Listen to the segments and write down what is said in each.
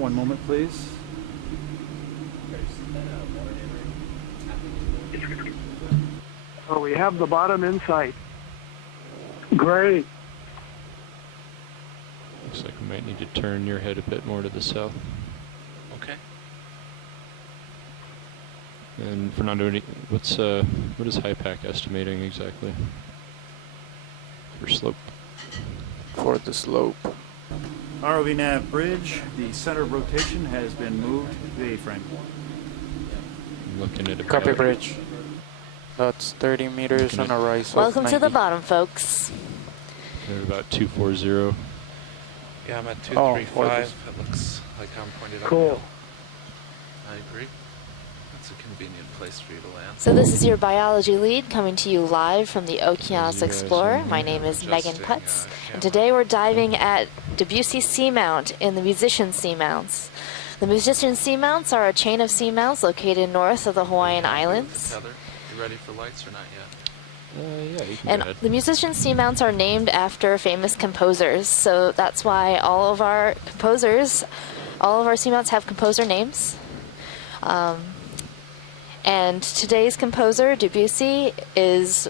One moment, please. Oh, we have the bottom in sight. Great. Looks like we might need to turn your head a bit more to the south. Okay. And Fernando, what is HiPAC estimating exactly for slope? For the slope. ROV nav bridge, the center of rotation has been moved to the A-frame. I'm looking at Copy bridge. That's 30 meters on a rise. Welcome to the bottom, folks. They're about 240. Yeah, I'm at 235. It looks like I'm pointed up. Cool. I agree. That's a convenient place for you to land. So this is your biology lead coming to you live from the Okeanos Explorer. My name is Megan Putz, and today we're diving at Debussy Seamount in the Musician Seamounts. The Musician Seamounts are a chain of seamounts located north of the Hawaiian Islands. Heather, you ready for lights or not yet? Yeah, you can And go ahead. the Musician Seamounts are named after famous composers, so that's why all of our seamounts have composer names. And today's composer, Debussy, is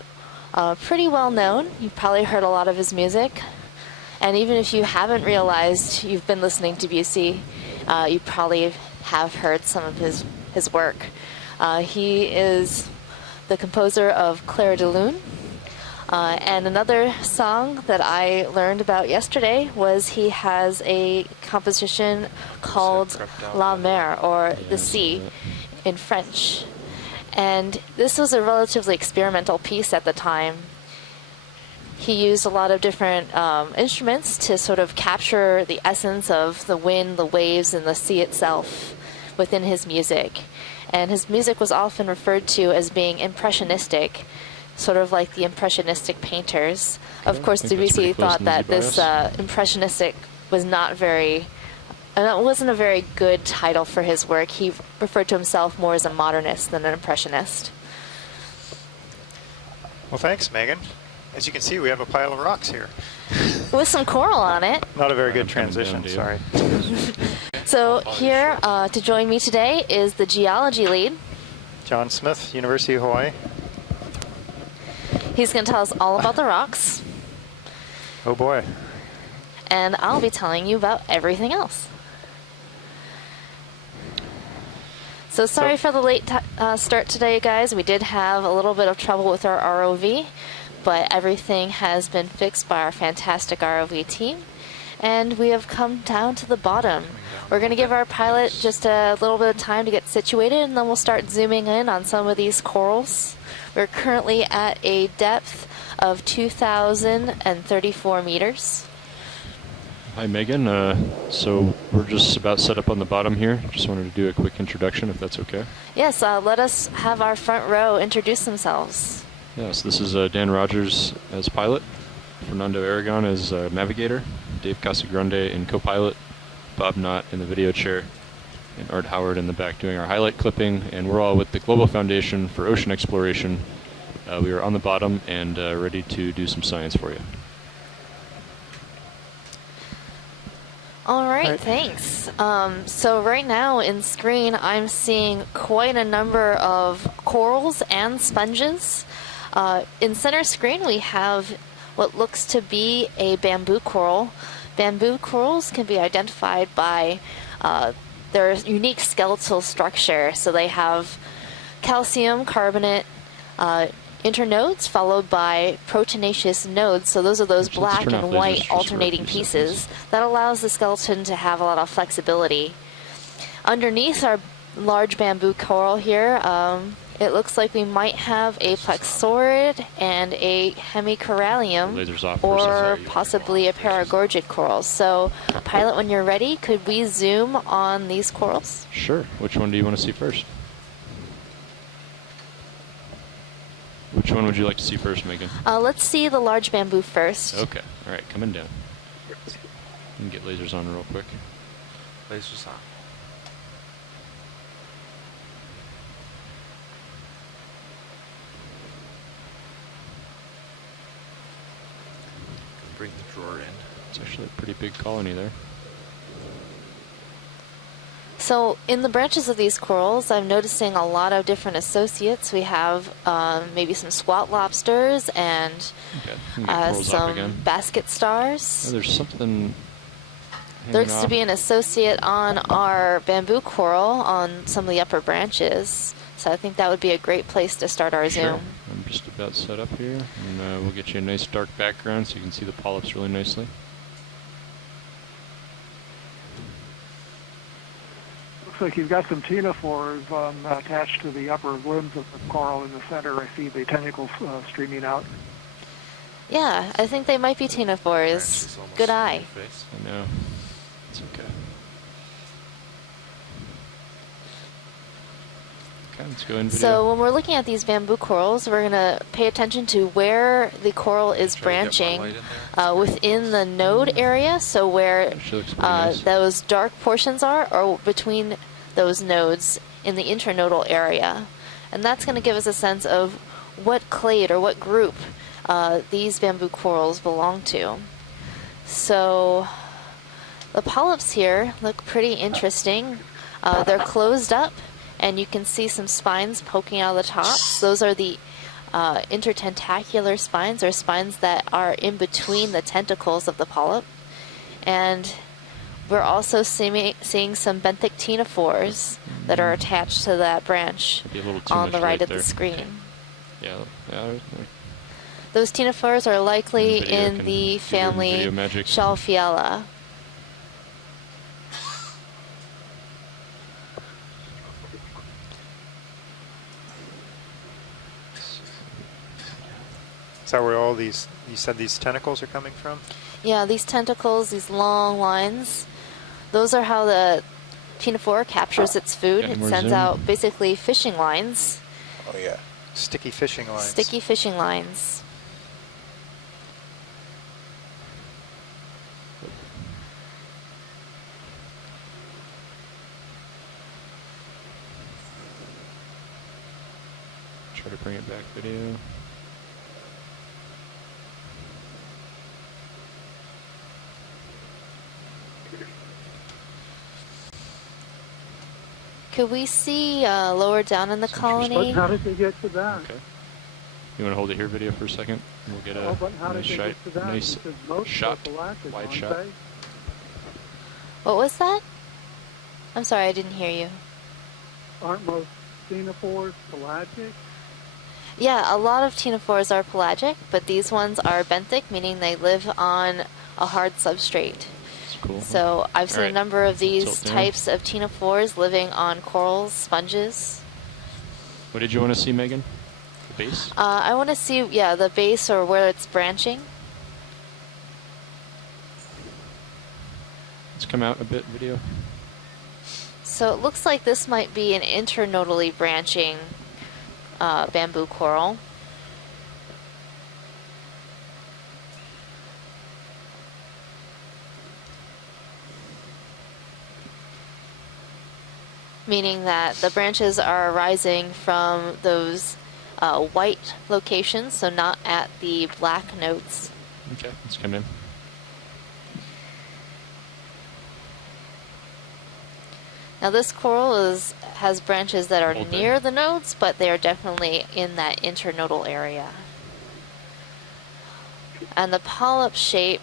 pretty well known. You've probably heard a lot of his music. And even if you haven't realized you've been listening to Debussy, you probably have heard some of his work. He is the composer of Clair de Lune. And another song that I learned about yesterday was he has a composition called La Mer, or The Sea, in French. And this was a relatively experimental piece at the time. He used a lot of different instruments to sort of capture the essence of the wind, the waves, and the sea itself within his music. And his music was often referred to as being impressionistic, sort of like the impressionistic painters. Of course, Debussy thought that this impressionistic was not very... And that wasn't a very good title for his work. He referred to himself more as a modernist than an impressionist. Well, thanks, Megan. As you can see, we have a pile of rocks here. With some coral on it. Not a very good transition, sorry. So here to join me today is the geology lead. John Smith, University of Hawaii. He's going to tell us all about the rocks. Oh boy. And I'll be telling you about everything else. So sorry for the late start today, guys. We did have a little bit of trouble with our ROV, but everything has been fixed by our fantastic ROV team, and we have come down to the bottom. We're going to give our pilot just a little bit of time to get situated, and then we'll start zooming in on some of these corals. We're currently at a depth of 2,034 meters. Hi, Megan. So we're just about set up on the bottom here. Just wanted to do a quick introduction, if that's okay. Yes, let us have our front row introduce themselves. Yes, this is Dan Rogers as pilot, Fernando Aragon as navigator, Dave Casagrande in co-pilot, Bob Knott in the video chair, and Art Howard in the back doing our highlight clipping, and we're all with the Global Foundation for Ocean Exploration. We are on the bottom and ready to do some science for you. All right, thanks. So right now in screen, I'm seeing quite a number of corals and sponges. In center screen, we have what looks to be a bamboo coral. Bamboo corals can be identified by their unique skeletal structure. So they have calcium carbonate internodes followed by proteinaceous nodes. So those are those black and white alternating pieces that allows the skeleton to have a lot of flexibility. Underneath our large bamboo coral here, it looks like we might have a plexaurid and a hemicorallium, or possibly a paragorgid coral. So, pilot, when you're ready, could we zoom on these corals? Sure. Which one do you want to see first? Which one would you like to see first, Megan? Let's see the large bamboo first. Okay. All right, coming down. You can get lasers on real quick. Lasers on. Bring the drawer in. It's actually a pretty big colony there. So in the branches of these corals, I'm noticing a lot of different associates. We have maybe some squat lobsters and Okay, we can get corals up some again. basket Oh, stars. there's something. There hanging looks to off. be an associate on our bamboo coral on some of the upper branches. So I think that would be a great place to start our Sure. zoom. I'm just about set up here, and we'll get you a nice dark background so you can see the polyps really nicely. Looks like you've got some ctenophores attached to the upper limbs of the coral in the center. I see the tentacles streaming out. Yeah, I think they might be Branch ctenophores. is almost Good in eye. your face. I know. It's okay. Okay, let's go in video. So when we're looking at these bamboo corals, we're going to pay attention to where the coral is Try to get more branching light in there. within the node area, so where She looks pretty nice. those dark portions are, or between those nodes in the internodal area. And that's going to give us a sense of what clade or what group these bamboo corals belong to. So the polyps here look pretty interesting. They're closed up, and you can see some spines poking out of the tops. Those are the intertentacular spines, or spines that are in between the tentacles of the polyp. And we're also seeing some benthic ctenophores that are attached to that branch Be a little too on much the right light of there. the screen. Yeah. Those ctenophores are likely And video in can the do their family video magic. Shelfiella. Is that where all these, you said these tentacles are coming from? Yeah, these tentacles, these long lines, those are how the ctenophore captures its food. Getting It more sends zoom. out basically fishing lines, Oh, yeah. Sticky fishing lines. sticky fishing lines. Try to bring it back video. Could we see lower down in the Some colony? But how did they get to that? Okay. You want to hold it here video for a second? And we'll get a Oh, but how nice did they shot. get to that? Nice Because most shot. are pelagic, Wide aren't shot. they? What was that? I'm sorry, I didn't hear you. Aren't most ctenophores pelagic? Yeah, a lot of ctenophores are pelagic, but these ones are benthic, meaning they live on a hard substrate. It's cool. So I've seen a Alright, number of these tilt down. types of ctenophores living on corals, sponges. What did you want to see, Megan? The base? I want to see, yeah, the base or where it's branching. Let's come out a bit video. So it looks like this might be an internodally branching bamboo coral. Meaning that the branches are arising from those white locations, so not at the black nodes. Okay, let's come in. Now this coral has branches that are Hold there. near the nodes, but they are definitely in that internodal area. And the polyp shape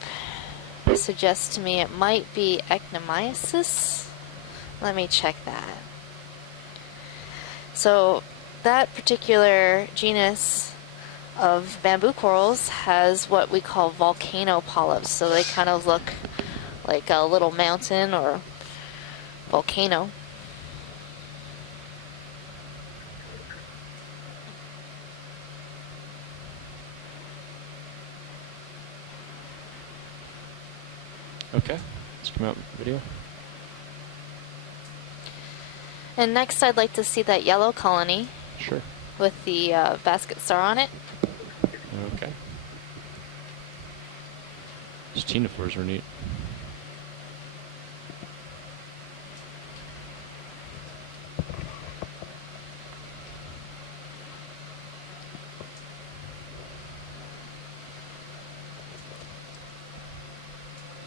suggests to me it might be ectomyces. Let me check that. So that particular genus of bamboo corals has what we call volcano polyps. So they kind of look like a little mountain or volcano. Okay, let's come out video. And next I'd like to see that yellow colony Sure. with the basket star on it. Okay. These ctenophores are neat.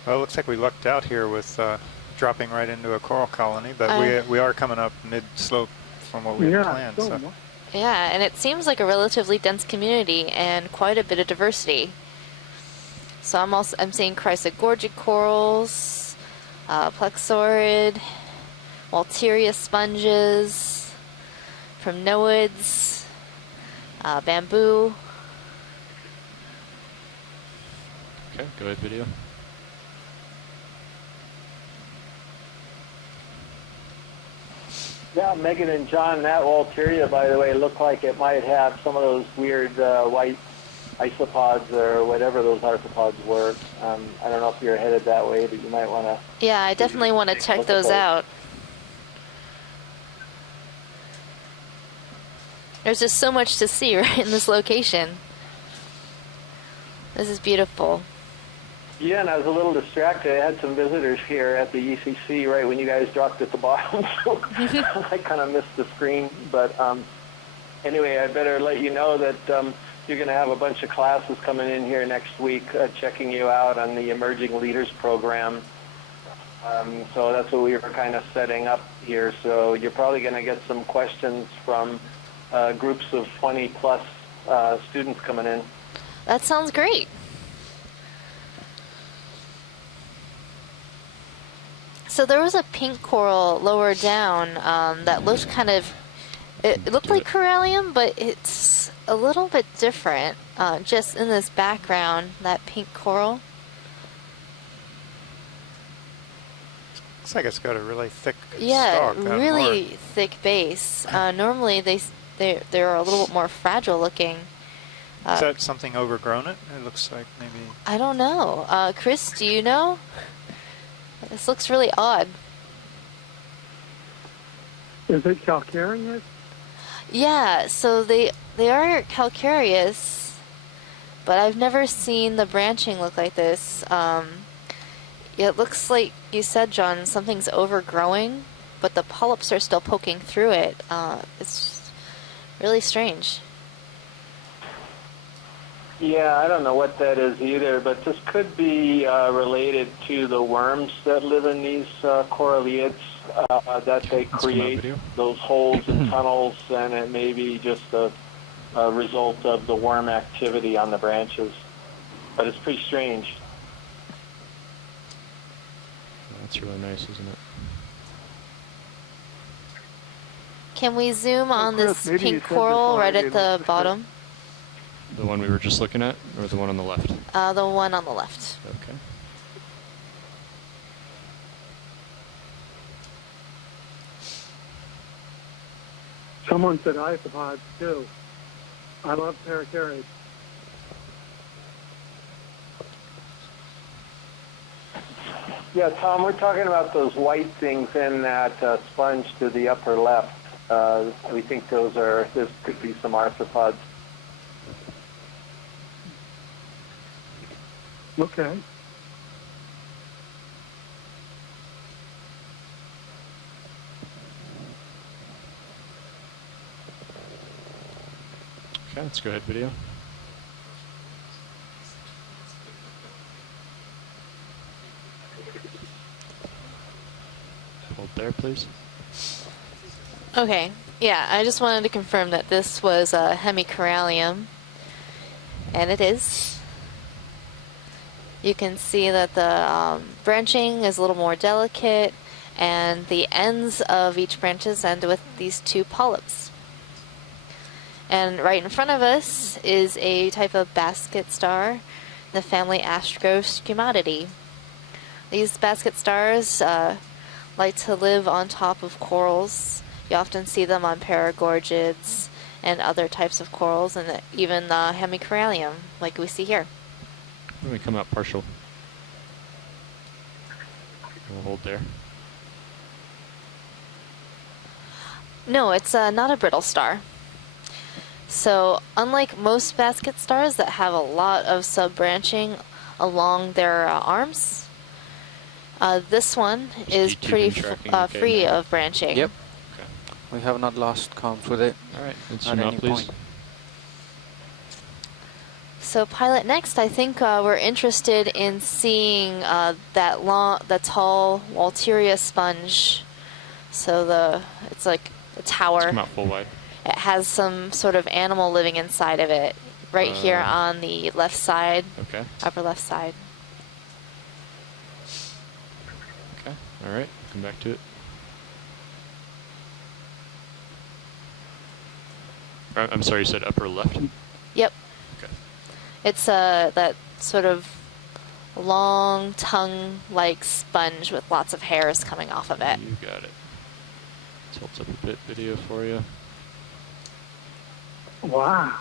Well, it looks like we lucked out here with dropping right into a coral colony, but we are coming up mid-slope from what we had planned. So. Yeah, and it seems like a relatively dense community and quite a bit of diversity. So I'm seeing chrysogorgic corals, plexaurid, Walteria sponges, primnoids, bamboo. Okay, go ahead, video. Yeah, Megan and John, that Walteria, by the way, looked like it might have some of those weird white isopods or whatever those arthropods were. I don't know if you're headed that way, but you might want to... Yeah, I definitely want to check those out. There's just so much to see right in this location. This is beautiful. Yeah, and I was a little distracted. I had some visitors here at the ECC right when you guys dropped at the bottom, so I kind of missed the screen. But anyway, I better let you know that you're going to have a bunch of classes coming in here next week checking you out on the Emerging Leaders Program. So that's what we were kind of setting up here. So you're probably going to get some questions from groups of 20-plus students coming in. That sounds great. So there was a pink coral lower down that looked kind of, it looked like corallium, but it's a little bit different. Just in this background, that pink coral. Looks like it's got a really thick Yeah, stalk. really thick base. Normally they're a little bit more fragile looking. Is that something overgrown it? It looks like maybe... I don't know. Chris, do you know? This looks really odd. Is it calcareous? Yeah, so they are calcareous, but I've never seen the branching look like this. It looks like you said, John, something's overgrowing, but the polyps are still poking through it. It's really strange. Yeah, I don't know what that is either, but this could be related to the worms that live in these coralliids, that they create those holes and tunnels, and it may be just a result of the worm activity on the branches. But it's pretty strange. That's really nice, isn't it? Can we zoom on Chris, this maybe you pink said this coral right already, at the but- bottom? The one we were just looking at, or the one on the left? The one on the left. Okay. Someone said isopods too. I love paracaris. Yeah, Tom, we're talking about those white things in that sponge to the upper left. We think this could be some arthropods. Okay. Okay, let's go ahead, video. Hold there, please. Okay, yeah, I just wanted to confirm that this was a hemicorallium, and it is. You can see that the branching is a little more delicate, and the ends of each branches end with these two polyps. And right in front of us is a type of basket star, the family Astroscumatidae. These basket stars like to live on top of corals. You often see them on paragorgids and other types of corals, and even hemicorallium, like we see here. Let me come out partial. We'll hold there. No, it's not a brittle star. So, unlike most basket stars that have a lot of sub-branching along their arms, this one is pretty free of branching. Yep. Okay. We have not lost comms with it. All right, let's at zoom out, any please. point. So Pilot, next I think we're interested in seeing that tall Walteria sponge. So it's like a tower. Let's come out full wide. It has some sort of animal living inside of it, right here on the left side, Okay. upper left side. Okay. All right. Come back to it. I'm sorry, you said upper left? Yep. Okay. It's that sort of long tongue-like sponge with lots of hairs coming off of it. You got it. Tilt up a bit video for you. Wow.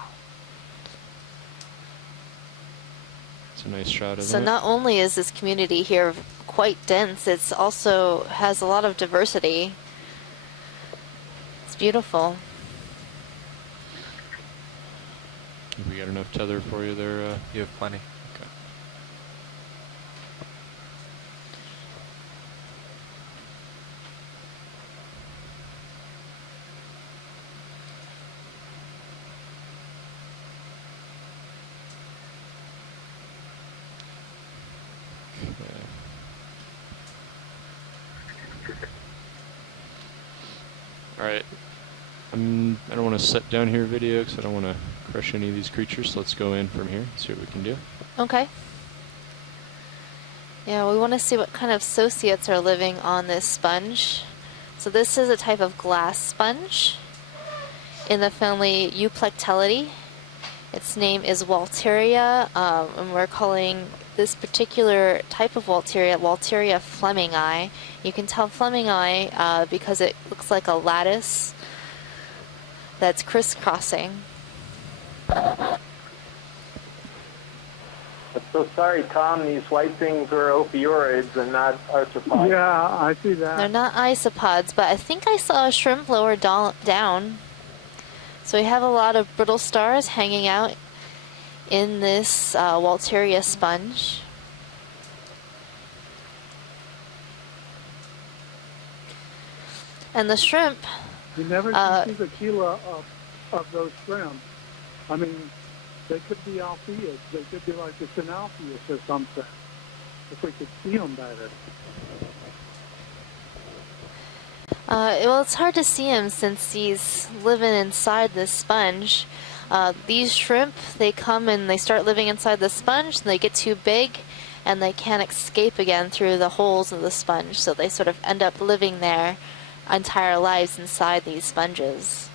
It's a nice shot of it. So not only is this community here quite dense, it's also has a lot of diversity. It's beautiful. We got enough tether for you there? You have plenty. Okay. Alright. I don't want to set down here video because I don't want to crush any of these creatures, so let's go in from here and see what we can do. Okay. Yeah, we want to see what kind of associates are living on this sponge. So this is a type of glass sponge in the family Euplectellidae. Its name is Walteria, and we're calling this particular type of Walteria Flemingi. You can tell Flemingi because it looks like a lattice that's crisscrossing. So sorry, Tom, these white things are ophiurids and not arthropods. Yeah, I see that. They're not isopods, but I think I saw a shrimp lower down. So we have a lot of brittle stars hanging out in this Walteria sponge. And the shrimp... You never see the kilo of those shrimp. I mean, they could be alpheus. They could be like a synalpheus or something. If we could see them better. Well, it's hard to see him since he's living inside this sponge. These shrimp, they come and they start living inside the sponge, and they get too big, and they can't escape again through the holes of the sponge, so they sort of end up living their entire lives inside these sponges.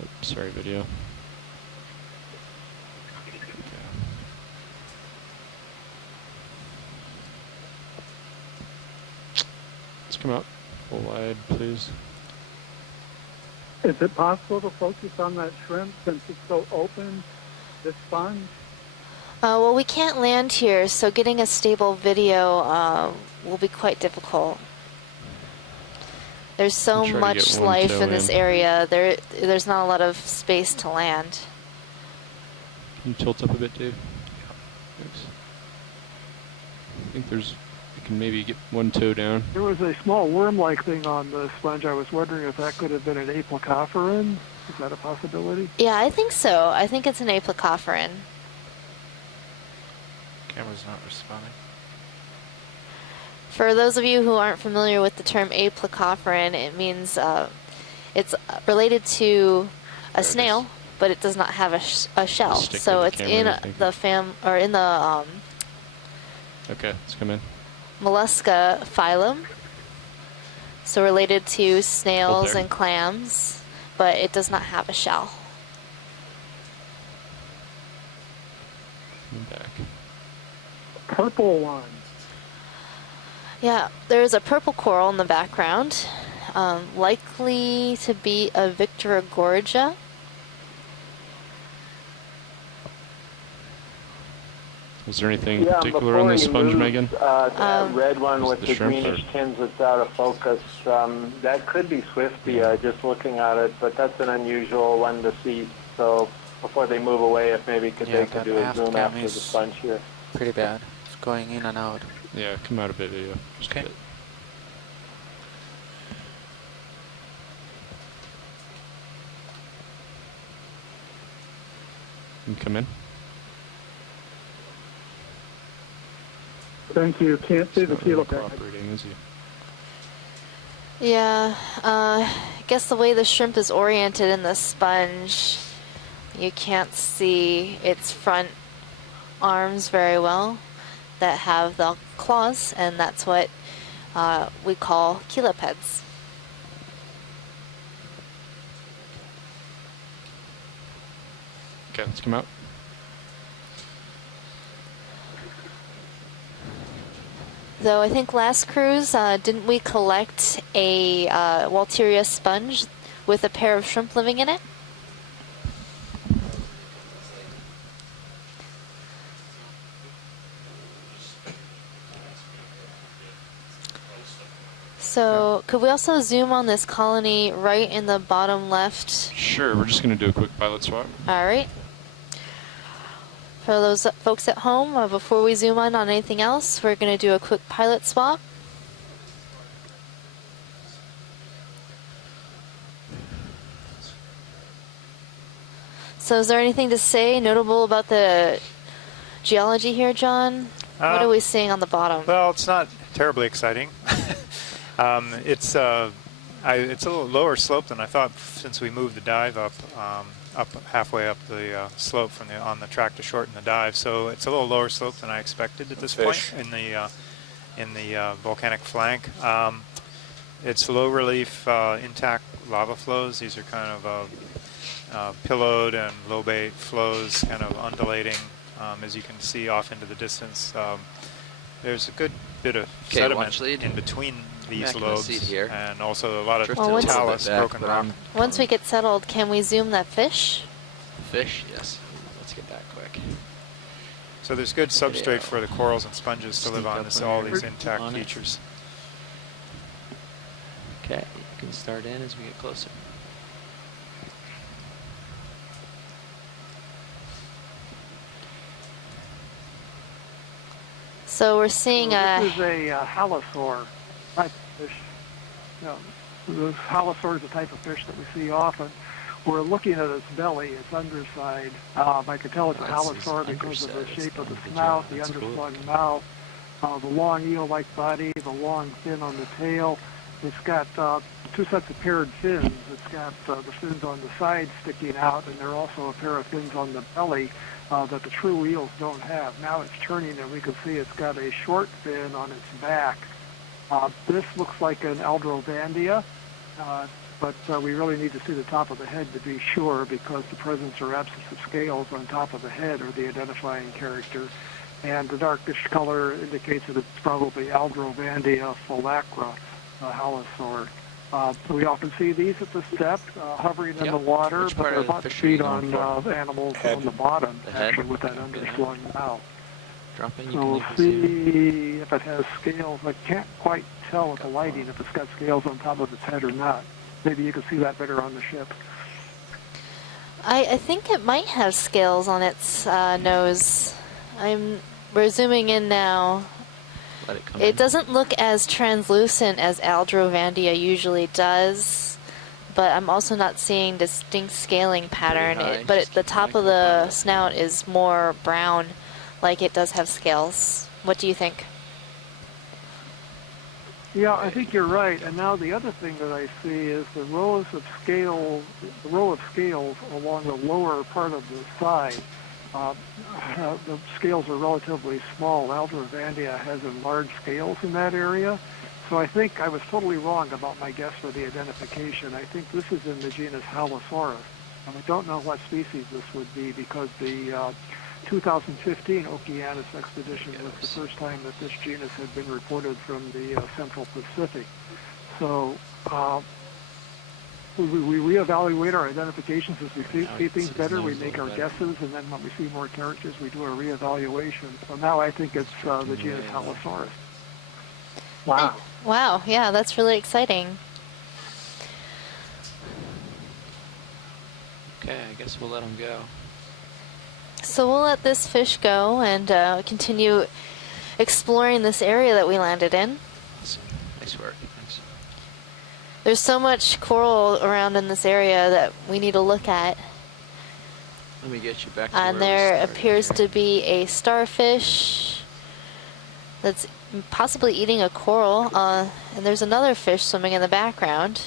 Oops, sorry, video. Let's come out full wide, please. Is it possible to focus on that shrimp since it's so open, this sponge? Well, we can't land here, so getting a stable video will be quite difficult. There's so much life in this area. There's not a lot of space to land. Can you tilt up a bit, Dave? Thanks. I think you can maybe get one toe down. There was a small worm-like thing on the sponge. I was wondering if that could have been an aplecophoran. Is that a possibility? Yeah, I think so. I think it's an aplecophoran. Camera's not responding. For those of you who aren't familiar with the term aplecophoran, it means it's related to a snail, but it does not have a shell. So it's in the Okay, let's come in. mollusca phylum. So related to snails and clams, but it does not have a shell. Come back. Purple one. Yeah, there's a purple coral in the background, likely to be a Victorogorgia. Is there anything particular on this sponge, Megan? That red one with the shrimp greenish tins that's out of focus, that could be Swiftia, just looking at it, but that's an unusual one to see. So before they move away, if maybe they could do a zoom after the sponge here. Pretty bad. It's going in and out. Yeah, come out a bit, video. Just Okay. a bit. You can come in. Thank you. Can't see the Not really keelopad. cooperating, is he? Yeah, I guess the way the shrimp is oriented in the sponge, you can't see its front arms very well that have the claws, and that's what we call chelopads. Okay, let's come out. Though I think last cruise, didn't we collect a Walteria sponge with a pair of shrimp living in it? So, could we also zoom on this colony right in the bottom left? Sure, we're just going to do a quick pilot swap. All right. For those folks at home, before we zoom on anything else, we're going to do a quick pilot swap. So is there anything to say notable about the geology here, John? What are we seeing on the bottom? Well, it's not terribly exciting. It's a little lower slope than I thought since we moved the dive up halfway up the slope from on the track to shorten the dive. So it's a little lower slope than I expected at this point in the volcanic flank. It's low relief, intact lava flows. These are kind of pillowed and low bait flows, kind of undulating, as you can see off into the distance. There's a good bit of sediment in between these lobes, and also a lot of talus, broken rock. Once we get settled, can we zoom that fish? Fish, yes. Let's get that quick. So there's good substrate for the corals and sponges to live on, all these intact features. Okay, you can start in as we get closer. So we're seeing this is a halosaur type of fish. The halosaur is a type of fish that we see often. We're looking at its belly, its underside. I can tell it's a halosaur because of the shape of the snout, the underslung mouth, the long eel-like body, the long fin on the tail. It's got two sets of paired fins. It's got the fins on the side sticking out, and there are also a pair of fins on the belly that the true eels don't have. Now it's turning, and we can see it's got a short fin on its back. This looks like an Aldrovandia, but we really need to see the top of the head to be sure, because the presence or absence of scales on top of the head are the identifying character. And the darkish color indicates that it's probably Aldrovandia phylacra, halosaur. We often see these at the step, hovering in the water, but they're about to feed on animals on the bottom, actually, with that underslung mouth. So we'll see if it has scales. I can't quite tell with the lighting if it's got scales on top of its head or not. Maybe you can see that better on the ship. I think it might have scales on its nose. We're zooming in now. It doesn't look as translucent as Aldrovandia usually does, but I'm also not seeing distinct scaling pattern. But the top of the snout is more brown, like it does have scales. What do you think? Yeah, I think you're right. And now the other thing that I see is the rows of scales, the row of scales along the lower part of the side. The scales are relatively small. Aldrovandia has enlarged scales in that area. So I think I was totally wrong about my guess for the identification. I think this is in the genus Halosaurus. And I don't know what species this would be, because the 2015 Okeanos expedition was the first time that this genus had been reported from the Central Pacific. So we reevaluate our identifications as we see things better. We make our guesses, and then when we see more characters, we do a reevaluation. So now I think it's the genus Halosaurus. Wow. Wow, yeah, that's really exciting. Okay, I guess we'll let him go. So we'll let this fish go and continue exploring this area that we landed in. Awesome. Nice work. Thanks. There's so much coral around in this area that we need to look at. Let me get you back to And where we there started appears here. to be a starfish that's possibly eating a coral. And there's another fish swimming in the background.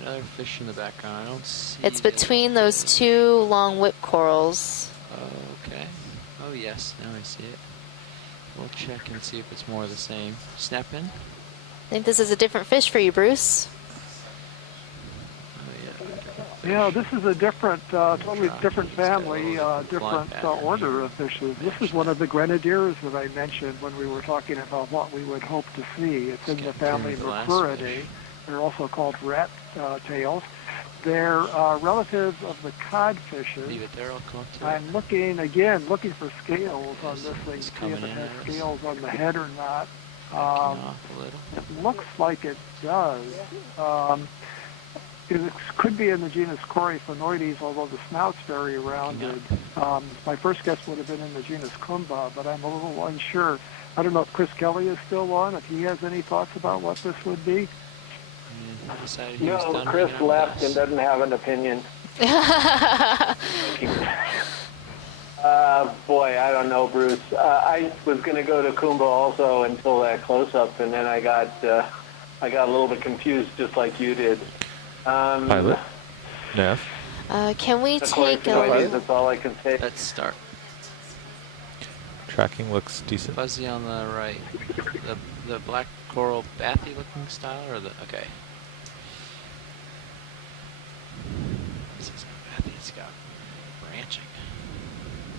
Another fish in the background. I don't see. It's the other between those fish. two long whip corals. Okay. Oh yes, now I see it. We'll check and see if it's more of the same. Snap in. I think this is a different fish for you, Bruce. Oh Yeah, this is a different, totally different family, different pattern order here. of fishes. This is one of the grenadiers that I mentioned when we were talking about what we would hope to see. It's in the family the last Mercuridae. fish. They're also called rat tails. They're relatives of the codfishes. Leave it there. I'll come up to I'm it. looking for scales on this thing, It's see if coming it in has at us. scales on the head or not. Backing off a little. It looks like it does. It could be in the genus Coryphonoides, although the snout's very rounded. My first guess would have been in the genus Kumba, but I'm a little unsure. I don't know if Chris Kelly is still on, if he has any thoughts about what this would be. And he decided he was No, done Chris hanging out with left us. and doesn't have an opinion. Boy, I don't know, Bruce. I was going to go to Kumba also until that close-up, and then I got a little bit confused, just like you did. Pilot. Nav. Can we According take to my news, a... that's all I can say. Let's start. Tracking looks decent. Fuzzy on the right. The black coral bathy looking style or the okay. This is bathy. It's got branching.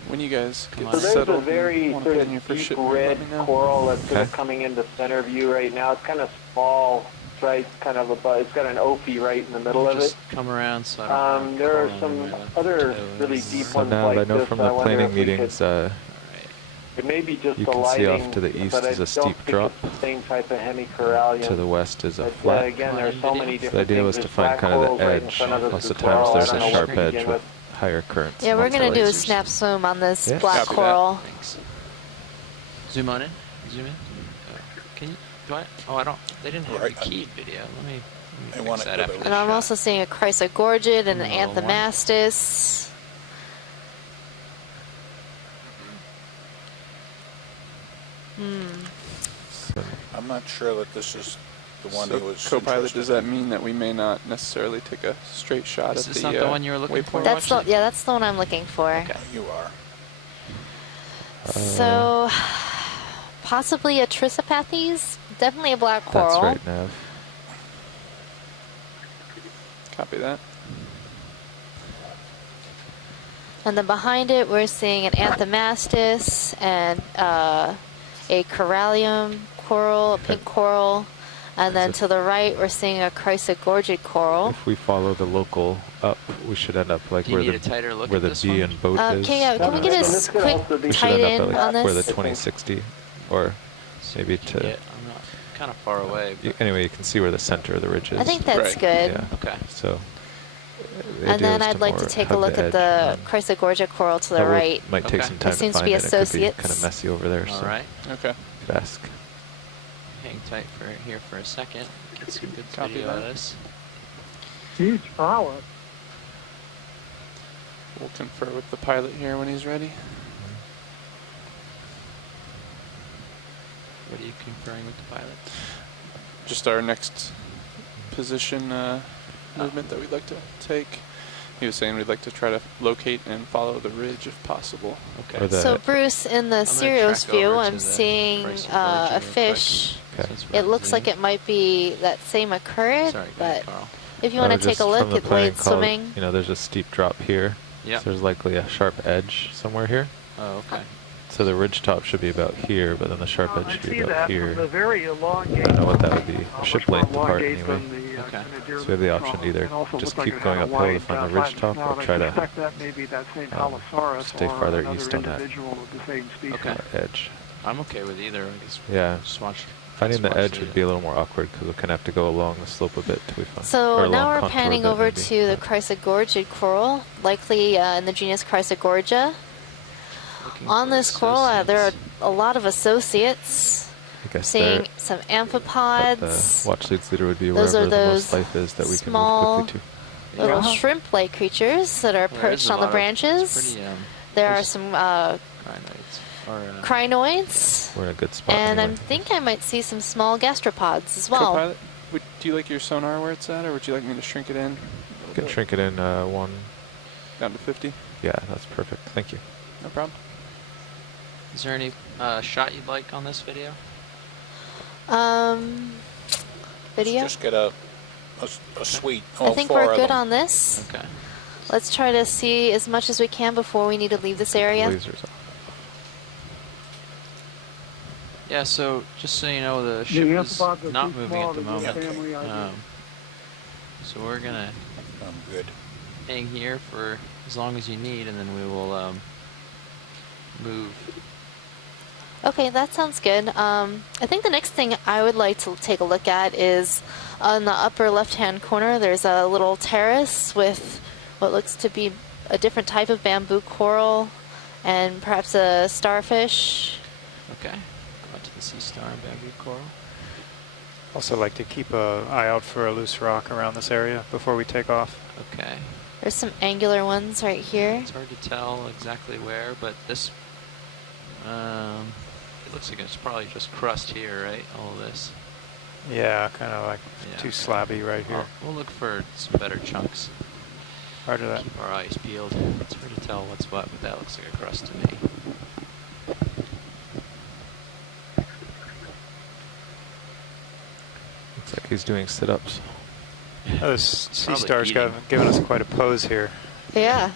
When you guys Come get on. So there's settled a and very wanna sort put of in your first deep shipment, red let me know. coral that's sort of Okay. coming into center view right now. It's kind of small, right? Kind of above. It's got an opie right in the middle of it. Just come around so I don't have There are coral some in my other toes. really deep So ones now like I know this. from I the wonder planning if we could- meetings, Alright. It may be just you the can see lighting, off to the east but I is a don't steep think drop. it's the same type of hemicorallium. To the west is a But, flat. again, there are so many So different the idea things. was to There's find black kind of corals the right in edge. front of us Lots as of well. times I there's don't a know what sharp to edge begin with higher currents. Yeah, we're and going to lots do of a lasers. snap zoom on this Yeah. black Copy that. coral. Thanks. Zoom on in. Zoom in. Can you? Do I? Oh, I don't. They didn't have Right. the keyed video. Let me I want fix it that to after the- the And I'm shot. also seeing a chrysogorgid and an A little more. anthomastus. So I'm not sure that this is the one So, he was co-pilot, interested does that in. mean that we may not necessarily take a straight shot Is at this the not the one you were looking for? waypoint? That's the, Watch it. yeah, that's the one I'm looking for. Okay. You are. So, possibly a Trisopathes? Definitely a black coral. that's right, Nav. Copy that. And then behind it, we're seeing an anthomastus and a corallium coral, a pink coral. And then Is it- to the right, we're seeing a chrysogorgid coral. If we follow the local up, we should end up like Do you where need the a tighter look where at the this B one? and boat is. Can we get And a this could quick also be- We should tight end in up on at like where the this? 2060, or maybe to. Yeah, I'm not kind of far away. But Anyway, you can see where the center of the ridge is. I think that's Right. good. Yeah. okay. So. the And idea then is I'd like to more take a hug look the at the edge. chrysogorgid coral to the That would- right. Might take Okay. some time It seems to to find be it. It could be associates. kind of messy over there. All so right. Okay. Bask. Hang tight for here for a second. Get some good Copy video that. of this. Huge power. We'll confer with the pilot here when he's ready. What are you conferring with the pilot? Just our next position movement that we'd like to take. He was saying we'd like to try to locate and follow the ridge if possible. Okay. Or the- So Bruce, in the gonna Sirius track view, over to I'm the seeing chrysogorgid a real quick. fish. Okay. Since we're It looks like zooming. it might be that same occurred, Sorry, go but ahead, Carl. if you want to take Just a from look the at the way planning it's call, swimming, You know, there's a steep drop here. Yep. So there's likely a sharp edge somewhere here. Oh, okay. So the ridge top should be about here, but then the sharp edge I should see be about that here. from the very elongate. I don't know what that would be. Ship much more length apart elongate anyway. than the, Okay. Grenadier So we have the option to either and also just looks like keep it going had a uphill to wide, find the ridge flat top, snout. or I try to suspect that may be that same um, Halosaurus stay or farther another east on that. individual of the same species. Okay. edge. I'm okay with either. I guess. Yeah. Just watch. Finding just the watch edge would be a little more awkward because we'll kind of have to go along the slope a bit till we find. so or now along we're contour a panning bit over maybe. to the chrysogorgid coral, likely in the genus Chrysogorgia. Looking On for this coral, there are associates. a lot of associates. I guess Seeing there- some but the amphipods. watch leads leader would be Those wherever are the most those life is that we can small move quickly little Yeah. shrimp-like creatures that are Well, there is perched a on the lot of- branches. it's pretty, There are there's some crinoids. Or, crinoids, We're in a good spot. and I anyway. think I might see some small gastropods as well. Co-pilot, do you like your sonar where it's at, or would you like me to shrink it in? You can shrink it in one. Down to 50? Yeah, that's perfect. Thank you. No problem. Is there any shot you'd like on this video? Video? Just get a suite. I think we're good on this. Okay. Let's try to see as much as we can before we need to leave this area. Lasers off. Yeah, so just so you know, the The ship is amphipods are not too moving small at the to do moment. family ID. So we're gonna I'm good. hang here for as long as you need, and then we will move. Okay, that sounds good. I think the next thing I would like to take a look at is on the upper left-hand corner, there's a little terrace with what looks to be a different type of bamboo coral and perhaps a starfish. Okay. Go out to the sea star and bamboo coral. Also like to keep an eye out for a loose rock around this area before we take off. Okay. There's some angular ones right here. It's hard to tell exactly where, but this, it looks like it's probably just crust here, right? All of this. Yeah, kind of like Yeah, too okay. slabby right here. Well, we'll look for some better chunks. Roger that. Keep our eyes peeled. It's hard to tell what's what, but that looks like a crust to me. Looks like he's doing sit-ups. Oh, this sea Probably star's eating. given us quite a pose here. Yeah,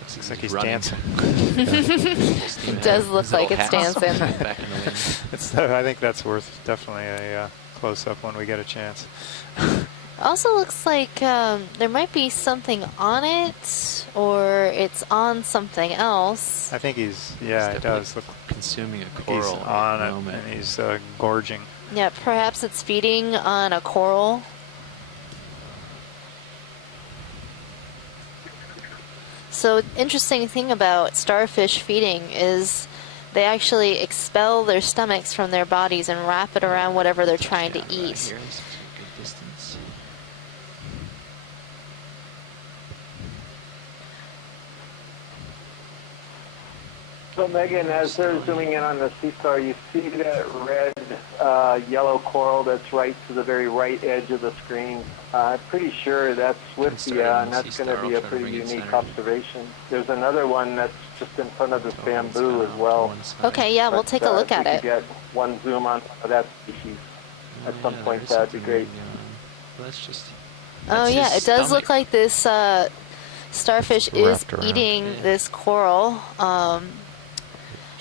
Looks like he's running. dancing. it does look like it's dancing. Back in the wind. I think that's worth definitely a close-up when we get a chance. Also looks like there might be something on it, or it's on something else. I think he's, He's yeah, it definitely does look consuming a like coral he's at on the it moment. and he's gorging. Yeah, perhaps it's feeding on a coral. So interesting thing about starfish feeding is they actually expel their stomachs from their bodies and wrap it around whatever they're trying to Right eat. here is a good distance. So Megan, as they're zooming in on the sea star, you see that red, yellow coral that's right to the very right edge of the screen. I'm pretty sure that's Swiftia, and that's going to be a pretty unique observation. There's another one that's just in front of this bamboo as well. Okay, yeah, we'll take a look at If we it. could get one zoom on that species at some point, that'd be great. Let's just. Oh that's yeah, his it does look stomach. like this starfish is Wrapped around. eating Yeah. this coral.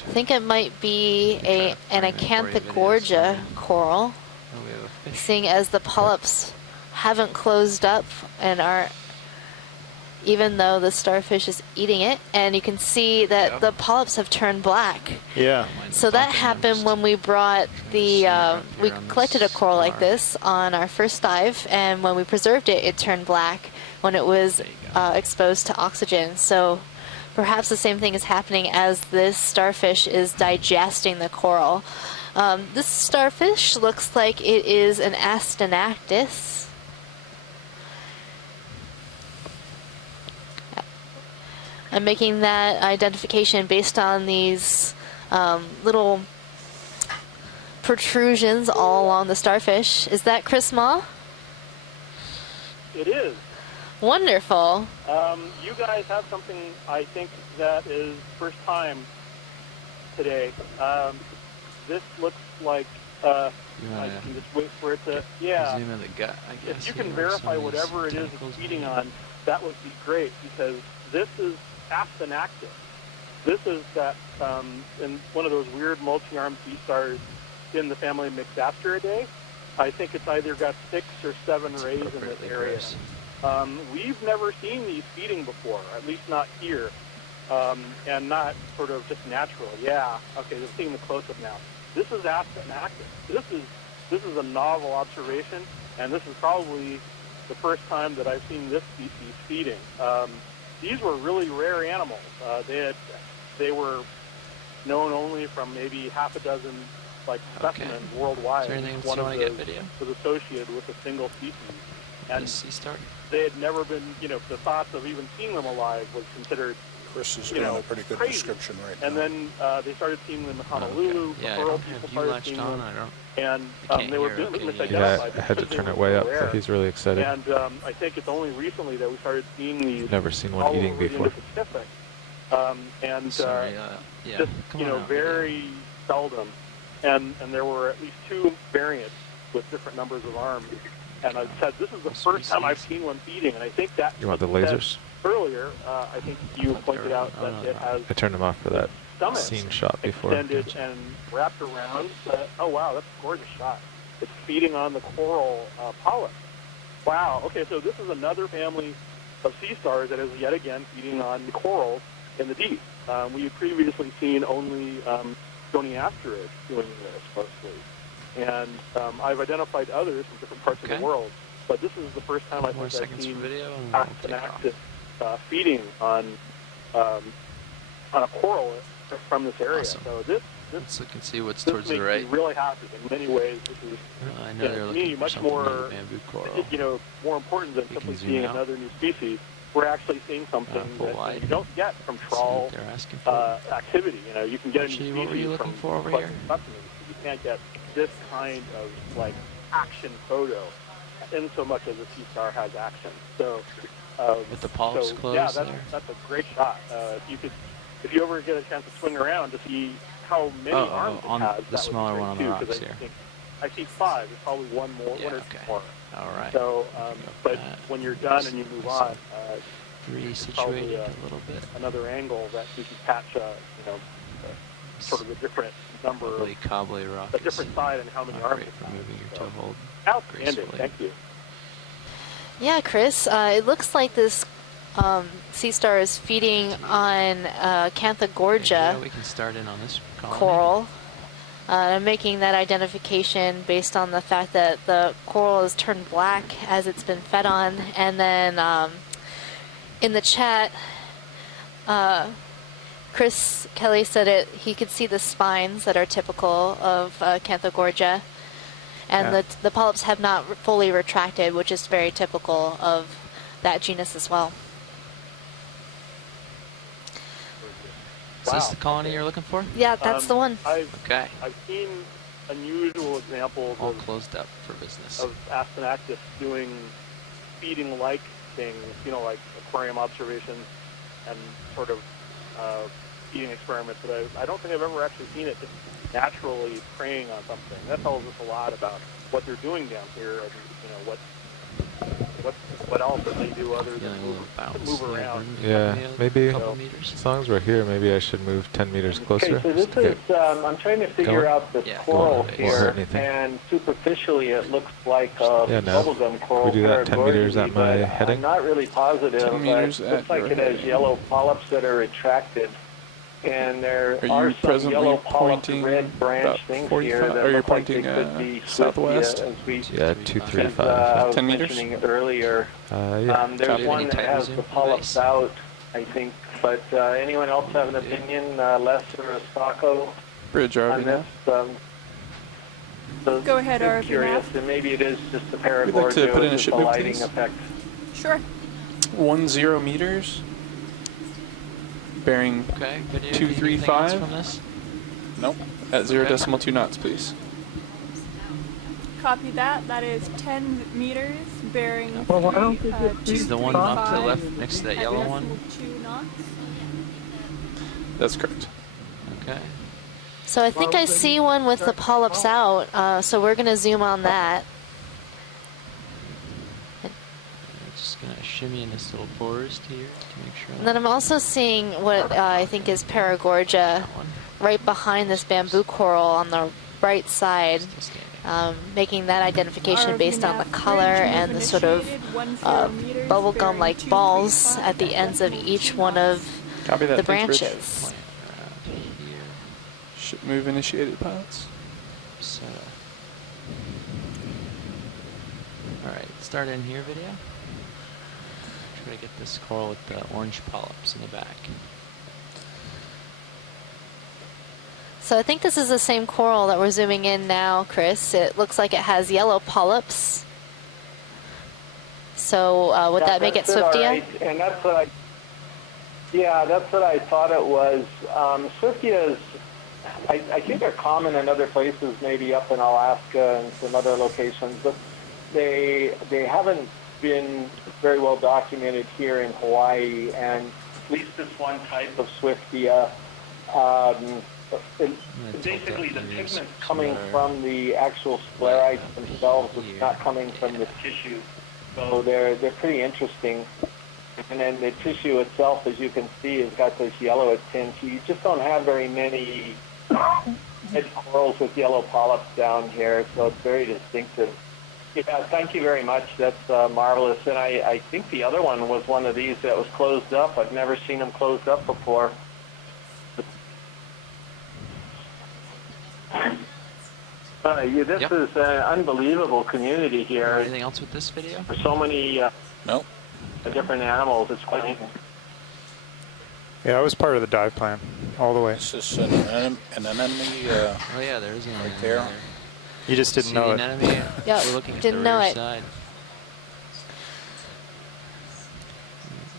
I think it might be an Find out for you Acanthogorgia videos. coral, Oh, we have a fish. seeing as the polyps haven't closed up and are, even though the starfish is eating it, and you can see that Yeah. the polyps have turned black. Yeah. Mine's So that dumping happened just when we brought the, around we here on collected a this coral like bar. this on our first dive, and when we preserved it, it turned black when it was There you go. exposed to oxygen. So perhaps the same thing is happening as this starfish is digesting the coral. This starfish looks like it is an Astenactis. I'm making that identification based on these little protrusions all along the starfish. Is that Chris Ma? It is. Wonderful. You guys have something, I think, that is first time today. This looks like, You I wanna can just wait for it to, yeah. zoom in the gut, I guess. If you can here, where some verify of these whatever it is tentacles it's feeding meet. on, that would be great, because this is Astenactis. This is that, in one of those weird multi-armed sea stars in the family Mixapteridae. I think it's either got 6 or 7 rays in this appropriately area. gross. We've never seen these feeding before, at least not here, and not sort of just natural. Yeah, okay, they're seeing the close-up now. This is Astenactis. This is a novel observation, and this is probably the first time that I've seen this species feeding. These were really rare animals. They were known only from maybe half a dozen Okay. specimens worldwide. Is there anything One you of want to get those video? was associated with a single species. and The sea star? they had never been, the thoughts of even seeing them alive was considered, Chris is doing a pretty good crazy. description right now. And then they started seeing them in Honolulu. Okay. Yeah, I Pearl don't people have you started latched seeing on. them. I don't. And I can't they were hear, being okay, Yeah, misidentified. I had to because turn they it were way so up. rare. He's really excited. And I think it's only recently that we started seeing these Never seen one all eating over the before. Indo-Pacific. And Sorry, yeah. just, Come on out, very seldom. And there were at least 2 variants with different numbers of arms. And I said, this is the first time I've seen one feeding. And I think that You want the lasers? earlier, I think you pointed out that it has I turned them off for that stomach scene shot before. extended and wrapped around. Oh, wow, that's a gorgeous shot. It's feeding on the coral polyp. Wow, okay, so this is another family of sea stars that is yet again feeding on the corals in the deep. We had previously seen only stony asteroids doing this mostly. And I've identified others from different parts of the world. But this is the first time I More think I've seconds seen for video and we'll active take off. feeding on a coral from this area. Awesome. So this Let's look and see what's this towards makes the right. me really happy. In many ways, this is I know they're to looking me for much something more in the bamboo coral. more important than We simply can zoom seeing out. another new species. We're actually seeing something full that wide. you don't get from See trawl what they're asking for. activity. You can get Actually, a new what were you species looking from for over collecting here? specimens. You can't get this kind of action photo in so much as a sea star has action. So With the polyps so, closed yeah, there? that's a great shot. If you ever get a chance to swing around to see how many arms it on has, the that would be smaller great one on the too, rocks 'cause here. I see 5. There's probably one more, Yeah, one or okay. two more. All right. So, but that. when you're done and you move on, Resituated probably, a little bit. another angle that we can catch, sort of the different number of Cobbly rock. the different side and how many Not arms. great for moving your toe hold Outstanding. gracefully. Thank you. Yeah, Chris, it looks like this sea star is feeding on Canthagorgia Yeah, we can start in on this colony. coral. I'm making that identification based on the fact that the coral is turned black as it's been fed on. And then in the chat, Chris Kelly said he could see the spines that are typical of Canthagorgia. And Yeah. the polyps have not fully retracted, which is very typical of that genus as well. Is this the colony you're looking for? Yeah, that's the one. Okay. I've seen unusual examples All closed up for business. of Astenactus doing feeding-like things, like aquarium observations and sort of feeding experiments. But I don't think I've ever actually seen it just naturally preying on something. That tells us a lot about what they're doing down here, and what else do they do other than move around. Yeah, maybe couple meters. as long as we're here, maybe I should move 10 meters closer. Okay, so this is, I'm trying to figure going? out the Yeah. coral Won't here, hurt anything. and superficially it looks like a Yeah, no. bubblegum coral. We do that 10 meters at Paragorgia, my but heading? I'm not really positive. 10 but meters it at looks like your it has heading. yellow polyps that are retracted. And there Are are you some presently yellow polyp pointing red branch about things 45 here that or you're look like they pointing, could be southwest? As we Yeah, 235. I was 10 meters? mentioning earlier. Yeah. There's Copy. one Any that type has zoom the from polyps base? out, I think. But anyone else have an opinion, Les or Sacco, Bridge on RV this? now. Go ahead, just RV curious, Nav. and maybe it is just the We'd like to Paragorgia put in a with ship the move, lighting please. effect. Sure. 10 meters. Bearing Okay. Video, anything 235. else from this? Nope. At 0.2 knots, please. Copy that. That is 10 meters bearing Well, I don't think three, Is the one off to the 235 left next to that at yellow one? 2 knots. That's correct. Okay. So I think I see one with the polyps out, so we're going to zoom on that. I'm just gonna shimmy in this little forest here to make sure. And then I'm also seeing what I think is Paragorgia that one. right behind this bamboo coral on the right side, Still standing. making that identification RV based on the nav color bridge and move the sort of initiated, 10 meters bubblegum bearing like balls 235 at the ends of each one of Copy that. the Thanks, Rich. branches. Plant around here. Ship move initiated, pilots. So. Alright, start in here video. Try to get this coral with the orange polyps in the back. So I think this is the same coral that we're zooming in now, Chris. It looks like it has yellow polyps. So would Yeah, that make it that's all Swiftia? right. And that's what that's what I thought it was. Swiftias, I think they're common in other places, maybe up in Alaska and some other locations, but they haven't been very well documented here in Hawaii. And at least this one type of Swiftia, basically the pigment's coming from the actual sclerites themselves. It's not coming from the tissue. So they're pretty interesting. And then the tissue itself, as you can see, has got this yellowish tinge. You just don't have very many head corals with yellow polyps down here, so it's very distinctive. Yeah, thank you very much. That's marvelous. And I think the other one was one of these that was closed up. I've never seen them closed up before. This is an unbelievable community here. Anything else with this video? There's so many Nope. different animals. It's quite amazing. Yeah, I was part of the dive plan all the way. This is an anemone Oh yeah, there is an right anemone there. You just didn't See know the it. anemone? Yep, We're looking at didn't the know rear it. side.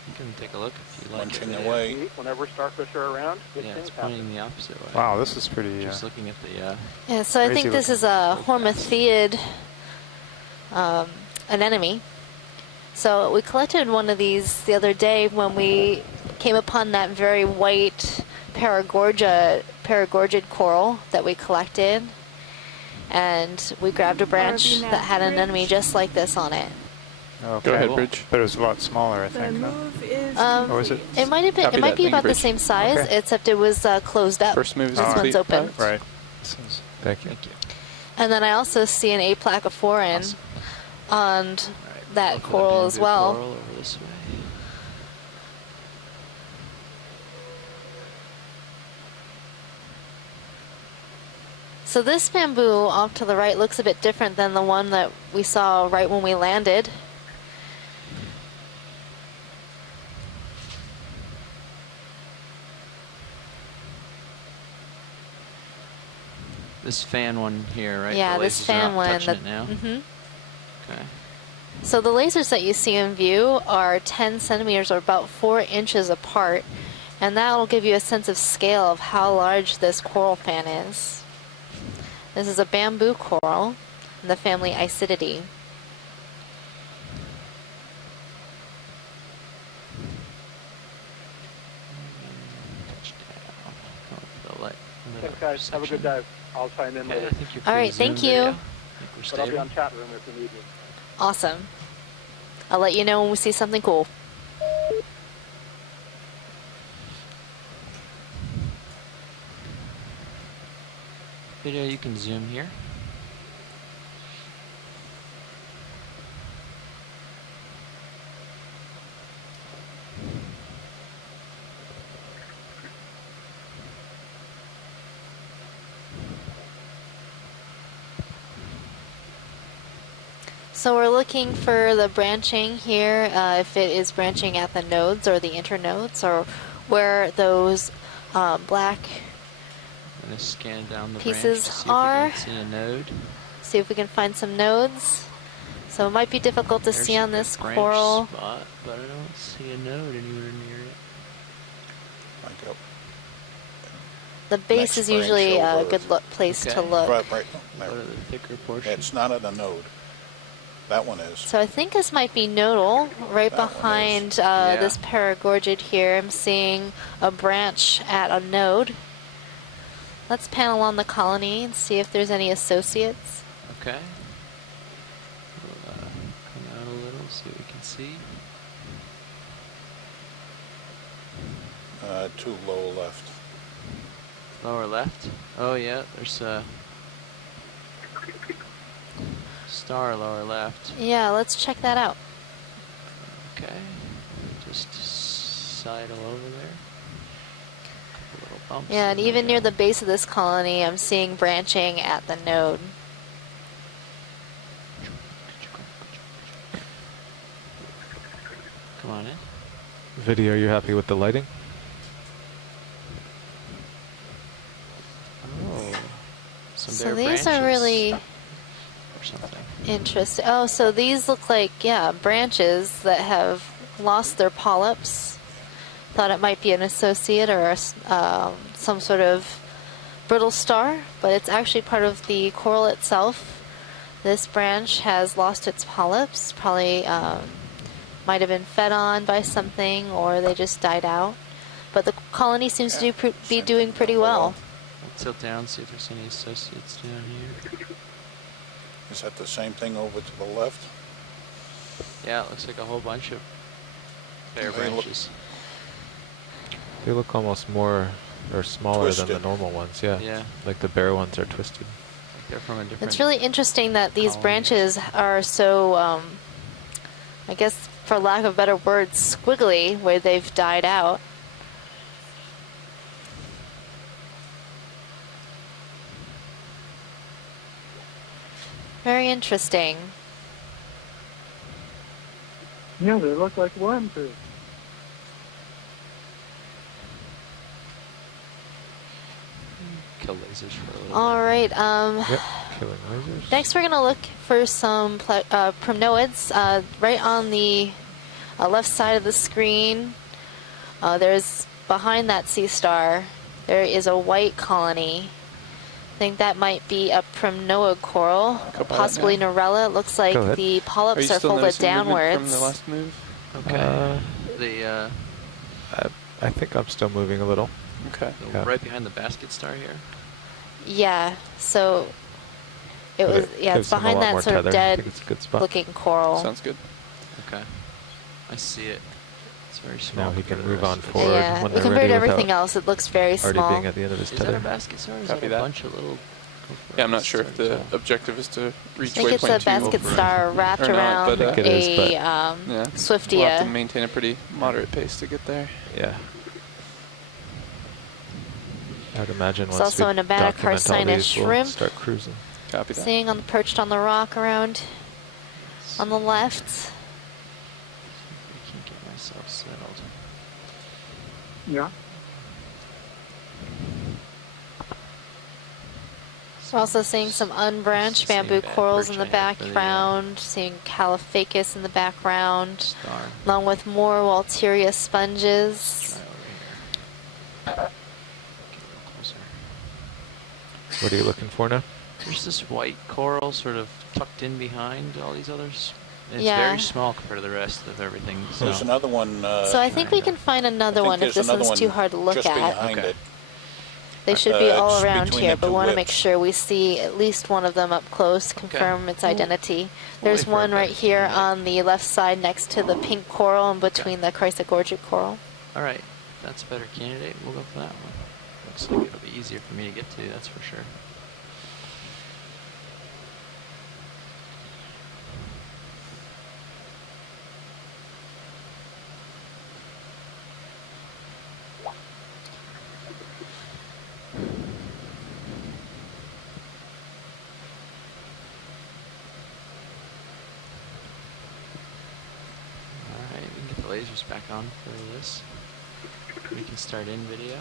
You can take a look if you like. Munching it. away. Whenever starfish are around, good Yeah, things it's happen. pointing the opposite way. Wow, this is pretty. Just looking at the. Yeah, so I think Crazy this is a hormathiid anemone. So we collected one of these the other day when we came upon that very white paragorgid coral that we collected. And we grabbed a branch that had an anemone just like this on it. Okay. Go ahead, Bridge. But it was a lot smaller, I The think. move is Or was it? It might have been. Copy It might that. be Thank you, about the Bridge. same size, Okay. except it was closed up. First move is This complete. one's open. Right. Thank you. Thank you. And then I also see an aplacophoran Awesome. on Alright, that look for the coral as bamboo well. Coral over this way. So this bamboo off to the right looks a bit different than the one that we saw right when we landed. This fan one here, right? Yeah, the this lasers are fan not one. touching it now. Mhm. Okay. So the lasers that you see in view are 10 centimeters or about 4 inches apart, and that will give you a sense of scale of how large this coral fan is. This is a bamboo coral in the family Isididae. Thanks, guys. Have a good dive. I'll chime in later. All right, thank you. But I'll be on chat room if you need me. Awesome. I'll let you know when we see something cool. Video, you can zoom here. So we're looking for the branching here, if it is branching at the nodes or the internodes, or where those black I'm going to scan down the pieces branch to see are. if we can see a node. See if we can find some nodes. So it might be difficult to There's see on a this branch coral. spot, but I don't see a node anywhere near it. Like up. The base Next is usually branch a over. good place to Okay. look. Right. Go to the thicker portion. It's not at a node. That one is. So I think this might be nodal. Right That one behind Yeah. this paragorgid here, I'm seeing a branch at a node. Let's pan along the colony and see if there's any associates. Okay. We'll come out a little, see what we can see. Too low left. Lower left. Oh yeah, there's a star lower left. Yeah, let's check that out. Okay. Just sidle over there. Couple little bumps. Yeah, and in even there. near the base of this colony, I'm seeing branching at the node. Come on in. Video, you happy with the lighting? Oh. Some So bare these branches. are really or something. Interesting. Oh, so these look like, yeah, branches that have lost their polyps. Thought it might be an associate or some sort of brittle star, but it's actually part of the coral itself. This branch has lost its polyps, probably might have been fed on by something, or they just died out. But the colony seems to be doing pretty well. We'll tilt down, see if there's any associates down here. Is that the same thing over to the left? Yeah, it looks like a whole bunch of bare branches. They look almost more or smaller than the Twisted. normal ones. Yeah. Yeah. Like the bare ones are twisted. Like they're from a different. It's really interesting that these branches are so, I guess, for lack of better words, squiggly, where they've died out. Very interesting. Yeah, they look like worms. Kill lasers for a little All right. Yep. Killing lasers. Next, we're going to look for some primnoids right on the left side of the screen. There's behind that sea star. There is a white colony. I think that might be a primnoid coral, possibly Norella. It looks like the polyps are folded downwards. From the last move? Okay. I think I'm still moving a little. Okay. So right behind the basket star here. Yeah. So it was. Yeah, it's gives them a behind lot that more sort of tether. I think dead it's a good spot. looking coral. Sounds good. Okay. I see it. It's very small. Now he can compared to move the on rest of it. forward Yeah. when they're Compared ready to everything without else, it looks very already small. being at the end of his Is that tether. a basket star? Or is Copy that a that. bunch of little? Yeah, I'm not sure if the objective is to reach I think it's a waypoint 2 basket star wrapped or not, around but, it is, but- a yeah, we'll have to Swiftia. maintain a pretty moderate pace to get there. Yeah. I would imagine It's once also we a Nevada document all carcinus these, we'll shrimp. start cruising. Copy that. Seeing perched on the rock around on the left. I can't get myself settled. Yeah. We're also seeing some unbranched Same bamboo bad corals perch in the I had for the, background, seeing Caliphacus in the background, Star. along with more Walteria sponges. Try over here. Get a little closer. What are you looking for now? There's this white coral sort of tucked in behind all these others. And it's Yeah. very small compared to the rest of everything. So There's another one. So I think we can find another one if this one's too hard to look just at. behind Okay. it. They should be all It's around between here, the but two want to make lips. sure we see at least one of them up close, confirm its identity. We'll There's wait for a one right better here candidate. on the left side next to the pink coral and between the Chrysogorgic coral. all right, that's a better candidate. We'll go for that one. Looks like it'll be easier for me to get to. That's for sure. Alright, we can get the lasers back on for this. We can start in video.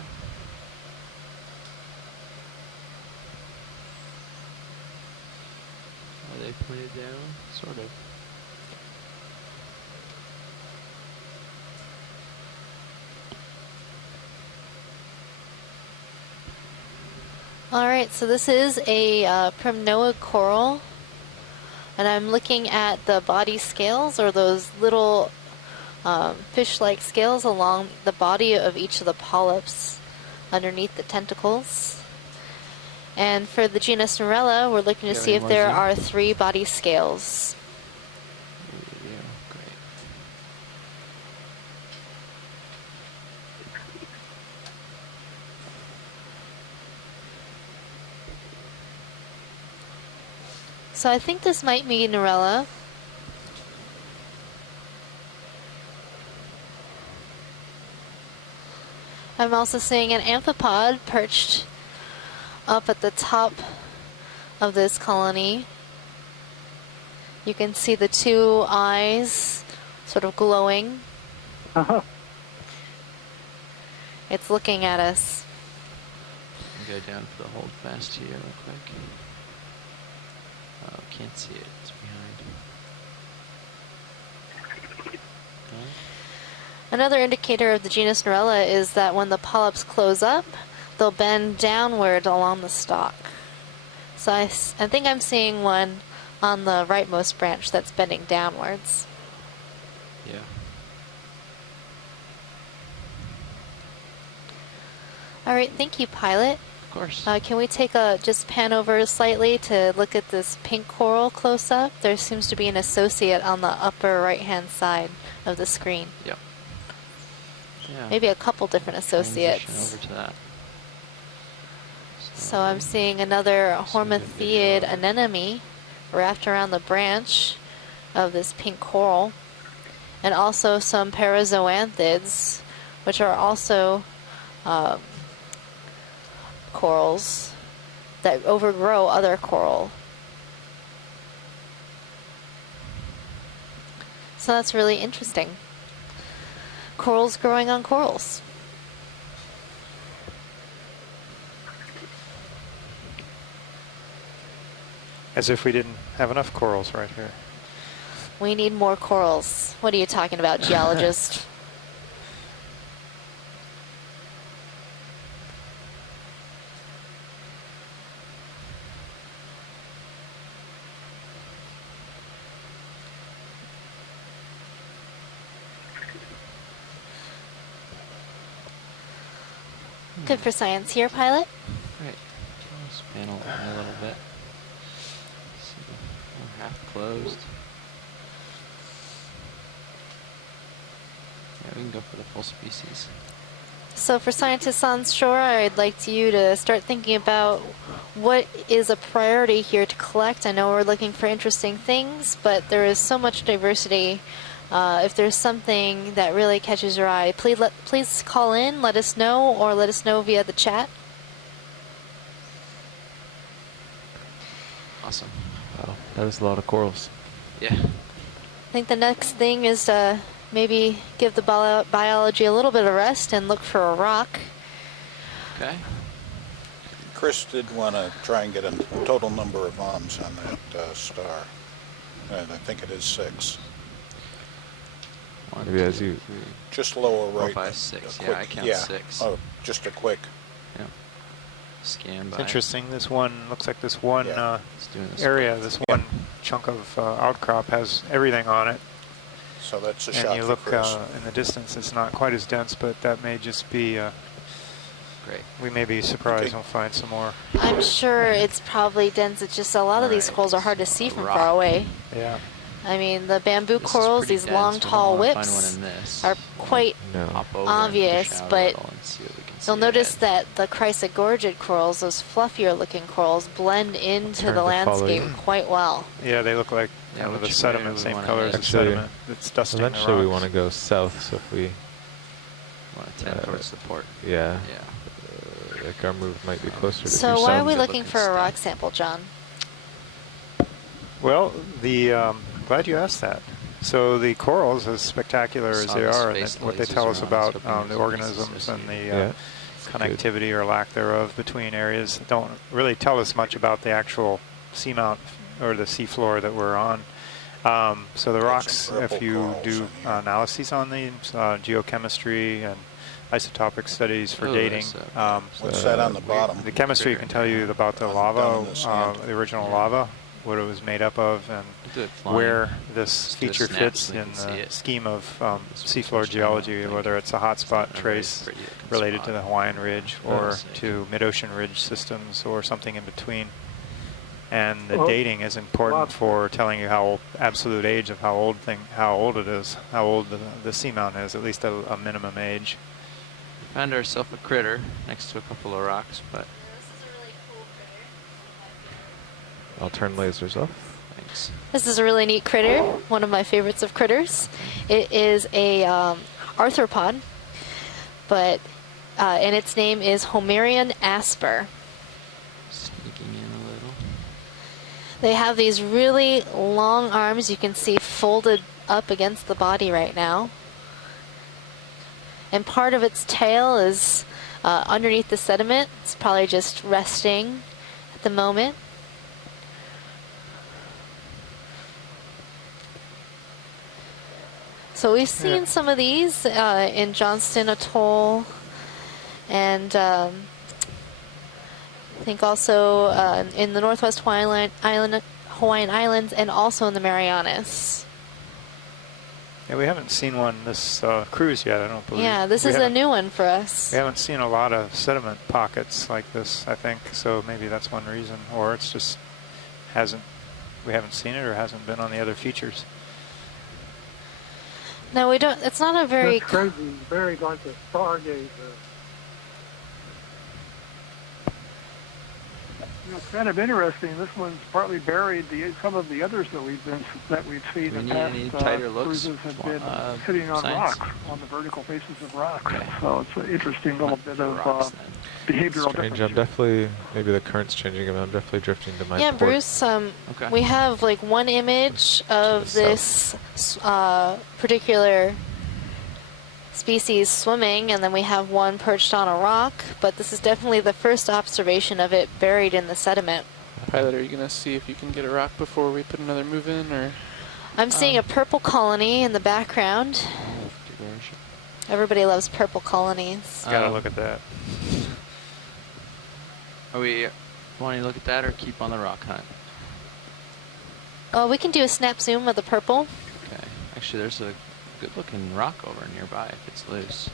Are they pointed down? Sort of. Alright, so this is a primnoid coral. And I'm looking at the body scales, or those little fish-like scales along the body of each of the polyps underneath the tentacles. And for the genus Norella, we're looking to Do you have see any if more there zoom? are 3 body scales. Yeah, great. So I think this might be Norella. I'm also seeing an amphipod perched up at the top of this colony. You can see the 2 eyes sort of glowing. It's looking at us. Go down for the hold fast here real quick. can't see it. It's behind. Another indicator of the genus Norella is that when the polyps close up, they'll bend downward along the stalk. So I think I'm seeing one on the rightmost branch that's bending downwards. Yeah. All right, thank you, Pilot. Of course. Can we take a just pan over slightly to look at this pink coral close up? There seems to be an associate on the upper right-hand side of the screen. Yep. Yeah. Maybe a couple different associates. Transition over to that. So I'm seeing another hormathiid anemone wrapped around the branch of this pink coral, and also some parazoanthids, which are also corals that overgrow other coral. So that's really interesting. Corals growing on corals. As if we didn't have enough corals right here. We need more corals. What are you talking about, geologist? Good for science here, Pilot. Right. Let's panel it a little bit. See, we're half closed. Yeah, we can go for the full species. So for scientists on shore, I'd like you to start thinking about what is a priority here to collect. I know we're looking for interesting things, but there is so much diversity. If there's something that really catches your eye, please call in, let us know, or let us know via the chat. Awesome. Wow, that was a lot of corals. Yeah. I think the next thing is to maybe give the biology a little bit of rest and look for a rock. Okay. Chris did want to try and get a total number of arms on that star. And I think it is 6. One, Maybe as two, you- three, Just lower 4, right. 5, 6. A Yeah, quick- I count yeah. 6. Oh, just a quick. Yeah. Scan by. It's interesting. This one looks like this one Yeah. It's doing this area, this one chunk of outcrop has everything on it. So that's a And shot you for look Chris. in the distance, it's not quite as dense, but that may just be. Great. We may be surprised Okay. we'll find some more. I'm sure it's probably dense. It's just a lot of these Right. corals are hard to see from Rock. far away. Yeah. I mean, the bamboo This is corals, pretty these dense. long, We're gonna tall wanna find one whips in this. are quite No. Hop over obvious, and push out a but little and see what we can see you'll notice ahead. that the chrysogorgid corals, those fluffier looking corals, blend into Turn the to follow landscape you. quite well. Yeah, they look like Yeah, kind of the which way sediment, do we same wanna color head? as the Actually, sediment that's dusting the Eventually we rocks. want to go south, so if we, Want to tend towards the port. yeah, Yeah. like our move might be closer to So due why are south. we Good looking looking for a stuff. rock sample, John? Well, the glad you asked that. So the corals, as spectacular as Saw they the are, and space what they lasers tell us around, about hoping there's the a organisms and the Yeah. connectivity or lack thereof between areas, don't really tell us much about the actual seamount or the seafloor that we're on. So the Got rocks, some purple if you corals do in here. analyses on these, geochemistry and isotopic studies for Oh, dating, there's What's that on the bottom? the chemistry can tell you about the Down lava, in the sand. the original Yeah. lava, what it was made up of, and Do it flying. where this Just do a feature snap fits so we in can see the it. scheme of This seafloor was geology, channel, I whether it's a hotspot Not very trace pretty looking related spot. to the Hawaiian Ridge Oh, or sick. to mid-ocean ridge systems or something in between. And the Well, dating is important lots- for telling you how absolute age of how old it is, how old the seamount is, at least a minimum age. We found ourselves a critter next to a couple of rocks, but I'll turn lasers off. thanks. This is a really neat critter, one of my favorites of critters. It is a arthropod, but and its name is Homerian Asper. Sneaking in a little. They have these really long arms you can see folded up against the body right now. And part of its tail is underneath the sediment. It's probably just resting at the moment. So we've seen some of these in Johnston Atoll, and I think also in the Northwest Hawaiian Islands, and also in the Marianas. Yeah, we haven't seen one this cruise yet, I don't believe. Yeah, this is a new one for us. We haven't seen a lot of sediment pockets like this, I think, so maybe that's one reason, or it's just we haven't seen it or hasn't been on the other features. No, we don't. It's not a very. That's crazy. Buried like a stargazer. It's kind of interesting. This one's partly buried. Some of the others that we've seen in past tighter looks? cruises have been sitting on science? rocks, on the vertical faces of rocks. So it's an interesting little bit of behavioral Strange. difference. I'm definitely, maybe the current's changing, but I'm definitely drifting to my Yeah, port. Bruce. We have like one image of this particular species swimming, and then we have one perched on a rock, but this is definitely the first observation of it buried in the sediment. Pilot, are you going to see if you can get a rock before we put another move in, or? I'm seeing a purple colony in the background. Everybody loves purple colonies. Gotta look at that. Are we wanting to look at that or keep on the rock hunt? Oh, we can do a snap zoom of the purple. Okay. Actually, there's a good-looking rock over nearby if it's loose.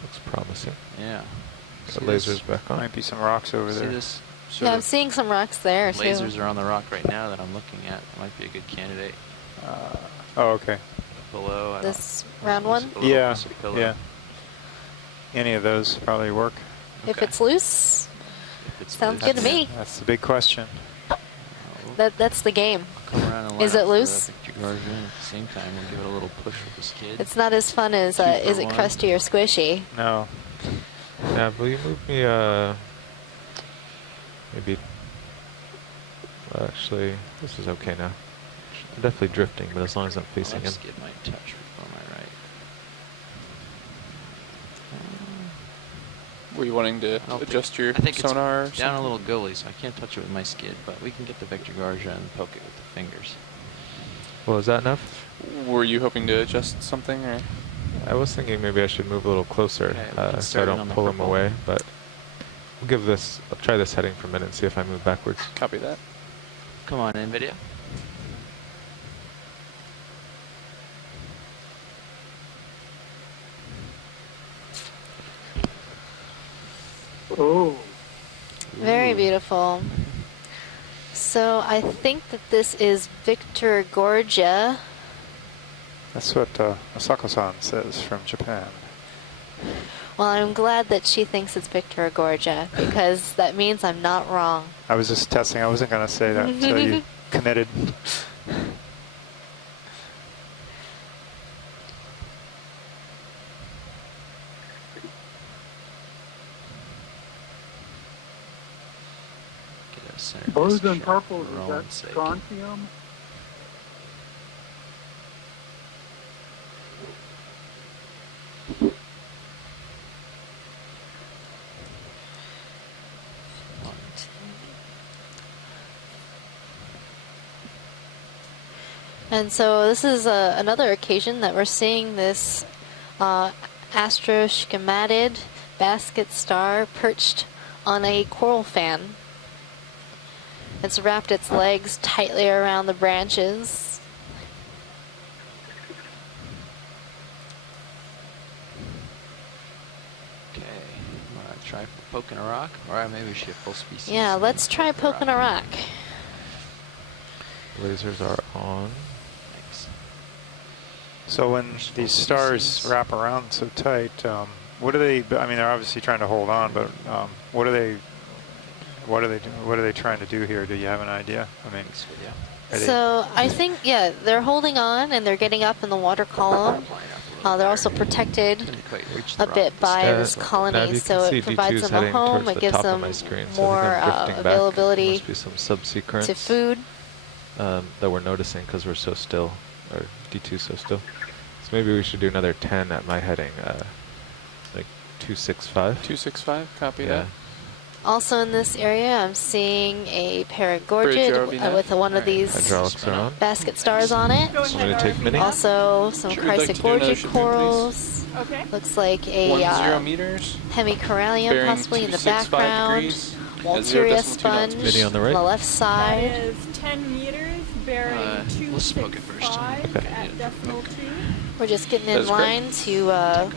Looks promising. Yeah. The laser's back on. Might be some rocks over See there. this Yeah, I'm seeing some rocks there too. lasers are on the rock right now that I'm looking at. Might be a good candidate. Oh, okay. Below. This round one? Yeah, yeah. Any of those probably work. If it's loose, sounds good to me. That's the big question. That's the game. Come around and line Is up it for loose? the Victor Guardian at the same time. We'll give it a little push with the skid. It's not as fun as Two for is it one. crusty or squishy? No. Yeah, will you move me, maybe, well, actually, this is okay now. I'm definitely drifting, but as long as I'm facing him. Skid might touch before my right. Were you wanting to adjust your I think sonar? It's down a little gully, so I can't touch it with my skid, but we can get the Victor Guardian and poke it with the fingers. Well, is that enough? Were you hoping to adjust something, or? I was thinking maybe I should move a little closer, Okay, we can so I start in on don't the pull him purple. away, but I'll try this heading for a minute and see if I move backwards. Copy that. Come on in, video. Oh. Very beautiful. So I think that this is Victor Gorgia. That's what Asako-san says from Japan. Well, I'm glad that she thinks it's Victor Gorgia, because that means I'm not wrong. I was just testing. I wasn't going to say that until you committed. Get a center Blues disc and shot purples, for is that Roland's sake. strontium? And so this is another occasion that we're seeing this astroschematid basket star perched on a coral fan. It's wrapped its legs tightly around the branches. Okay, want to try poking a rock, or maybe we should have full species. Yeah, let's try poking a rock. Lasers are on. Thanks. So when these stars wrap around so tight, what are they? I mean, they're obviously trying to hold on, but what are they? What are they trying to do here? Do you have an idea? I mean, So I think, yeah, they're holding on and they're getting up in the water column. They're also protected a bit by this colony, so it provides them a home. It gives them more availability Must be some subsea currents to food. that we're noticing because we're so still, or D2 so still. So maybe we should do another 10 at my heading, like 265. 265, copy Yeah. that. Also in this area, I'm seeing a Bridge paragorgid ROV nav. with one of these Hydraulics are on. basket stars on it. Go I'm going to ahead, take mini. Also, some Sure, we'd like to do another chrysogorgid ship move, corals. Okay. Looks like 10 a meters. hemicorallium bearing possibly in the 265 background. degrees. at Walteria 0.2 knots sponge per Mini on the right. on the left That side. is 10 meters, bearing let's smoke it first. 265 Okay. at decimal 2. We're just getting in That's great. line to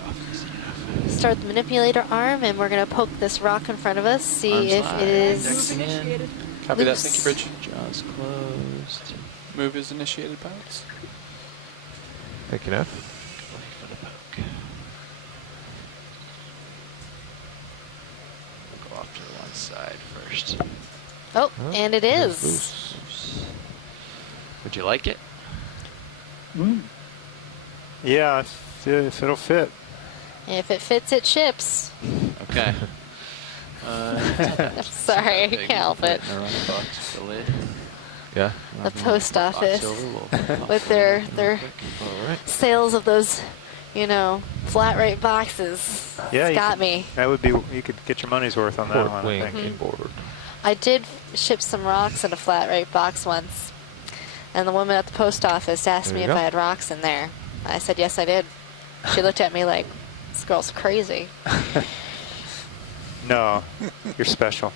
start the manipulator arm, and we're going to poke this rock in front of us, see Arms if live. it is Indexing in. Initiated. Copy that. Loose. Thank you, Bridge. Jaws closed. Move is initiated, pilots. Thank you, Nav. Wait for the poke. We'll go off to the one side first. Oh, and it It's is. loose. Would you like it? Yeah, if it'll fit. If it fits, it ships. Okay. I'm sorry, I can't help it. In a running box, the lid. Yeah. The post office We'll with their All right. sales of those, you know, flat rate boxes. Yeah, It's you got could- me. That would be. You could get your money's worth on that Port one. wing I think. inboard. I did ship some rocks in a flat rate box once, and the woman at the post office asked There me you if go. I had rocks in there. I said yes, I did. She looked at me like, this girl's crazy. No, you're special.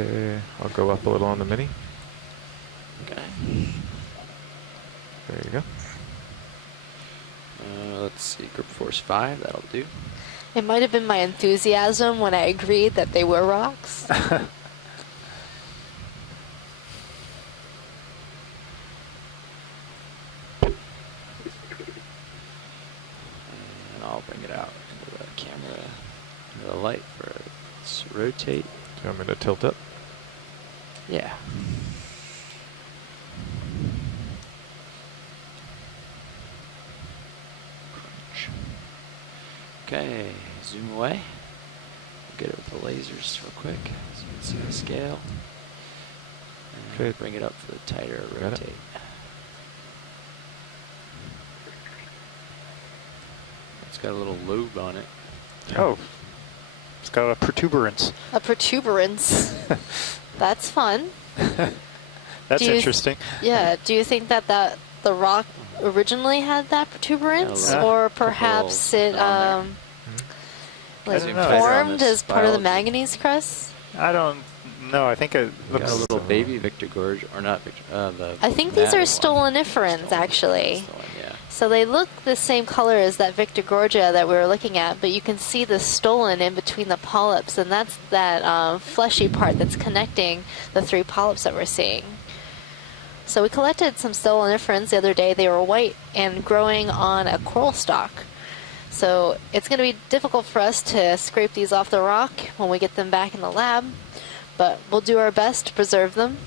Okay, I'll go up a little on the mini. Okay. There you go. Let's see, group force 5, that'll do. It might have been my enthusiasm when I agreed that they were rocks. And I'll bring it out into the camera, into the light for its rotate. Do you want me to tilt up? Yeah. Crunch. Okay, zoom away. Get it with the lasers real quick so you can see the scale. And Okay. bring it up for the tighter Got it. rotate. It's got a little lobe on it. Oh, it's got a protuberance. A protuberance. That's fun. That's Do you- interesting. Yeah, do you think that the rock originally had that protuberance, Yeah, or perhaps it on like I don't know. formed as part of the Biology. manganese crust? I don't know. I think it Got looks a little baby Victor Gorge, or not Victor, the I think these that are one. stoloniferans, actually. That's the one, yeah. So they look the same color as that Victor Gorgia that we were looking at, but you can see the stolon in between the polyps, and that's that fleshy part that's connecting the three polyps that we're seeing. So we collected some stoloniferans the other day. They were white and growing on a coral stalk. So it's going to be difficult for us to scrape these off the rock when we get them back in the lab, but we'll do our best to preserve them.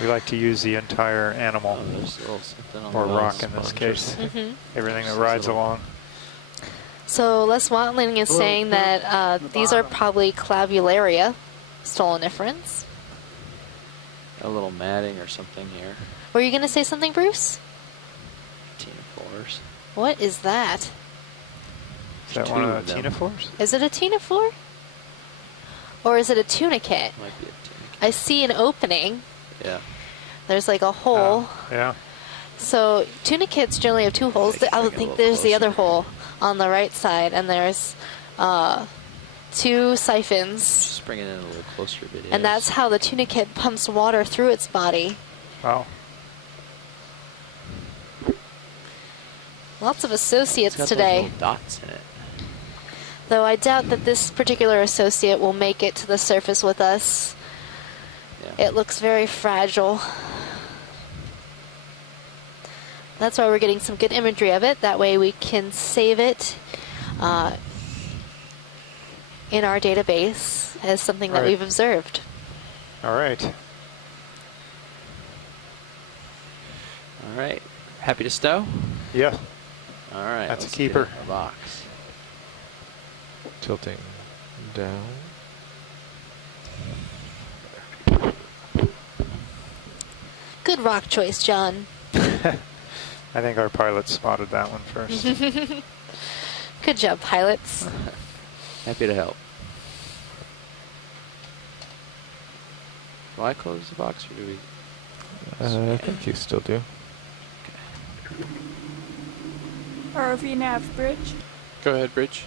we like to use the entire animal Oh, there's a little something on or the rock in this sponges. case. Everything that rides along. So Les Watling is saying that these are probably clavularia stoloniferans. A little matting or something here. Were you going to say something, Bruce? Ctenophores. What is that? Is that Two one of of the them. ctenophores? Is it a ctenophore? Or is it a tunicate? Might be a tunic. I see an opening. Yeah. There's like a hole. Yeah. So tunicates generally have two holes. Make it I would a think little there's the closer. other hole on the right side, and there's two siphons. Just bring it in a little closer video. And that's how the tunicate pumps water through its body. Wow. Lots of It's associates got those today. little dots in it. Though I doubt that this particular associate will make it to the surface with us. Yeah. It looks very fragile. That's why we're getting some good imagery of it. That way we can save it in our database as something that Right. we've observed. All right. All right. Happy to stow? Yeah. All right. That's a let's get keeper. it in the box. Tilting down. Good rock choice, John. I think our pilot spotted that one first. Good job, pilots. Happy to help. Do I close the box or do we? I think you still do. ROV nav bridge. Go ahead, Bridge.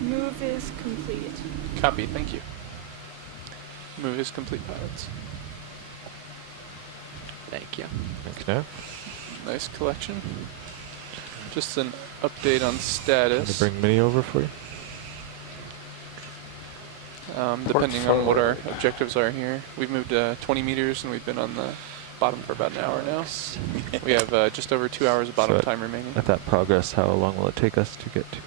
Move is complete. Copy, thank you. Move is complete, pilots. Thank you. Thanks, Nav. Nice collection. Just an update on Can status. I bring Mini over for you? Depending on what our objectives are here. We've moved 20 meters and we've been on the bottom for about an hour now. We have just over 2 hours of bottom So time remaining. At that progress, how long will it take us to get to?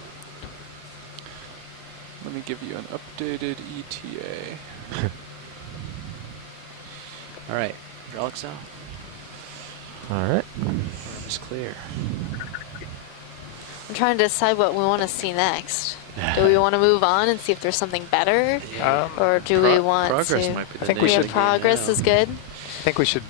Let me give you an updated ETA. All right, hydraulics out. All right. It's clear. I'm trying to decide what we want to see next. Do we want to move on and see if there's something better? Or do we want progress to... might be the I think name we of should- the game progress now. is good. I think we should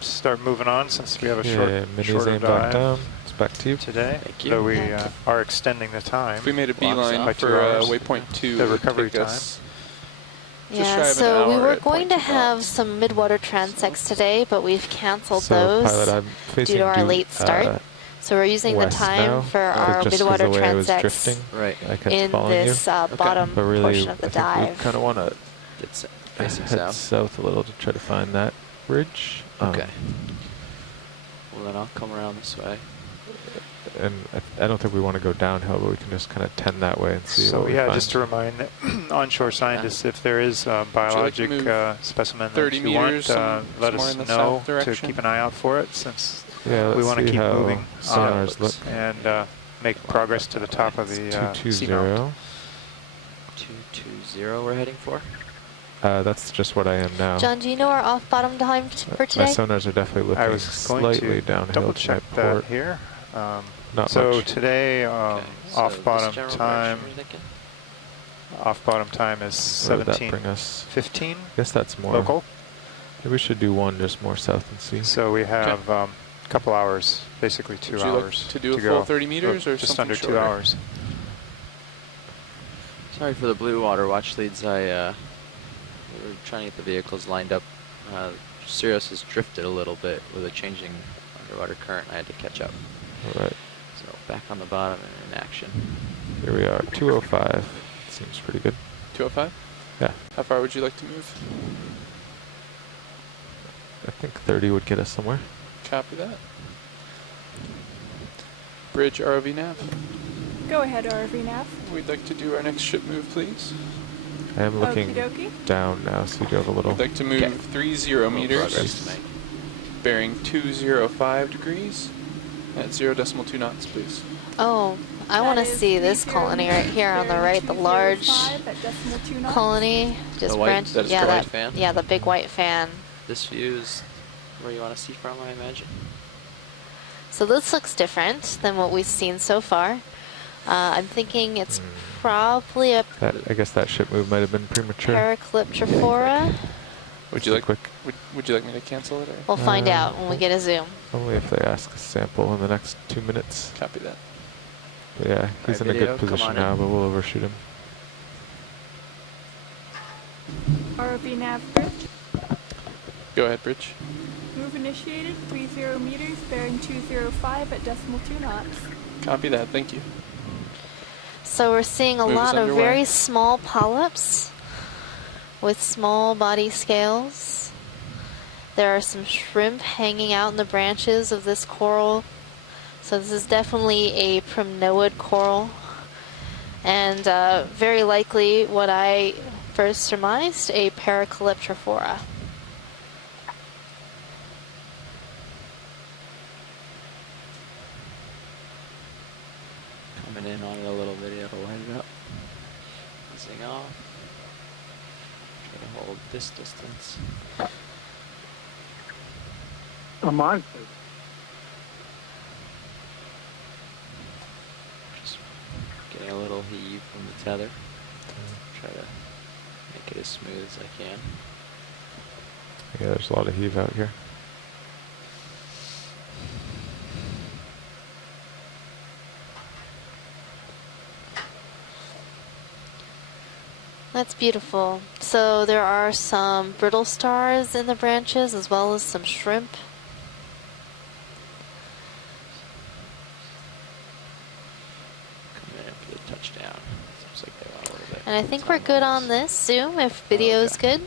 start moving on since we have a Mini's shorter aimed back dive down. It's back to you. today. Thank you. Though we Yeah. are extending the time. If we made a Blocks beeline off. By 2 for hours. waypoint 2, The it would recovery take time. us just shy Yeah, of an so we hour were at going to 0.2 have knots. some midwater transects today, but we've canceled So, those Pilot, I'm facing due to our late start. So we're using the west time now, for our just 'cause midwater the way I was transects drifting, Right. I kept in following this you. bottom But really, portion of the I think dive. we kind of want to Get facing head south. south a little to try to find that bridge. Okay. Well, then I'll come around this way. And I don't think we want to go downhill, but we can just kind of tend that way and see So what we yeah, find. just to remind onshore scientists, if there is a biologic move specimen that 30 you want, meters let somewhere us in the know south to direction? keep an eye out for it, since Yeah, we let's want to see keep how moving sonars look. and make progress to the top of the seamount. 220. 220 we're heading for. That's just what I am now. John, do you know our off-bottom time for My today? sonars are definitely I looking was going slightly to downhill double to my check that port. here. Not So much. today, Okay, so off this bottom general time, direction we're thinking? off bottom time is Where would that bring 17:15 us? I guess that's more. local. Maybe we should do one just more south and see. So we have a couple hours, basically 2 Would you like hours to do a go. full 30 meters or just something under shorter? 2 hours. Sorry for the blue water watch leads. We were trying to get the vehicles lined up. Sirius has drifted a little bit with a changing underwater current. I had to catch up. All right. So back on the bottom and in action. Here we are, 205. Seems pretty good. 205? Yeah. How far would you like to move? I think 30 would get us somewhere. Copy that. Bridge ROV nav. Go ahead, ROV nav. We'd like to do our next ship move, please. I am looking Okie dokie. down now, so you do have a little. We'd like to move 30 meters, Progress to make. bearing 205 degrees at 0.2 knots, please. Oh, I want to see this colony right here on the right, the large colony. Just The white- branch. that is Yeah, the white that. fan? Yeah, the big white fan. This view is where you want to see from, I imagine. So this looks different than what we've seen so far. I'm thinking it's probably a I guess that ship move might have been premature. Paracalyptrophora. Would you like quick? Would you like me to cancel it? Or? We'll find out when we get a zoom. Only if they ask a sample in the next 2 minutes. Copy that. But yeah, he's in a video, good come position on now, in. but we'll overshoot him. ROV nav bridge. Go ahead, Bridge. Move initiated. 30 meters, bearing 205 at 0.2 knots. Copy that. Thank you. So we're seeing a Move is lot of underway. very small polyps with small body scales. There are some shrimp hanging out in the branches of this coral. So this is definitely a primnoid coral. And very likely what I first surmised, a Paracalyptrophora. Coming in on it a little video to light it up. Easing off. Try to hold this distance. A monster. Just getting a little heave from the tether. Try to make it as smooth as I can. Yeah, there's a lot of heave out here. That's beautiful. So there are some brittle stars in the branches as well as some shrimp. Come in for the touchdown. Seems like they want a little bit. And I think we're good on this Zoom if video is good.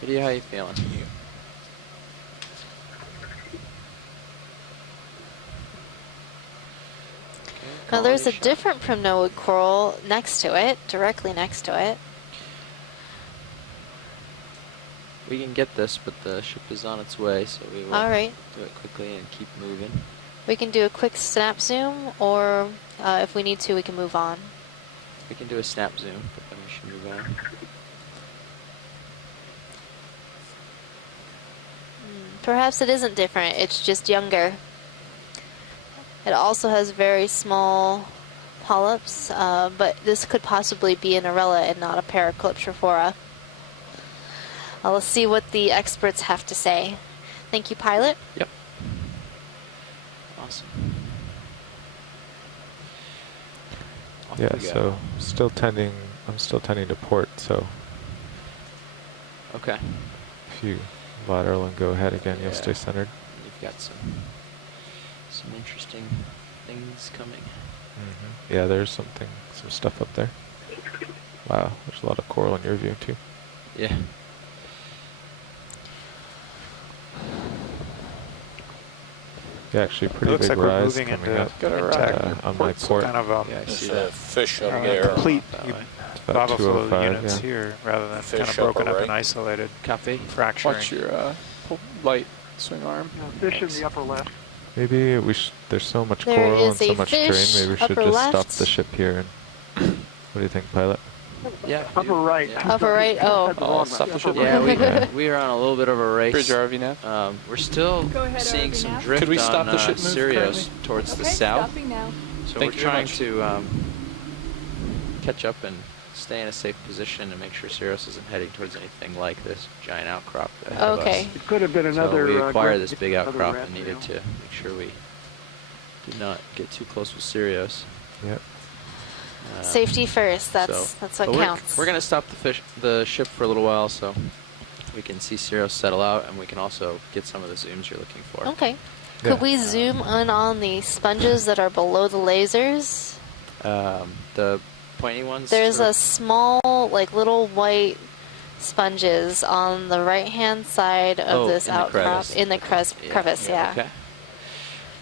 Video, how you feeling? Now there's a different primnoid coral next to it, directly next to it. We can get this, but the ship is on its way, so we will Alright. do it quickly and keep moving. We can do a quick snap zoom, or if we need to, we can move on. We can do a snap zoom, but then we should move on. Perhaps it isn't different, it's just younger. It also has very small polyps, but this could possibly be an arella and not a Paracalyptrophora. Let's see what the experts have to say. Thank you, pilot. Yep. Awesome. Off Yeah, we go. so I'm still tending to port, so Okay. if you lateral and go ahead again, you'll stay centered. You've got some interesting things coming. Yeah, there's some stuff up there. Wow, there's a lot of coral in your view too. Yeah. Yeah, actually, It pretty looks big like we're rise moving coming into up on my port. kind of Yeah, I see There's a that. fish up there. complete It's about lava flow 205, units yeah. here, rather than Fish kind of up broken up right. and isolated, Copy. fracturing. Watch your light swing arm. Fish in the upper left. Maybe there's so much There coral and is so a much terrain. fish Maybe we should upper just stop left. the ship here. And what do you think, pilot? Yeah. Upper right. Yeah. Upper right, oh. Oh, stop the ship. Yeah, we are on a little bit of a race. Bridge RV nav. We're still Go ahead, seeing RV some nav. drift Could we stop on the ship move Sirius currently? towards the Okay, south. stopping now. So Thank we're you very trying much. to catch up and stay in a safe position and make sure Sirius isn't heading towards anything like this giant outcrop ahead of us. Okay. It could have been another. So we acquired this great- big another outcrop rat and needed tail. to make sure we did not get too close with Sirius. Yep. Safety first, that's what but counts. We're going to stop the ship for a little while so we can see Sirius settle out and we can also get some of the zooms you're looking for. Okay. Yeah. Could we zoom in on the sponges that are below the lasers? The pointy ones? There's or- a small, like little white sponges on the right-hand side of Oh, this in the outcrop. crevice. In the crevice, yeah. Okay.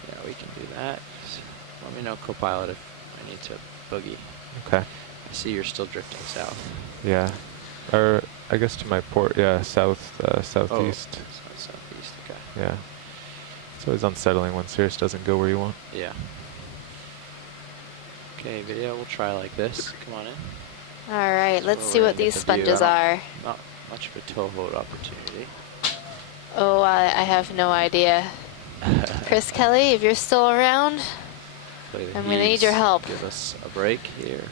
Yeah, we can do that. Let me know, co-pilot, if I need to boogie. Okay. I see you're still drifting south. Yeah. Or I guess to my port. Yeah, southeast. Southeast, okay. Yeah. It's always unsettling when Sirius doesn't go where you want. Yeah. Okay, video, we'll try like this. Come on in. All right, let's So see we're what gonna get these the view. sponges are. Not much of a towboat opportunity. Oh, I have no idea. Chris Kelly, if you're still around, Hopefully the I'm gonna need heaves your help. Give us a break here.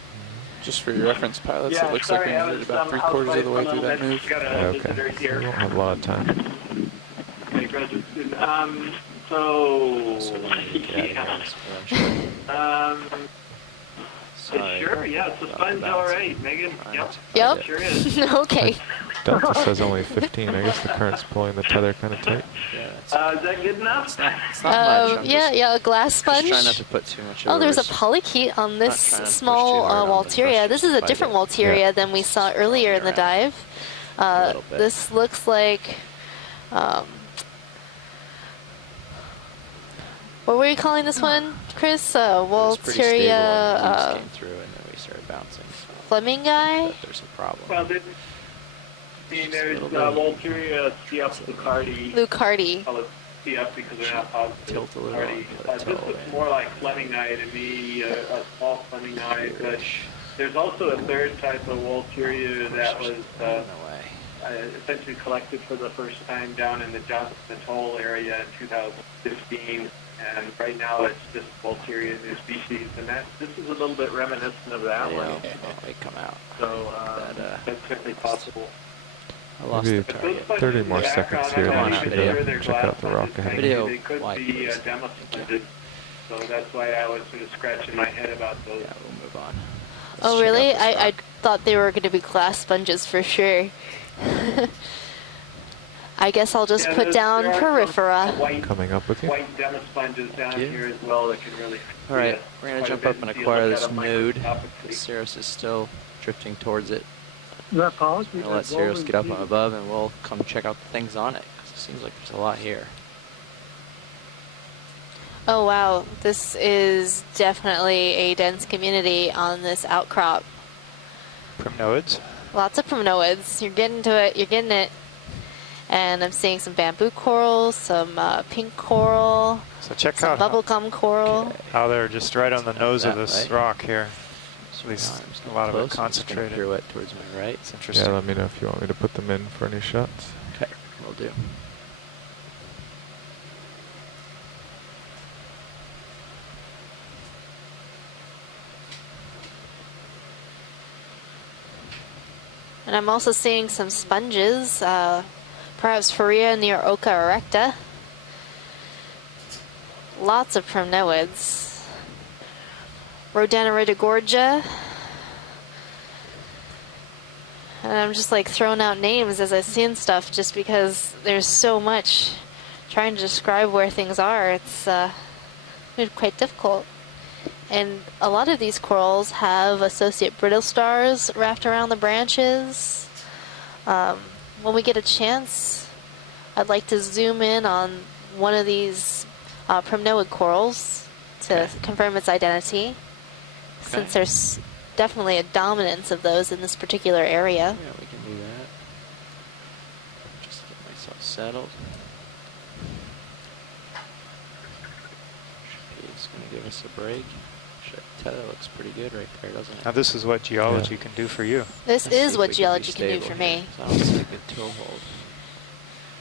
Just for your reference, pilots, Yeah, it looks sorry, like I we made was, it about I was 3/4 of the way a through little that bit. move. Got a Okay. visitor So here. we won't have a lot of time. Okay, graduate student. So, So we need to get out of yeah. here, eventually. Sorry Sure, yeah, it's a about sponge, the all bouncing. right, Megan. Yep. Yep. Sure is. Okay. Delta says only 15. I guess the current's pulling the tether kind of tight. Yeah, that's Is that good enough? it's not much. I'm Yeah, a glass just sponge. trying not to put too much Oh, there's a risk. polychaete on this trying to push small too hard on the Walteria. This is a thrusters, different but Walteria yeah. than we saw earlier in the dive. A little bit. This looks like, what were you calling this one, Chris? It was pretty stable and the Walteria waves came through and then we started bouncing. So Fleming guy? but there's a problem. Well, there's Walteria CF Lucardi. Lucardi. Call it CF because they're not positive. Tilt a little Lucardi. and put a This toe looks in. more like Fleming eye to me, a small Fleming eye, but there's also a third type of Walteria that was No way. essentially collected for the first time down in the Johnson Atoll area in 2015. And right now it's just Walteria new species, and this is a little bit reminiscent of that Yeah, one. oh, they come out. So That, that's certainly possible. I lost Maybe the target. 30 more seconds here. Come on and out, we video. should check out the rock ahead. Video They could wide, be please. demo splendid. So that's why I was sort of scratching my head about those. Yeah, we'll move on. Oh, check out really? this I rock. thought they were going to be glass sponges for sure. I guess I'll just put down porifera. Coming up with you. White demo sponges down here as well that can really. All right, we're gonna quite a jump bit up and see a acquire look this at a node. microscopically. Cirrus is still drifting towards it. Is that pause? I'm gonna let Cirrus get up on above, and we'll come check out the things on it. 'Cause it seems like there's a lot here. Oh wow, this is definitely a dense community on this outcrop. Primnoids. Lots of primnoids. You're getting to it, you're getting it. And I'm seeing some bamboo coral, some pink coral, So check some out how, bubblegum coral. how they're just right on the nose of that this way. rock here. At So least I'm just a lot of close. it I'm just gonna concentrated. pirouette towards my right. It's interesting. Yeah, let me know if you want me to put them in for any shots. Okay, will do. And I'm also seeing some sponges, perhaps Pharia near Oka erecta. Lots of primnoids. Rhodaniridogorgia. And I'm just like throwing out names as I see stuff just because there's so much. Trying to describe where things are, it's quite difficult. And a lot of these corals have associate brittle stars wrapped around the branches. When we get a chance, I'd like to zoom in on one of these primnoid corals to confirm its identity, since there's definitely a dominance of those in this particular area. Yeah, we can do that. Just to get myself settled. It's going to give us a break. Tether looks pretty good right there, doesn't it? Now this is what geology can do for you. This Let's see is if what we geology be can do stable for here. me. So I don't see a good toe hold.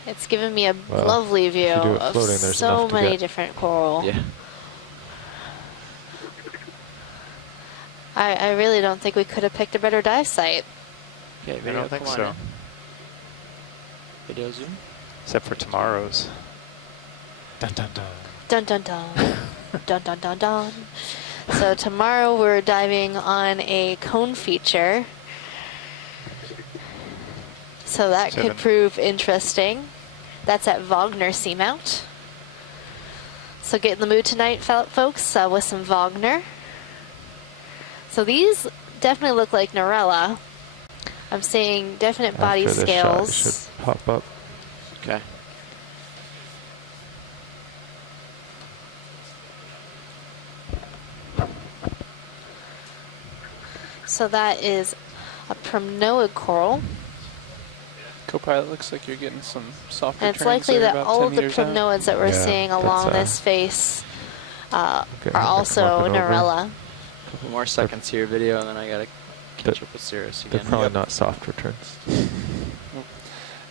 It's given me a Well, lovely view if you do it of floating, there's so enough to many get. different coral. Yeah. I really don't think we could have picked a better dive site. Okay, I video, don't think come on so. in. Video zoom. Except for tomorrow's. Dun dun dun. Dun dun dun. Dun dun dun dun. So tomorrow we're diving on a cone feature. So that could prove interesting. That's at Wagner Seamount. So get in the mood tonight, folks, with some Wagner. So these definitely look like Norella. I'm seeing definite body After this shot, it scales. should pop up. Okay. So that is a primnoid coral. Copilot, looks like you're getting some soft And it's returns likely there that about all 10 of the meters out. primnoids that we're Yeah, seeing that's, along this face are Okay, next also one over. Norella. A couple more seconds here, video, and then I gotta catch up with Cirrus They're again. probably not soft returns.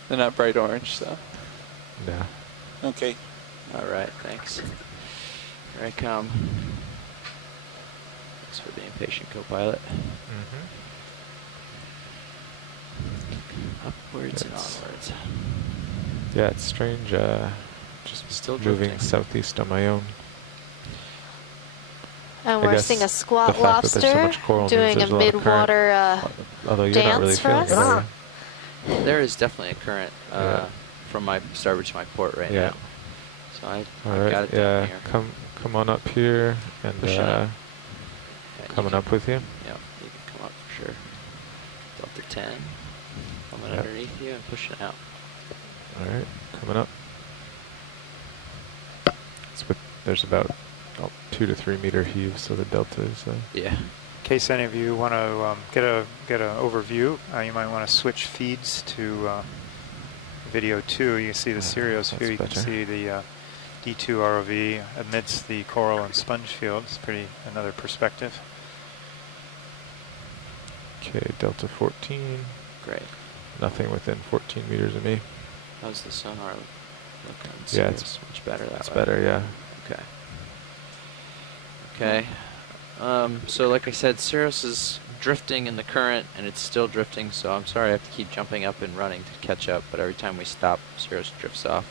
They're not bright orange, so. No. Okay. All right, thanks. Here I come. Thanks for being patient, Copilot. Upwards and Yes. onwards. Yeah, it's strange. Just Still moving drifting. southeast on my own. And I we're guess seeing a squat the fact that there's so lobster much coral means doing a there's a lot of current. mid-water Although you're not really dance for feeling us. it. are you? There is definitely a current Yeah. from my starboard to my port right Yeah. now. So I've All got right. it down Yeah. here. Come on up here and Pushing up. Yeah, you coming can- up with you. Yep, you can come up for sure. Delta 10. Coming Yep. underneath you and pushing out. All right, coming up. There's about 2 to 3 meter heave, so the delta is. Yeah. In case any of you want to get an overview, you might want to switch feeds to video 2. You can see the Sirius that's view. You can better. see the D2 ROV amidst the coral and sponge field. It's another perspective. Okay, delta 14. Great. Nothing within 14 meters of me. How's the sonar looking? Yeah, it's much better that It's way. better, yeah. Okay. Okay. So like I said, Cirrus is drifting in the current, and it's still drifting, so I'm sorry I have to keep jumping up and running to catch up, but every time we stop, Cirrus drifts off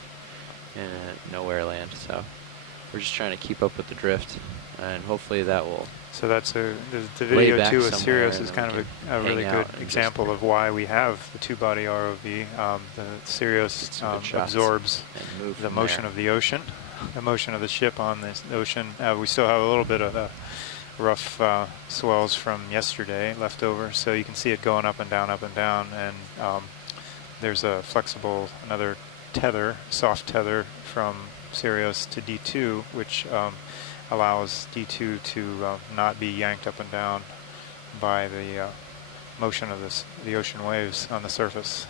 in nowhere land, so we're just trying to keep up with the drift, and hopefully that will So that's the Way video back too with somewhere, Sirius and is then kind we of can a really hang good out and example of why we have the two-body ROV. The Sirius some good shots absorbs and move the from motion there. of the ocean, the motion of the ship on the ocean. We still have a little bit of rough swells from yesterday left over, so you can see it going up and down, and there's a flexible, another tether, soft tether from Sirius to D2, which allows D2 to not be yanked up and down by the motion of the ocean waves on the surface.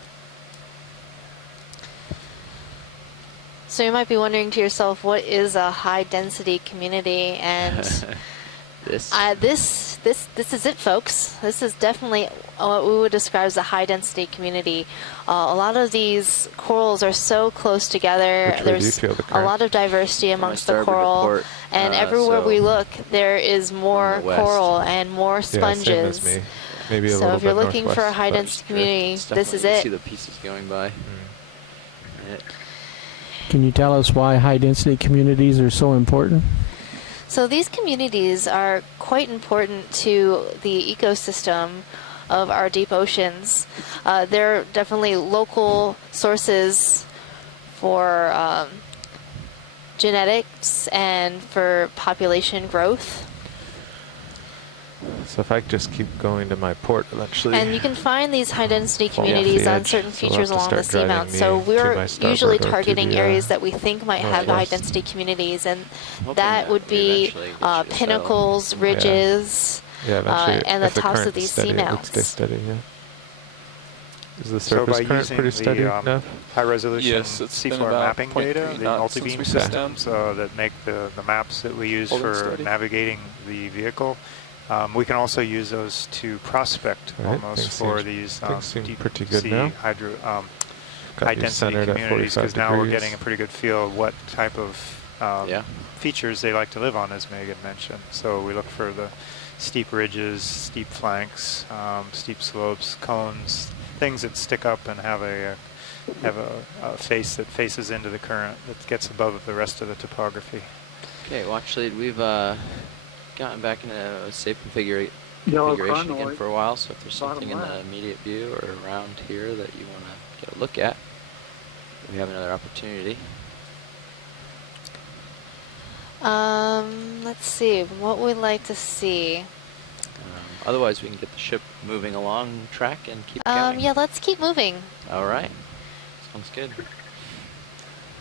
So you might be wondering to yourself, what is a high density community? And this is it, folks. This is definitely what we would describe as a high density community. A lot of these corals are so close together. There's a lot of diversity amongst the coral, and everywhere we look, there is more coral and more sponges. Yeah, same as me. Maybe a so little if you're bit looking for a high density community, this is You it. see the pieces going by. Can you tell us why high density communities are so important? So these communities are quite important to the ecosystem of our deep oceans. They're definitely local sources for genetics and for population growth. So if I just keep going to my port eventually. And you can find these high-density fall off communities the on edge, certain so I'll features have to along the start driving seamount. me So to we're my starboard usually or to targeting the, areas that we think might have northwest. high-density communities, and Hoping that would we be eventually get you to settle. pinnacles, ridges, Yeah, eventually, and the if the tops of current's these steady, it would seamounts. stay steady, yeah. Is the So surface by current using pretty steady the enough? high resolution Yes, it's been seafloor about mapping 0.3 data, the knots since multi-beam we set systems that make the maps that we use Holding for steady. navigating the vehicle. We can also use those to prospect Right, almost things for seem- these things seem deep pretty good sea now. high Got you density centered at communities, 45 because now we're degrees. getting a pretty good feel of what type of Yeah. features they like to live on, as Megan mentioned. So we look for the steep ridges, steep flanks, steep slopes, cones, things that stick up and have a face that faces into the current, that gets above the rest of the topography. Okay, well actually we've gotten back in a safe configuration Yellow again chronoid, for a while, so if there's bottom something in the left. immediate view or around here that you want to get a look at, we have another opportunity. Let's see, what we'd like to see. Otherwise we can get the ship moving along track and keep going. Yeah, let's keep moving. All right, sounds good.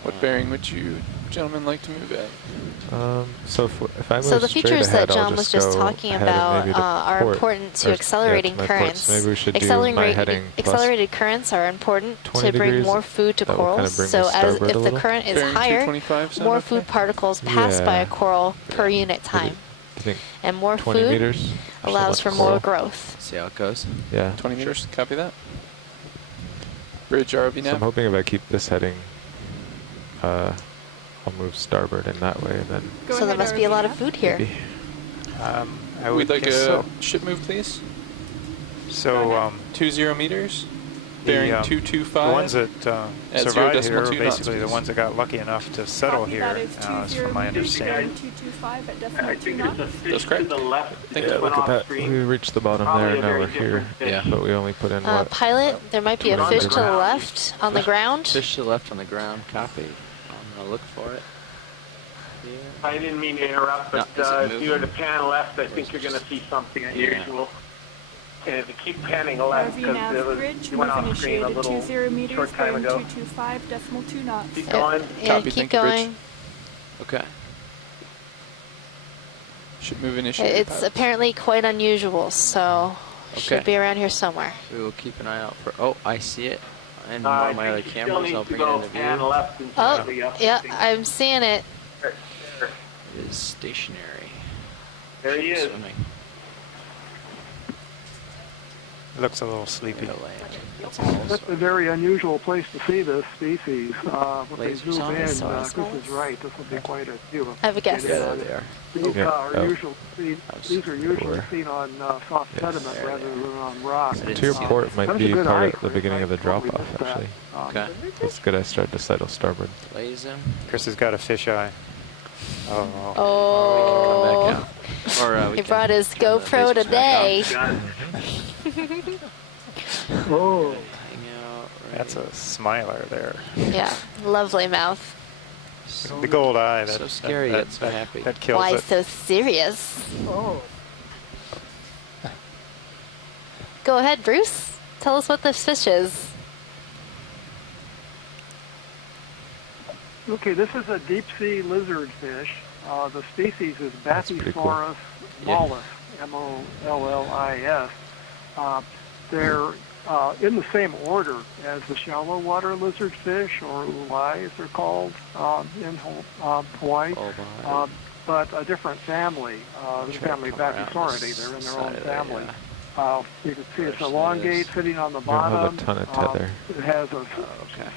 What bearing would you gentlemen like to move at? So if I move So the straight features ahead, that I'll John was just just go talking ahead and about maybe to are port, important to or, accelerating yeah, to my ports. currents. Maybe we should do my heading plus Accelerated currents are important 20 to bring degrees. more food to That will kind corals. of bring me So as starboard if a the little. current is Bearing higher, 225 sound more okay? food particles pass by Yeah. a coral per unit time. I think And more 20 food meters. allows So for much more coral. growth. See how it goes. Yeah. 20 meters, copy that. Bridge ROV So nav. I'm hoping if I keep this heading, I'll move starboard in that way, and then Go So there ahead, must be a lot of Arvina. food here. maybe. I would We'd like guess a so. ship move, please. So 20 meters. Bearing the 225. ones that at survived here are 0.2 knots, basically the please. ones that got lucky enough to settle Copy here, that is is 20 from my meters, bearing understanding. 225 at I decimal 2 think knots. there's a fish That's correct. to the left. Think Yeah, that look at that. Upstream. We reached the bottom Probably there, a now very we're here, different fish. but we only put in what? Pilot, there might be a On fish the to the ground. left on the ground. Fish to the left on the ground, copy. I'm going to look for it. Here. I didn't mean to interrupt, but No, is it if you were to moving? pan left, I think you're going to see something unusual. And if you keep panning left, RV because nav bridge, you went move off screen a initiated little 20 meters, short time bearing ago. 225 decimal 2 knots. Keep going. Yeah, Copy, keep thank you, Bridge. going. Okay. Ship move initiated. It's pilots. apparently quite unusual, so should Okay. be around here somewhere. We will keep an eye out for. Oh, I see it. And one I of my think other you still cameras. need I'll to bring it go into pan view. left and Oh, slightly up. yeah, I'm seeing it. There. It is stationary. There he is. Swimming. It looks a little sleepy. Gonna land. That's a That's a Halosaur. very unusual place to see this species. When they Lasers zoom on in, this Chris side. is right. This will be quite a view. I have a guess. Yeah, there they are. These Yeah. are Oh. usually these are usually seen on soft sediment There rather they are. than on rock. I didn't To your see port it. might That's a be good part eye, of the Chris. beginning of the I totally drop-off, missed that. actually. Okay. It's good I started to settle starboard. Plays him. Chris has got a fish eye. Oh. Oh. Come back out. Or, we He can brought his turn the GoPro basements back today. off. Oh. Hang out right That's a smiler there. Yeah, lovely mouth. The gold eye. That, so scary, yet so happy. That kills Why it. so serious? Oh. Go ahead, Bruce. Tell us what this fish is. Okay, this is a deep sea lizard fish. The species is pretty cool. Bathysaurus mollis, M-O-L-L-I-S. They're in the same order as the shallow water lizard fish, or ulai as they're called in Hawaii, but a different family, the family Bathysauridae. They're in their own family. You can see it's elongate, sitting on the You don't have bottom. a ton of tether. It has a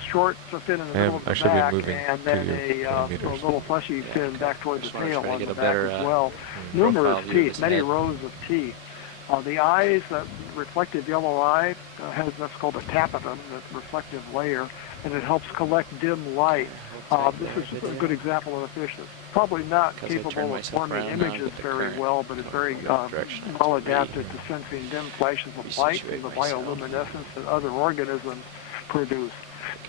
short fin in the middle of I the should be back, moving and to then your a meters. little fleshy fin back towards the Just wanna tail try to on get the a back better, as well. profile Numerous view of teeth, his many head. rows of teeth. The eyes, that reflective yellow eye, has that's called a tapetum, that reflective layer, and it helps collect dim light. This is a good example of a fish that's probably not Because I turned capable of myself forming around now, images get the very current well, but is very direction it's well gonna be. adapted to sensing dim flashes of light and the bioluminescence that other organisms produce.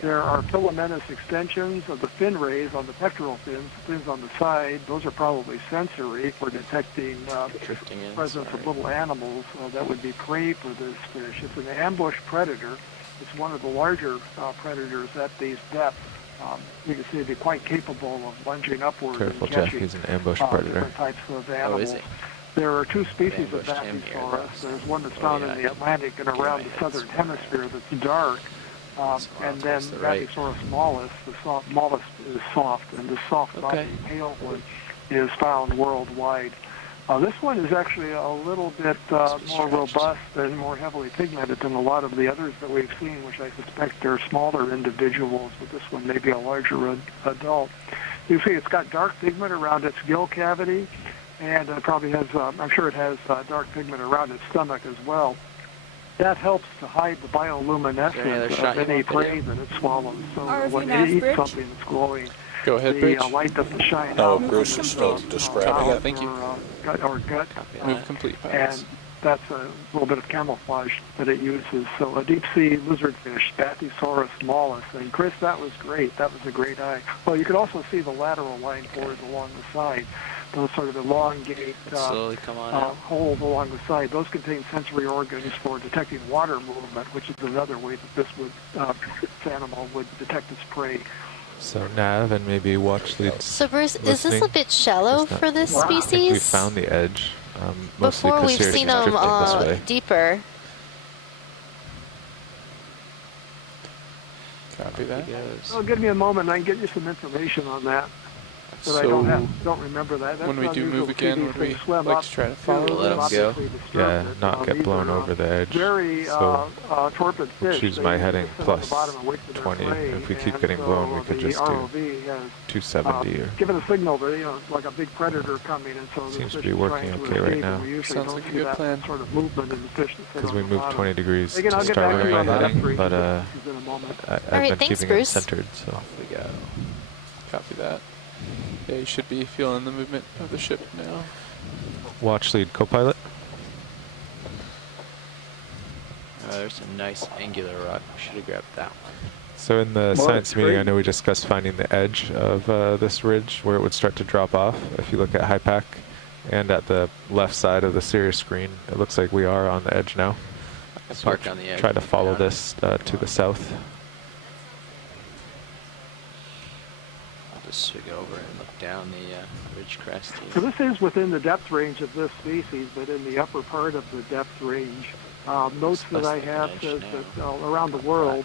There are filamentous extensions of the fin rays on the pectoral fins on the side. Those are probably sensory for detecting Drifting in, presence of little animals that would be prey for this fish. It's an ambush predator. It's one of the larger predators at these depths. You can see it'd be quite capable of lunging upward Careful, and Jeff. catching He's an ambush predator. different types of Oh, animals. is he? There are two species of ambushed him here, Bathysaurus. though. There's one that's Oh, found yeah, in the Atlantic and get around my the head southern somewhere. hemisphere that's dark. And then towards the right. Bathysaurus mollis, mollis is soft, and the soft body pale one is found worldwide. This one is actually a little bit more robust and more heavily pigmented than a lot of the others that we've seen, which I suspect are smaller individuals, but this one may be a larger adult. You see it's got dark pigment around its gill cavity, and it probably has, I'm sure it has dark pigment around its stomach as well. That helps to hide the bioluminescence of any prey that it swallows. So ROV when nav it eats bridge. something that's glowing, Go ahead, the Bridge. light doesn't shine No, out. Bruce is still describing mouth it. Thank you. Or gut. Move complete And pilots. that's a little bit of camouflage that it uses. So a deep-sea lizardfish, Bathysaurus mollis. And Chris, that was great. That was a great eye. Well, you could also see the lateral line pores along the side. Those sort of elongate Slowly come on out. holes along the side. Those contain sensory organs for detecting water movement, which is another way that this animal would detect its prey. So nav and maybe watch leads. So Bruce, is this listening. a bit shallow It's not- for this I think we species? found the edge. Mostly Before 'cause we've Sirius seen is them drifting this way. deeper. Copy that. Well, give me a moment, and I can get you some information on that. But I don't remember that. That's when we do unusual move to see again, these would we things swim like up to try to to follow Let 'em obviously go. disturb Yeah, it. not get These blown are, over the edge. Very So torpid we'll fish. choose They my just heading sit on plus the bottom and wait for their 20. prey, If we keep and getting so blown, we could the just do ROV has 270 or given a signal that like a big predator coming, and so Seems the to fish be is working trying to okay right escape, now. and we usually Sounds don't like a see good that plan. sort of movement in the fish that sit because on we the moved bottom. 20 degrees Again, to I'll get start back with to you my on the heading, depth but ranges in a moment. I've All right, been thanks, keeping Bruce. it centered. So Off we go. Copy that. Yeah, you should be feeling the movement of the ship now. watch lead co-pilot. There's a nice angular rock. We should have grabbed that one. So in the Well, science it's meeting, I great. know we discussed finding the edge of this ridge where it would start to drop off. If you look at HIPAC and at the left side of the Sirius screen, it looks like we are on the edge now. So Park on the edge. try to follow this to the south. I'll just swig over and look down the ridge crest So here. this is within the depth range of this species, but in the upper part of the depth range. Notes that less I than have an says inch that around the world,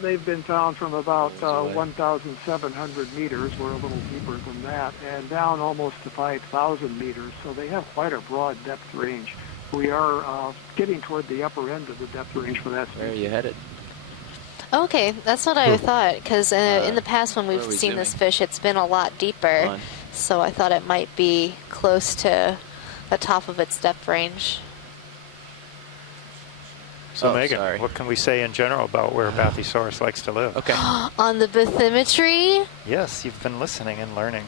they've been found from about Away. 1,700 meters. We're a little deeper than that, and down almost to 5,000 meters. So they have quite a broad depth range. We are getting toward the upper end of the depth range for that Where are species. you headed? Okay, that's what I thought, because in the past when where we've are we seen this zooming? fish, it's been a lot deeper. Come on. So I thought it might be close to the top of its depth range. So Oh, Megan, sorry. what can we say in general about where Bathysaurus likes to live? Okay. On the bathymetry? Yes, you've been listening and learning.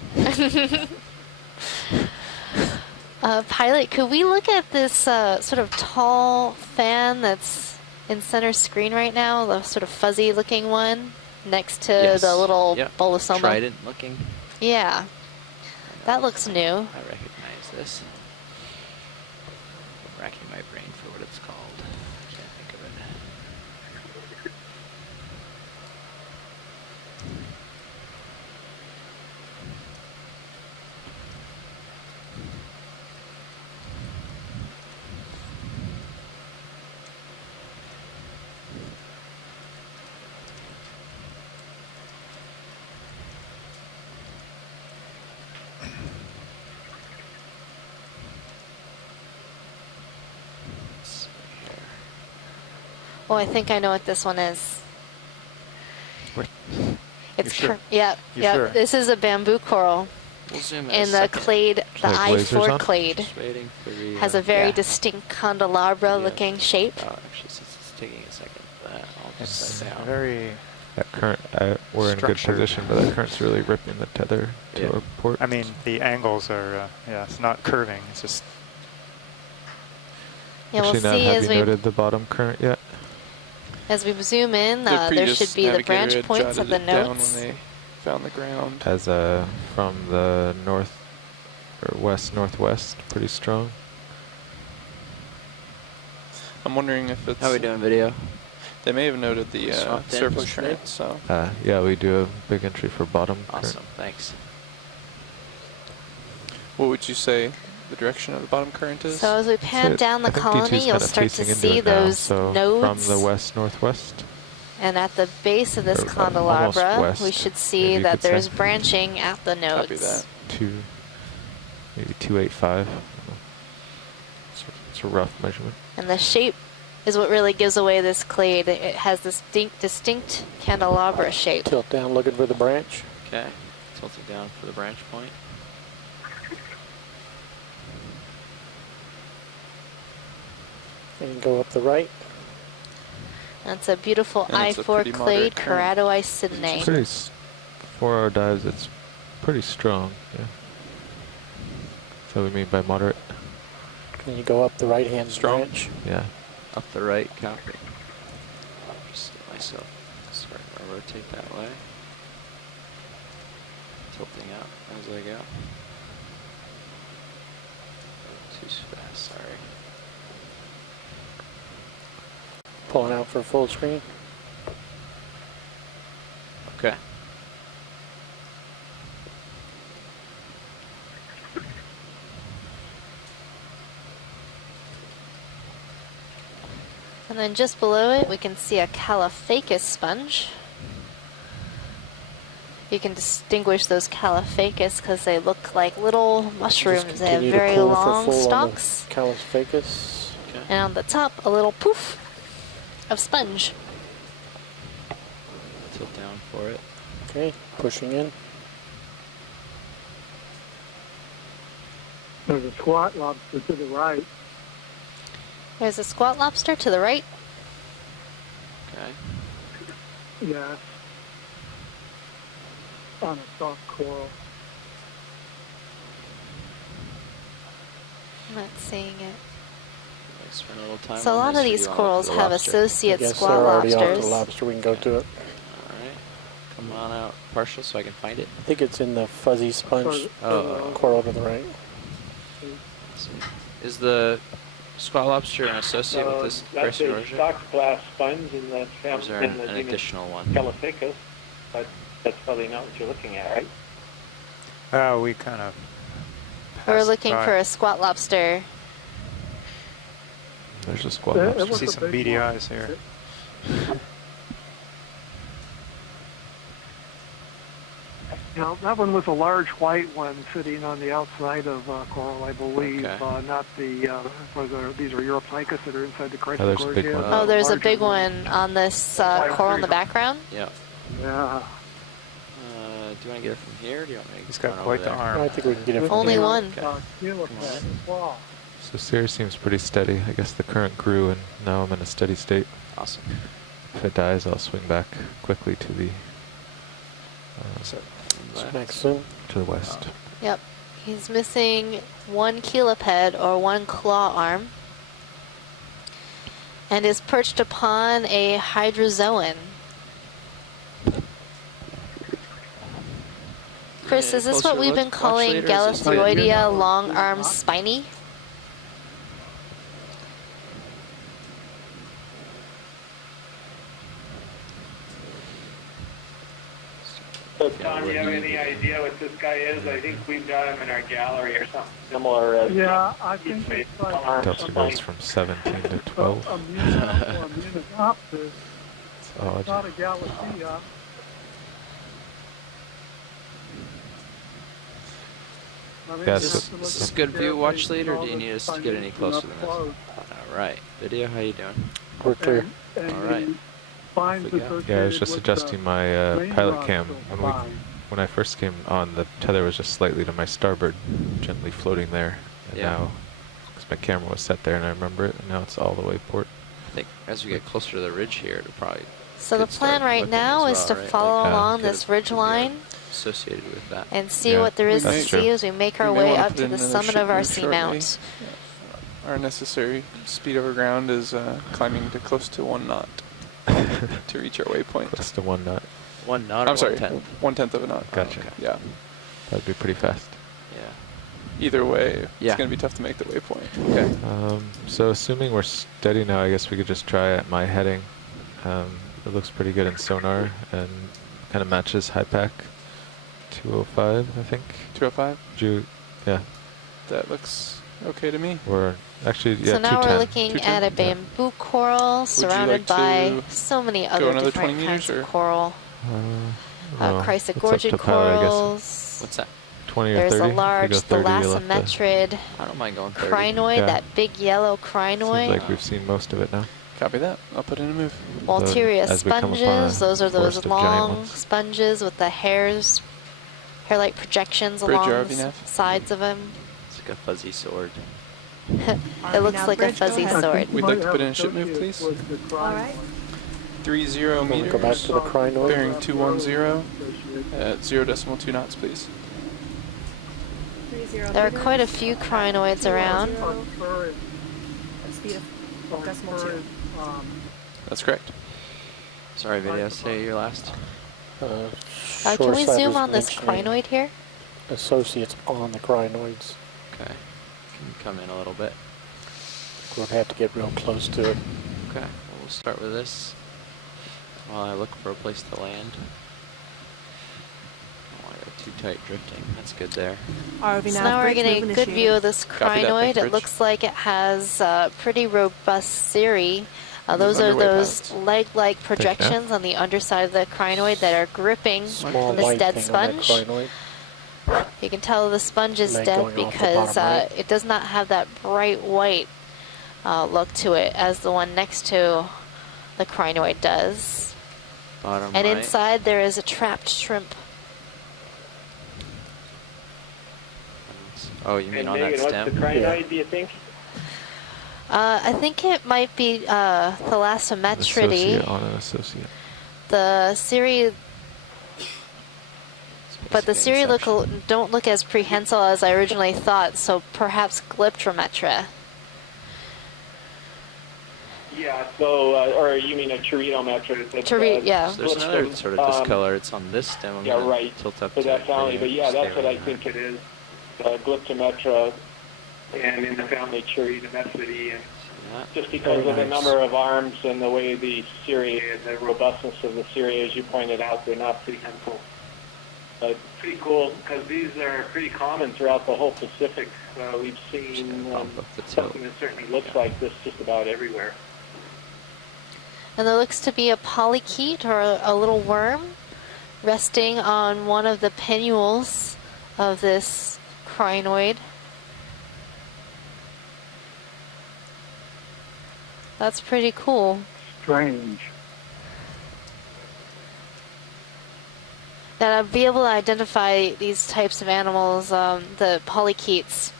Pilot, could we look at this sort of tall fan that's in center screen right now, the sort of fuzzy looking one next to Yes. the little Yep. bolosoma? Trident looking. Yeah, that looks new. I recognize this. I'm racking my brain for what it's called. I can't think of it. Oh, I think I know what this one is. What? It's You sure? Yeah, You yeah. sure? This is a bamboo coral. We'll zoom in a And the second. clade, the Like lasers I4 on? clade, Just waiting for the, has a very yeah. distinct candelabra looking shape. Oh, actually, since it's taking a second for that, I'll just It's set down. very. That current, we're in a good Structured. position, but that current's really ripping the tether to Yeah. our port. I mean, the angles are. Yeah, it's not curving. It's just. Yeah, we'll Actually, not see have as you we noted the bottom current yet? as we zoom in. The There previous should be the navigator branch had points of jotted the it down notes. when they found the ground. As from the north or west northwest, pretty strong. I'm wondering if it's. How are we doing video? They may have noted the Swapped in surface today? current, so. Yeah, we do a big entry for bottom Awesome, thanks. What would you say the direction of the bottom current is? So as we pan current. down the I think colony, D2's you'll kinda start to facing into see it now, those so nodes. from the west northwest. And at the base of this Or, almost candelabra, west, we should maybe see you that could there's say. branching at the nodes. Copy that. Maybe 285. It's a rough measurement. And the shape is what really gives away this clade. It has this distinct candelabra shape. Tilt down looking for the branch. Okay, tilted down for the branch point. And go up the right. That's a beautiful And it's a I4 pretty clade, moderate current. Keratois sydney. Pretty, for our dives, it's pretty strong. Yeah. That's what we mean by moderate. And you go up the right hand Strong. branch. Yeah. Up the right, copy. Just let myself start to rotate that way. Tilting out as I go. Oh, too fast, sorry. Pulling out for full screen. Okay. And then just below it, we can see a Caliphacus sponge. You can distinguish those Caliphacus because they look like little mushrooms. They have Continue to very pull for long full on the stalks. Caliphacus. And on the top, a little poof of sponge. Tilt down for it. Okay, pushing in. There's a squat lobster to the right. There's a squat lobster to the right. Okay. Yes. On a soft coral. I'm not seeing it. I spend a little time So a on lot this, of or these you wanna corals look at the have lobster? associate I guess squat they're already off lobsters. the lobster. We can go to it. Alright. Come on out partial so I can find it. I think it's in the fuzzy sponge Oh. coral to the right. Is the squat lobster an associate with this That's a Chrysorogia? stock glass sponge in the Or is there in the an genus additional one? Caliphacus, but that's probably not what you're looking at, right? We kind of. We're looking for a squat lobster. There's a squat Yeah, lobster. it was See a some big beady one. eyes here. Now, that one was a large white one sitting on the outside of coral, I believe. Okay. Not the, these are Europlycus that are inside the there's a big Chrysogorgia. one. Oh, there's a Larger big one. one on this coral in the background. Yeah. Yeah. Do you want to get it from here? Or do you want me to He's got run quite over the there? arm. I think we can get it from Only here. one. Gila cat as well. So Sirius seems pretty steady. I guess the current grew and now I'm in a steady state. Awesome. If it dies, I'll swing back quickly to the Next to the west. Yep. He's missing one cheliped or one claw arm and is perched upon a hydrozoan. Chris, is this what we've been calling Galathuroidea long-armed spiny? So, Tom, do you have any idea what this guy is? I think we've got him in our gallery or something similar. Yeah, I think it's like Delta goes from 17 to 12. Immunotopsis. It's odd. It's not a Galathea. Yeah, Is this good view, watch lead, or do you need us to get any closer than this? Alright, video, how you doing? We're clear. Alright. Yeah, I was just adjusting my pilot cam. When I first came on, the tether was just slightly to my starboard, gently floating there. And now, because my camera was set there and I remember it, and now it's all the way port. I think as we get closer to the ridge here, it'll probably... So the plan right now is to follow along this ridge line associated with that. and see what there is to see as we make our way up to the summit of our seamount. Our necessary speed over ground is climbing to close to 1 knot to reach our waypoint. Close to 1 knot. 1 knot or I'm sorry, 1/10? 1/10 of a knot. Gotcha. Okay. Yeah. That'd be pretty fast. Yeah. Either way, it's going to be tough to make the waypoint. Okay. So assuming we're steady now, I guess we could just try at my heading. It looks pretty good in sonar and kind of matches high pack. 205, I think. 205? Yeah. That looks okay to me. We're actually, yeah, So now 210. we're looking at a bamboo coral surrounded by so many other different kinds of coral. Chrysogorgid corals. What's that? 20 or There's 30. a large If we go 30, you'll have to- thalassometrid I don't mind going 30. crinoid, Yeah. that big yellow crinoid. Seems like we've seen most of it now. Copy that. I'll put in a move. Walteria as we come upon sponges, a those are forest those of giant long ones. sponges with the hair-like projections Bridge along ROV the nav. sides of them. It's like a fuzzy sword. It looks like a fuzzy sword. We'd like to put in a ship move, please. Alright. 30 meters. Go back to the crinoid. Bearing 210 at 0.2 knots, please. There are quite a few crinoids around. Speed of decimal 2. That's correct. Sorry, video, say your last. Can we zoom on this crinoid here? Associates on the crinoids. Okay. Can you come in a little bit? We'll have to get real close to it. Okay, well, we'll start with this while I look for a place to land. Oh, I got too tight drifting. That's good there. So now we're getting a good view of this crinoid. It looks like it has pretty robust cirri. Those are those leg-like projections on the underside of the crinoid that are gripping this dead sponge. You can tell the sponge is dead because it does not have that bright white look to it as the one next to the crinoid does. Bottom And right. inside there is a trapped shrimp. Oh, you mean And on Megan, that stem? what's the crinoid, do you think? I think it might be Thalassometridae. Associate on an associate. The cirri, but the cirri don't look as prehensile as I originally thought, so perhaps Glyptrometra. Yeah, so, or you mean a Chiritometra? Yeah. So there's another sort of discolor. It's on this stem. I'm Yeah, gonna right, tilt up for to that it family, there. but yeah, that's Stay what right I think it is. Glyptometra, and in the family Chiritometridae, and just because of the number of arms and the way the cirri and the robustness of the cirri, as you pointed out, they're not prehensile. But pretty cool, because these are pretty common throughout the whole Pacific. We've seen something that certainly looks like this just about everywhere. And there looks to be a polychaete, or a little worm, resting on one of the pinnules of this crinoid. That's pretty cool. Strange. Now, to be able to identify these types of animals, the polychaetes,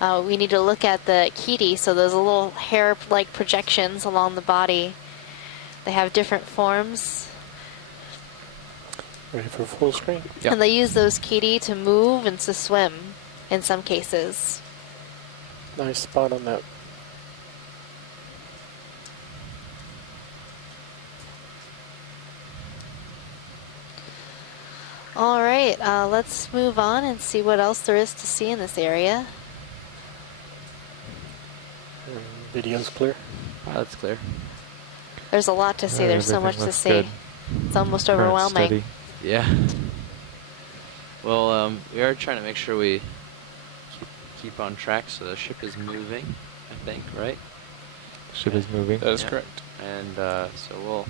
we need to look at the kiti. So those little hair-like projections along the body. They have different forms. Ready for full screen? Yep. And they use those kiti to move and to swim in some cases. Nice spot on that. All right, let's move on and see what else there is to see in this area. Video's clear? That's clear. There's a lot to see. There's so much to see. Good. It's almost overwhelming. Steady. Yeah. Well, we are trying to make sure we keep on track, so the ship is moving, I think, right? Ship is moving. That is correct. And so we'll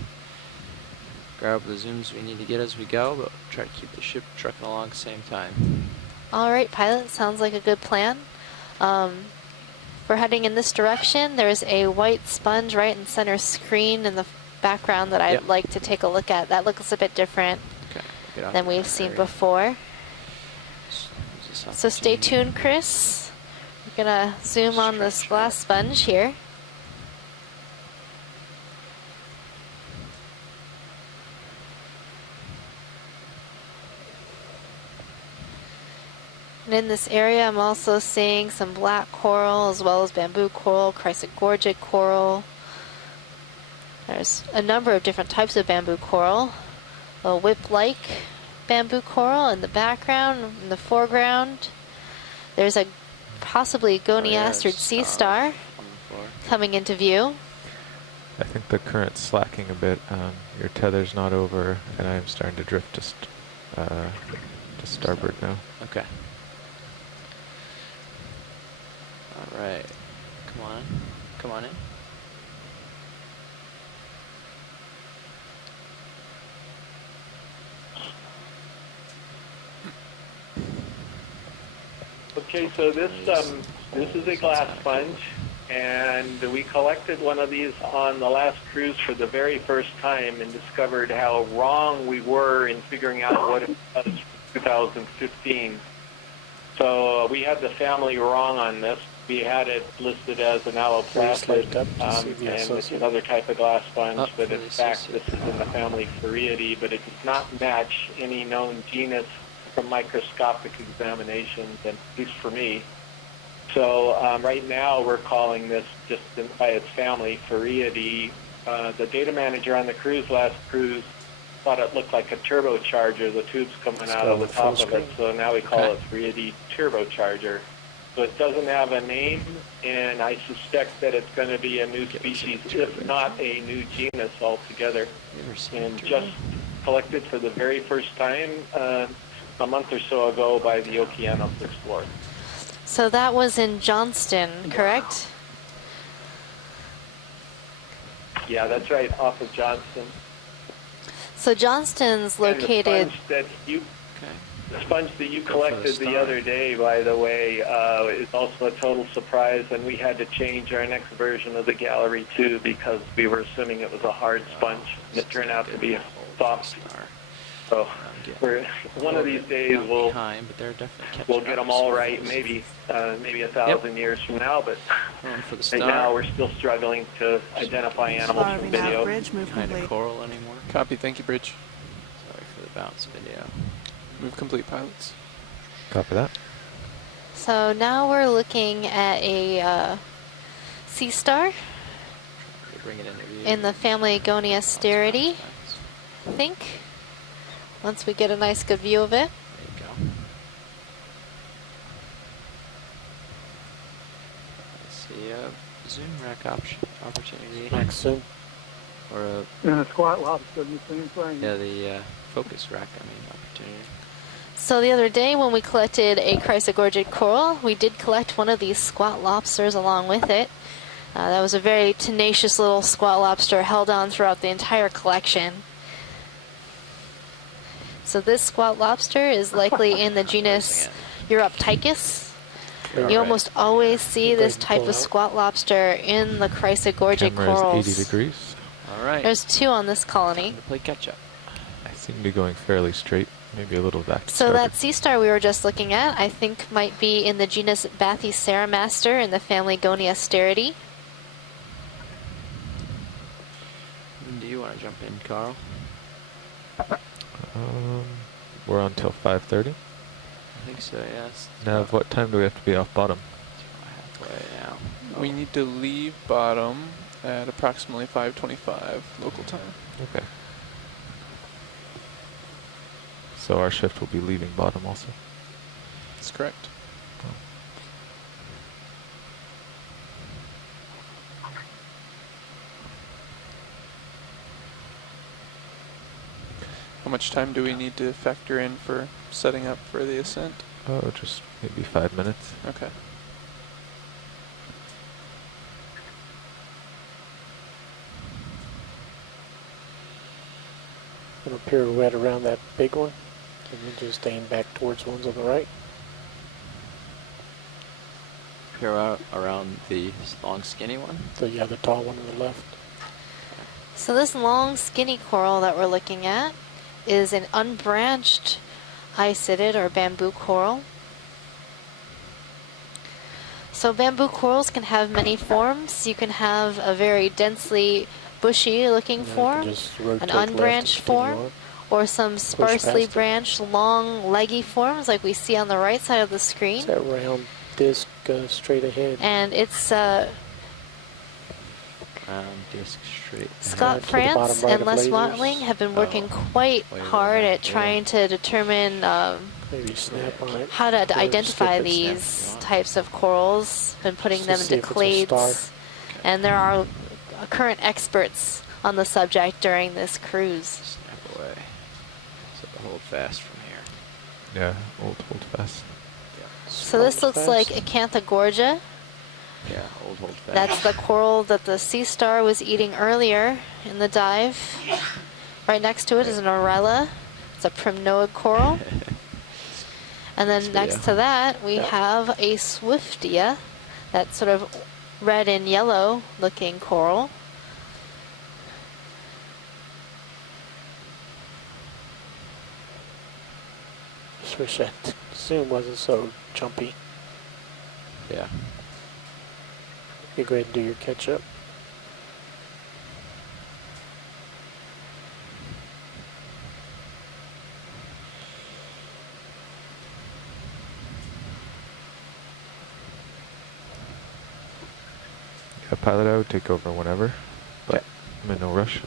grab the zooms we need to get as we go, but try to keep the ship trucking along at the same time. All right, pilot, sounds like a good plan. We're heading in this direction. There's a white sponge right in center screen in the background that I'd like to take a look at. That looks a bit different than we've seen before. So stay tuned, Chris. We're gonna zoom on this glass sponge here. And in this area, I'm also seeing some black coral as well as bamboo coral, chrysogorgic coral. There's a number of different types of bamboo coral. A whip-like bamboo coral in the background, in the foreground. There's a possibly goniastered sea star coming into view. I think the current's slacking a bit. Your tether's not over, and I'm starting to drift to starboard now. Okay. All right. Come on. Come on in. Okay, so this is a glass sponge, and we collected one of these on the last cruise for the very first time and discovered how wrong we were in figuring out what it was for 2015. So we had the family wrong on this. We had it listed as an alloplastid, and it's another type of glass sponge, but in fact this is in the family Phoriidae, but it does not match any known genus from microscopic examinations, and at least for me. So right now we're calling this just by its family Phoriidae. The data manager on the last cruise thought it looked like a turbocharger, the tubes coming out of the top of it, so now we call it Phoriidae turbocharger. So it doesn't have a name, and I suspect that it's going to be a new species, if not a new genus altogether, and just collected for the very first time a month or so ago by the Okeanos explorer. So that was in Johnston, correct? Yeah, that's right, off of Johnston. So Johnston's located... The sponge that you collected the other day, by the way, is also a total surprise, and we had to change our next version of the gallery too because we were assuming it was a hard sponge, and it turned out to be a soft. So one of these days we'll get them all right, maybe 1,000 years from now, but right now we're still struggling to identify animals from video. Bridge, move complete. Coral anymore? Copy, thank you, Bridge. Sorry for the bounce video. Move complete, pilots. Copy that. So now we're looking at a sea star in the family Goniasteridae, I think. Once we get a nice good view of it. There you go. I see a zoom rack opportunity. Max zoom. Or a... And a squat lobster, the same thing. Yeah, the focus rack, opportunity. So the other day when we collected a chrysogorgic coral, we did collect one of these squat lobsters along with it. That was a very tenacious little squat lobster, held on throughout the entire collection. So this squat lobster is likely in the genus Europtychus. You almost always see this type of squat lobster in the chrysogorgic corals. Camera is 80 degrees. All right. There's two on this colony. Time to play catch up. Nice. Seem to be going fairly straight, maybe a little back to So starboard. that sea star we were just looking at, I think might be in the genus Bathyceramaster in the family Goniasteridi. Do you want to jump in, Carl? We're on till 5:30. I think so, yes. Now, what time do we have to be off bottom? Halfway now. We need to leave bottom at approximately 5:25 local time. Okay. So our shift will be leaving bottom also. That's correct. How much time do we need to factor in for setting up for the ascent? Oh, just maybe 5 minutes. Okay. And up here we're at around that big one. And then just aim back towards the ones on the right. Here out around the long skinny one? The tall one on the left. So this long skinny coral that we're looking at is an unbranched icidid or bamboo coral. So bamboo corals can have many forms. You can have a very densely bushy looking form, an unbranched form, or some sparsely branched long leggy forms like we see on the right side of the screen. It's that round disc straight ahead. And it's Round disc straight. Scott France and Les Watling have been working quite hard at trying to determine maybe snap on it. how to identify these types of corals, and putting them into clades. And there are current experts on the subject during this cruise. Snap away. So hold fast from here. Yeah, hold fast. So this looks like Acanthogorgia. Yeah, hold fast. That's the coral that the sea star was eating earlier in the dive. Right next to it is an Orella. It's a primnoid coral. And then next to that, we have a Swiftia, that sort of red and yellow looking coral. Just wish that zoom wasn't so jumpy. Yeah. You go ahead and do your catch up. Yeah, pilot, I would take over whenever, but I'm in no rush.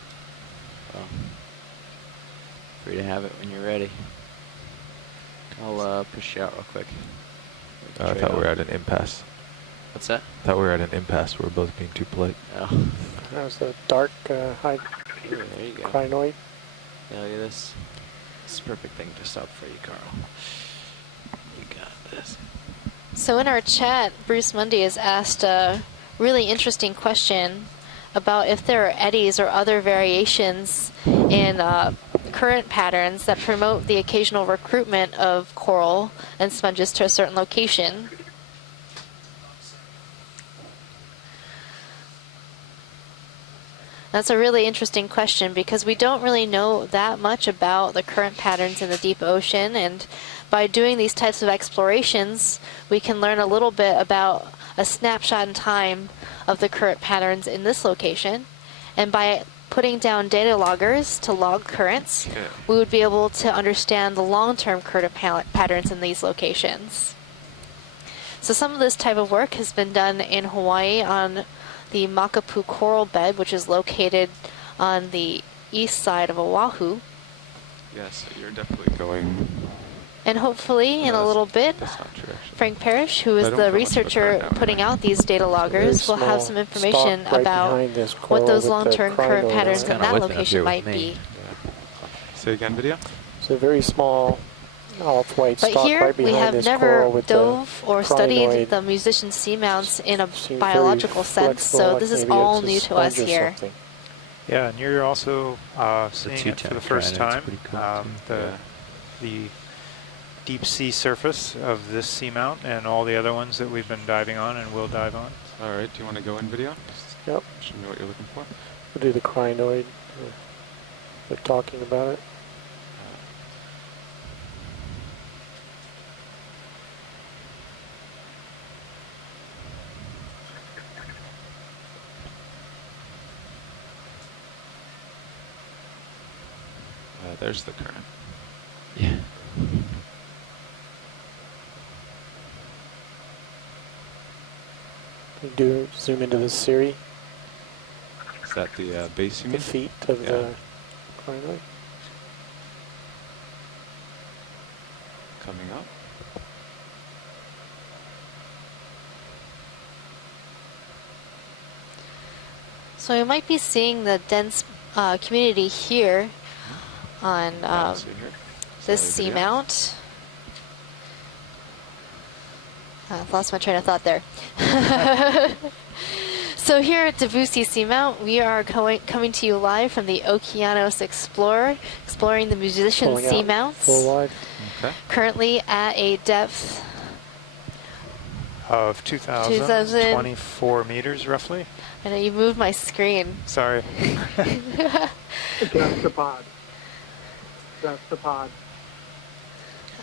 Well, free to have it when you're ready. I'll push you out real quick. I thought we were at an impasse. What's that? I thought we were at an impasse. We were both being too polite. Oh. That was the dark high Ooh, there you go. crinoid. Yeah, look at this. This is the perfect thing to stop for you, Carl. You got this. So in our chat, Bruce Mundy has asked a really interesting question about if there are eddies or other variations in current patterns that promote the occasional recruitment of coral and sponges to a certain location. That's a really interesting question because we don't really know that much about the current patterns in the deep ocean, and by doing these types of explorations we can learn a little bit about a snapshot in time of the current patterns in this location, and by putting down data loggers to log currents we would be able to understand the long-term current patterns in these locations. So some of this type of work has been done in Hawaii on the Makapu coral bed, which is located on the east side of Oahu. Yes, you're definitely going. And hopefully in a little bit, Frank Parrish, who is the researcher putting out these data loggers, will have some information about what those long-term current patterns in that location might be. Say again, video? It's a very small off-white But stalk here right we behind have this never coral with dove or the studied crinoid. the musician seamounts in a Seems biological very sense, flexible, so like this is maybe all it's a new to us sponge or here. something. Yeah, and you're also seeing it for the first time. The deep sea surface of this seamount and all the other ones that we've been diving on and will dive on. All right, do you want to go in video? Yep. Show me what you're looking for. We'll do the crinoid. They're talking about it. there's the current. Yeah. Can you do zoom into the Siri? Is that the base you The mean? feet of Yeah. the crinoid? Coming up. So we might be seeing the dense community here on See here. this Sorry, video. seamount. I've lost my train of thought there. So here at Debussy Seamount, we are coming to you live from the Okeanos Explorer, exploring the musician Pulling out seamounts. full wide. Okay. Currently at a depth Of 2,024 meters, roughly. I know you moved my screen. Sorry. That's the pod. That's the pod.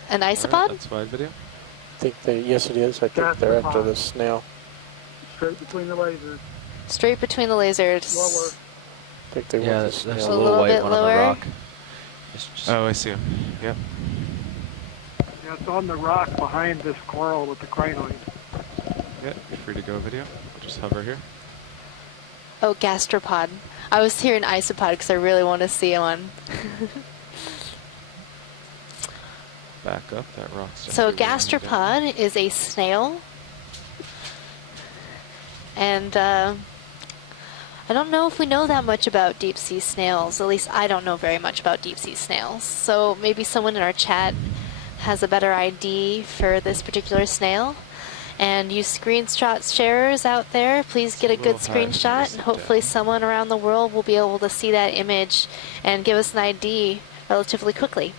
An All right, isopod? that's wide video. I think they, yes it is. I think That's they're the after pod. the snail. Straight between the lasers. Straight between the lasers. Lower. I think they Yeah, want the there's a snail. A little little white bit one on the lower. rock. It's just Oh, I see him. Yep. Yeah, it's on the rock behind this coral with the crinoid. Yeah, you're free to go video. Just hover here. Oh, gastropod. I was hearing isopod because I really want to see one. Back up. That rock's So a definitely going down. gastropod is a snail. And I don't know if we know that much about deep sea snails. At least I don't know very much about deep sea snails. So maybe someone in our chat has a better ID for this particular snail. And you screenshot sharers out there, please get a little good high for screenshot, this and hopefully down. someone around the world will be able to see that image and give us an ID relatively quickly.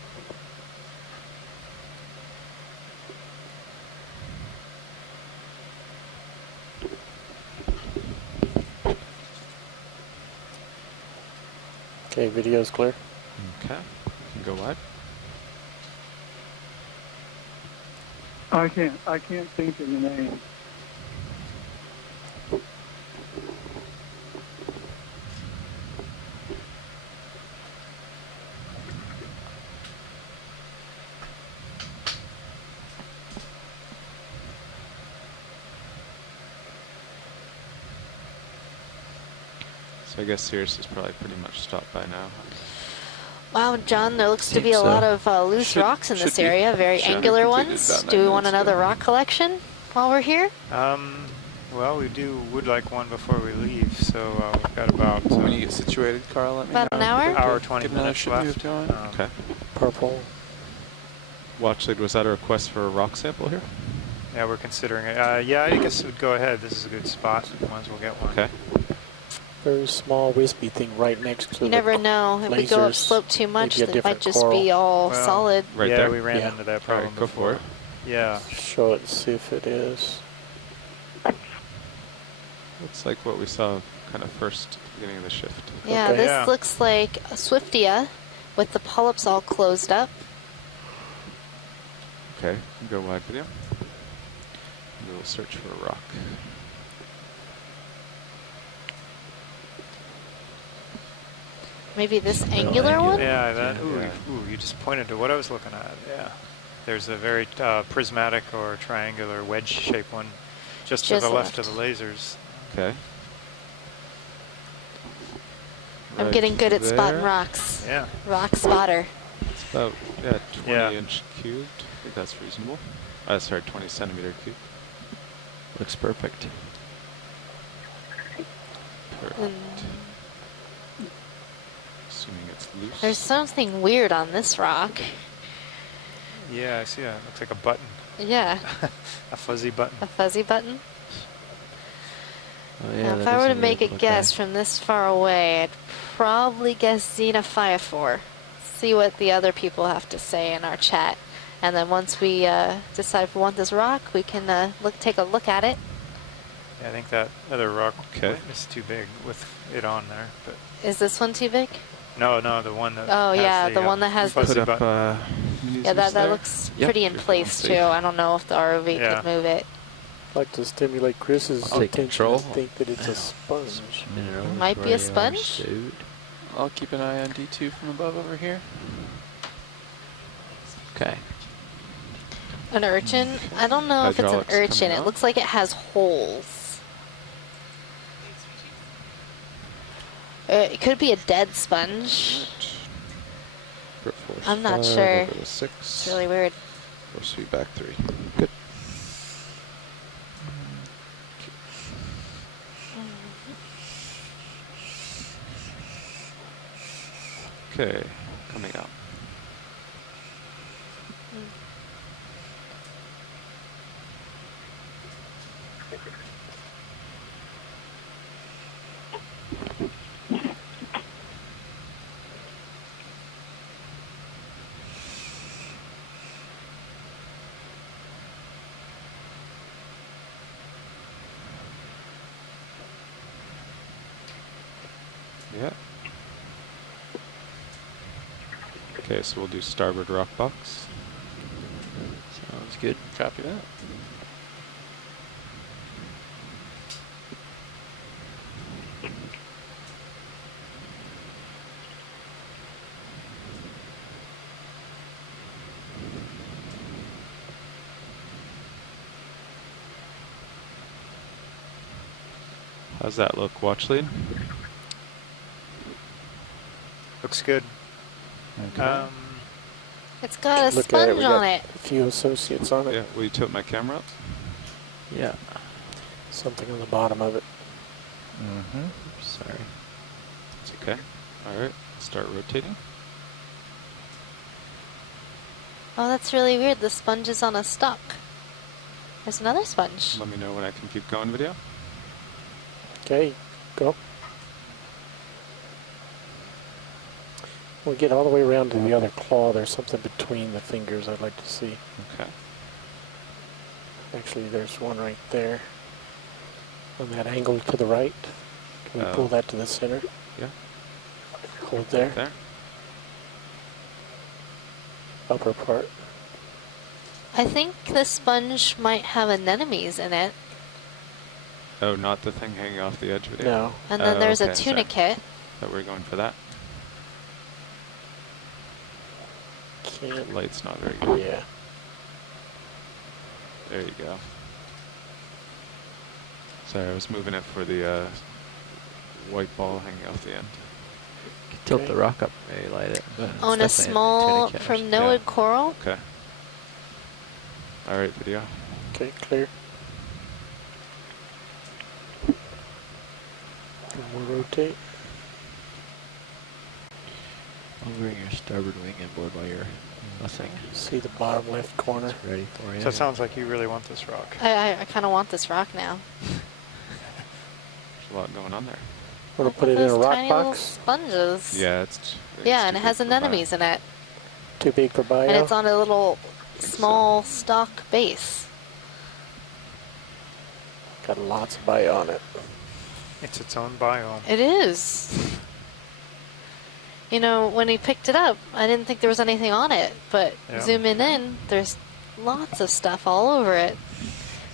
Okay, video's clear. Okay. You can go wide. I can't think of the name. So I guess Sirius is probably pretty much stopped by now. Wow, John, there looks to Think be a so. lot of loose Should- rocks in should this be. area, very Should have angular completed ones. about 9 Do we want minutes another ago. rock collection while we're here? Well, would like one before we leave, so we've got about When you get situated, Carl, let me About know. an hour? hour 20 Get another minutes should left. move going. Okay. Purple. Watch lead, was that a request for a rock sample here? Yeah, we're considering it. Yeah, I guess we'd go ahead. This is a good spot. Might as well get one. Okay. Very small wispy thing right next to You the never know. If we go up lasers, slope too much, maybe a it might different just coral. be all Well, solid. Right yeah, there? we ran Yeah. into that All problem right, go before. for it. Yeah. Show it, see if it is. Looks like what we saw kind of first at the beginning of the shift. Yeah, Okay. this Yeah. looks like a Swiftia with the polyps all closed up. Okay, go wide video. We'll search for a rock. Maybe this angular one? Yeah, that. Yeah, Ooh, yeah. ooh, you just pointed to what I was looking at. Yeah. There's a very prismatic or triangular wedge-shaped one just to Just the left left. of the lasers. Okay. I'm Right getting good at spotting there. rocks. Yeah. Rock spotter. It's about 20 Yeah. inch cubed. I think that's reasonable. Sorry, 20 centimeter cubed. looks perfect. Perfect. Assuming it's loose. There's something weird on this rock. Yeah, I see that. Looks like a button. Yeah, A fuzzy button. a fuzzy button. Oh, yeah, Now, if that I is were to weird make a looking. guess from this far away, I'd probably guess Xenophyrophore. See what the other people have to say in our chat. And then once we decide if we want this rock, we can take a look at it. Yeah, I think that other rock Okay. is too big with it on there. But Is this one too big? no, the one that. Oh, has yeah, the one that has the- fuzzy Put up button. Yeah, that there. looks Yep. pretty in Sure, place safe. too. I don't know if the ROV Yeah. could move it. I'd like to stimulate Chris's I'll take attention control. and think that it's a sponge. Might be a sponge. I'll keep an eye on D2 from above over here. Okay. An urchin? I don't know if it's an Hydraulics urchin. coming It out. looks like it has holes. It could be a dead sponge. I'm not sure. Over to 6. It's really weird. Force feed back 3. Good. Okay, coming out. Yeah. Okay, so we'll do starboard rock box. Sounds good. Copy that. How's that look, watch lead? Looks good. It's got a Look at it. sponge We on got it. a few associates on it. Yeah, will you tilt my camera up? Yeah. Something on the bottom of it. Mm-hmm. Sorry. It's okay. Alright, start rotating. Oh, that's really weird. The sponge is on a stalk. There's another sponge. Let me know when I can keep going, video. Okay, go. We'll get all the way around to the other claw. There's something between the fingers I'd like to see. Okay. Actually, there's one right there. On that angle to the right. Can we pull that to the center? Yeah. Hold there. Right there. Upper part. I think the sponge might have anemones in it. Oh, not the thing hanging off the edge, video? No. And then there's a okay, sorry. tunicate. Thought we were going for that. Can't. Light's not very good. Yeah. There you go. Sorry, I was moving it for the white ball hanging off the end. Tilt the rock up, maybe light it. But it's On a definitely small tunicate or from something. Noad coral. Okay. Alright, video. Okay, clear. And we'll rotate. I'll bring your starboard wing inboard while you're nothing. See the bottom left corner. It's ready for you. So it sounds like you really want this rock. I kind of want this rock now. There's a lot going on there. Want to put it in a Those rock tiny little box? sponges. Yeah, it's Yeah, and it too has big for bio. anemones in it. Too big for bio? And it's on a little so. small stalk base. Got lots of bio on it. It's its own biome. It is. You know, when he picked it up, I didn't think there was anything on it, but Yeah. zooming in, there's lots of stuff all over it.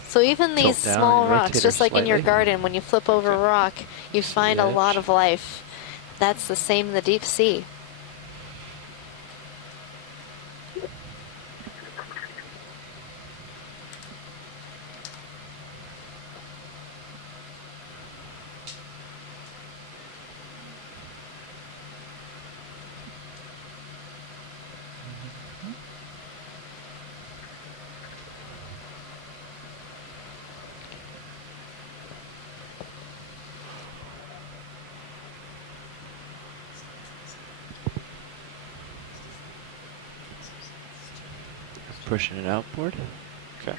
So even Tilt these down small and rocks, rotate just her like in your slightly. garden, when you flip over a rock, you find a edge. lot of life. That's the same in the deep sea. Pushing it outboard. Okay.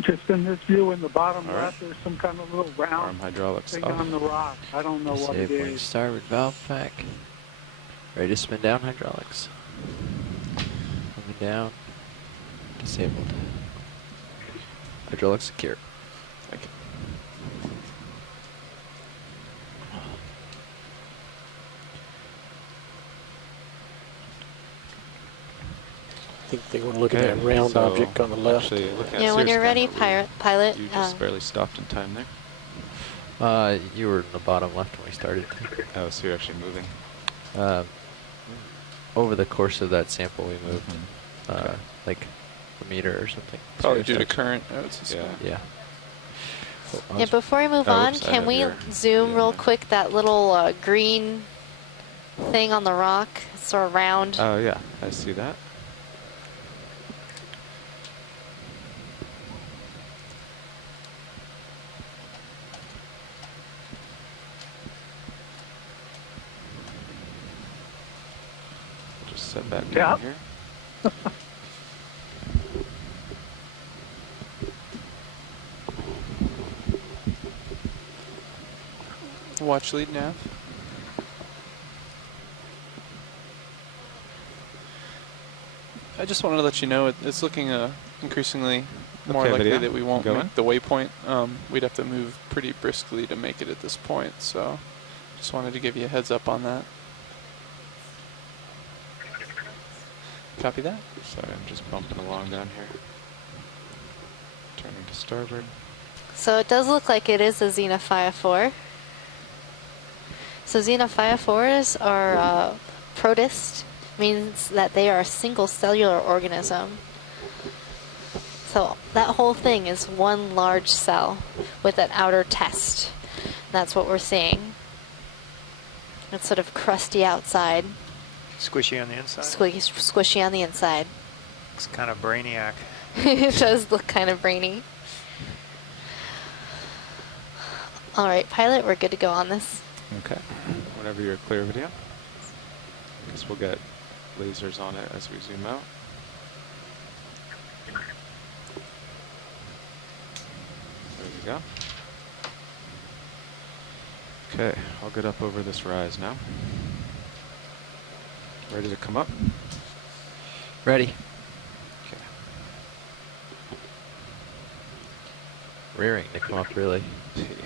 Just in this view in the bottom All right. left, there's some kind of little Arm round hydraulics thing off. on the rock. I don't know what it Save wing is. starboard valve pack. Ready to spin down hydraulics. Moving down. Disabled. Hydraulics secure. Thank you. I think they want to look at Okay, that round so object on the left. actually, looking at Yeah, when Sears you're ready, camera, pilot, you just barely stopped in time there. You were in the bottom left when we started. Oh, so you're actually moving. Over the course of that sample, we moved Okay. like a meter or something. Probably due to current, I would suspect. Yeah. Yeah, before we move on, oops, I can have we your zoom video real there. quick that little green thing on the rock? It's sort of round. Oh yeah, I see that. Just set back down here. Watch lead nav. I just wanted to let you know it's looking increasingly more Okay, likely video. that we won't Going. make the waypoint. We'd have to move pretty briskly to make it at this point, so just wanted to give you a heads up on that. Copy that. Sorry, I'm just bumping along down here. Turning to starboard. So it does look like it is a xenophyophore. So xenophyophores are protist, means that they are a single cellular organism. So that whole thing is one large cell with an outer test. That's what we're seeing. It's sort of crusty outside, Squishy on the inside. squishy on the inside. It's kind of brainiac. It does look kind of brainy. All right, pilot, we're good to go on this. Okay. Whenever you're clear, video. Guess we'll get lasers on it as we zoom out. There we go. Okay, I'll get up over this rise now. Ready to come up? Ready. Okay. Rearing to come up, really.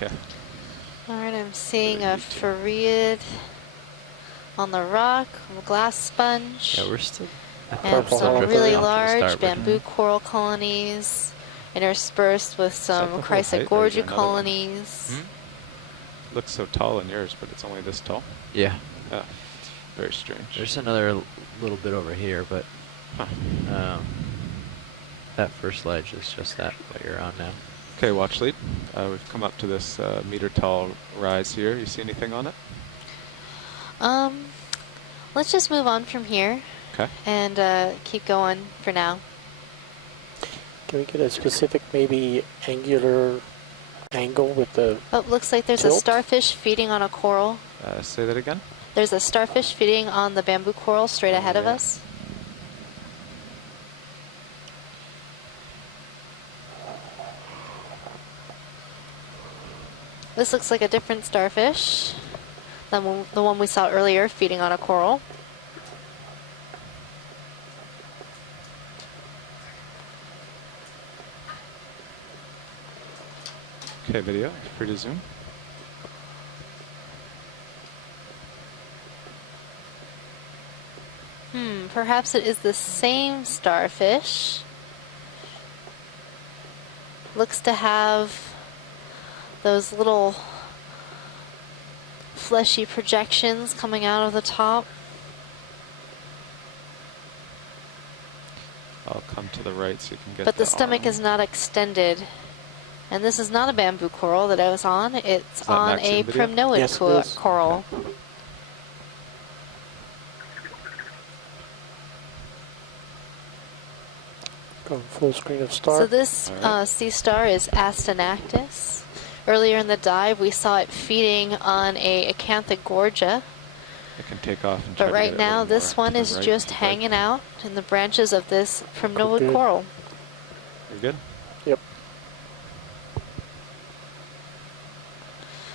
Yeah. All right, I'm seeing a Fareid on the rock, a glass sponge, Yeah, we're still. and Purple some Halosaur. really Off to the large starboard. bamboo coral colonies, interspersed with that some the whole height, or is there Chrysogorgia another one? colonies. Looks so tall in yours, but it's only this tall. Yeah. Yeah. Very strange. There's another little bit over here, but Huh. that first ledge is just that what you're on now. Okay, watch lead. We've come up to this meter tall rise here. You see anything on it? Let's just move on from here Okay. and keep going for now. Can we get a specific, maybe angular angle with the? Oh, looks like there's a Tilt? starfish feeding on a coral. Say that again. There's a starfish feeding on the bamboo coral straight ahead of Yeah. us. This looks like a different starfish than the one we saw earlier feeding on a coral. Okay, video. Free to zoom. Perhaps it is the same starfish. Looks to have those little fleshy projections coming out of the top. I'll come to the right so you can get But the stomach arm. is not extended. And this is not a bamboo coral that I was on. It's that on Max a in video? primnoid Yes, it is. coral. Going full screen of star. So this sea star is Astenactus. Earlier in the dive, we saw it feeding on a Acanthogorgia. I can take off and try But to right get it a now, little this more one to the is right just if I- hanging out in the branches of this primnoid Good. coral. You're good? Yep.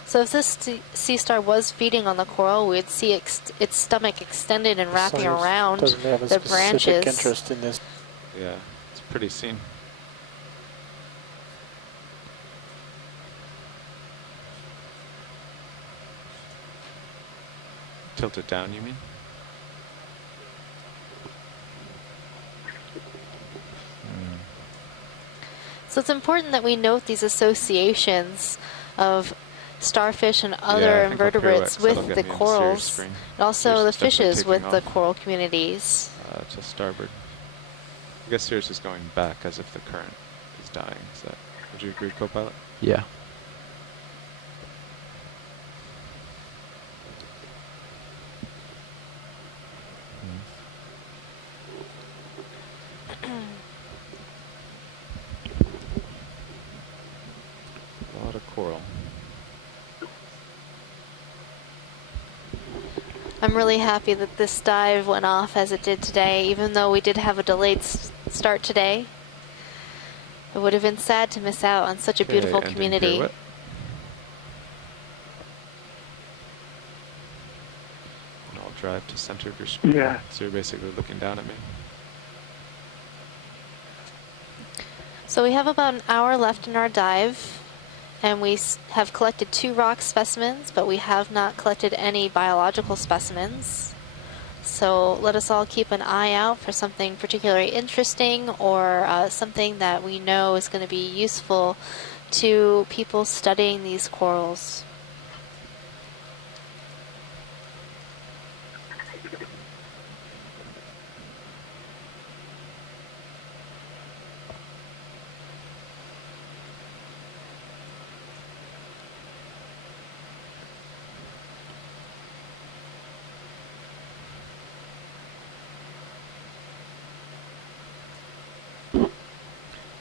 So if this sea star was feeding on the coral, we'd see its stomach extended and wrapping Science around doesn't have a the specific branches. interest in this. Yeah, it's pretty scene. Tilt it down, you mean? So it's important that we note these associations of starfish and other Yeah, I think I'll invertebrates pirouette, 'cause that'll with get the me into serious corals, screen. and also Sirius the is definitely fishes taking with the off. coral communities. To starboard. I guess Sirius is going back as if the current is dying. Is that? Would you agree, co-pilot? Yeah. A lot of coral. I'm really happy that this dive went off as it did today, even though we did have a delayed start today. It would have been sad to miss out on such a beautiful ending community. pirouette. And I'll drive to center of your screen. Yeah. So you're basically looking down at me. So we have about an hour left in our dive, and we have collected 2 rock specimens, but we have not collected any biological specimens. So let us all keep an eye out for something particularly interesting or something that we know is going to be useful to people studying these corals.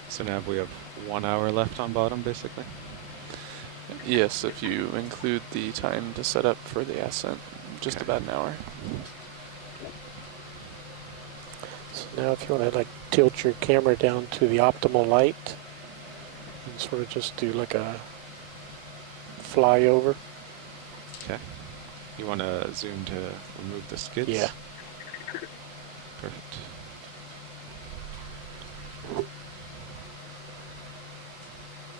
So now we have 1 hour left on bottom, basically. Yes, if you include the time to set up for the ascent, just about an hour. So now if you want to like tilt your camera down to the optimal light and sort of just do like a flyover. Okay. You want to zoom to remove the skids? Yeah. Perfect.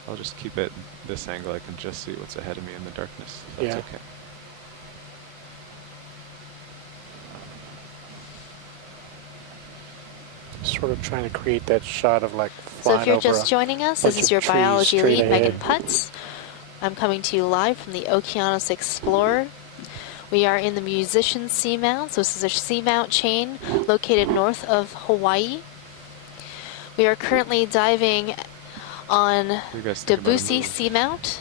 I'll just keep it this angle. I can just see what's ahead of me in the darkness. If that's Yeah. okay. Sort of trying to create that shot of like So flying if you're over just a joining us, bunch this is of your trees biology straight lead, Megan ahead. Putz. I'm coming to you live from the Okeanos Explorer. We are in the Musician Seamount. So this is a seamount chain located north of Hawaii. We are currently diving on What do you guys think about a Debussy move? Seamount.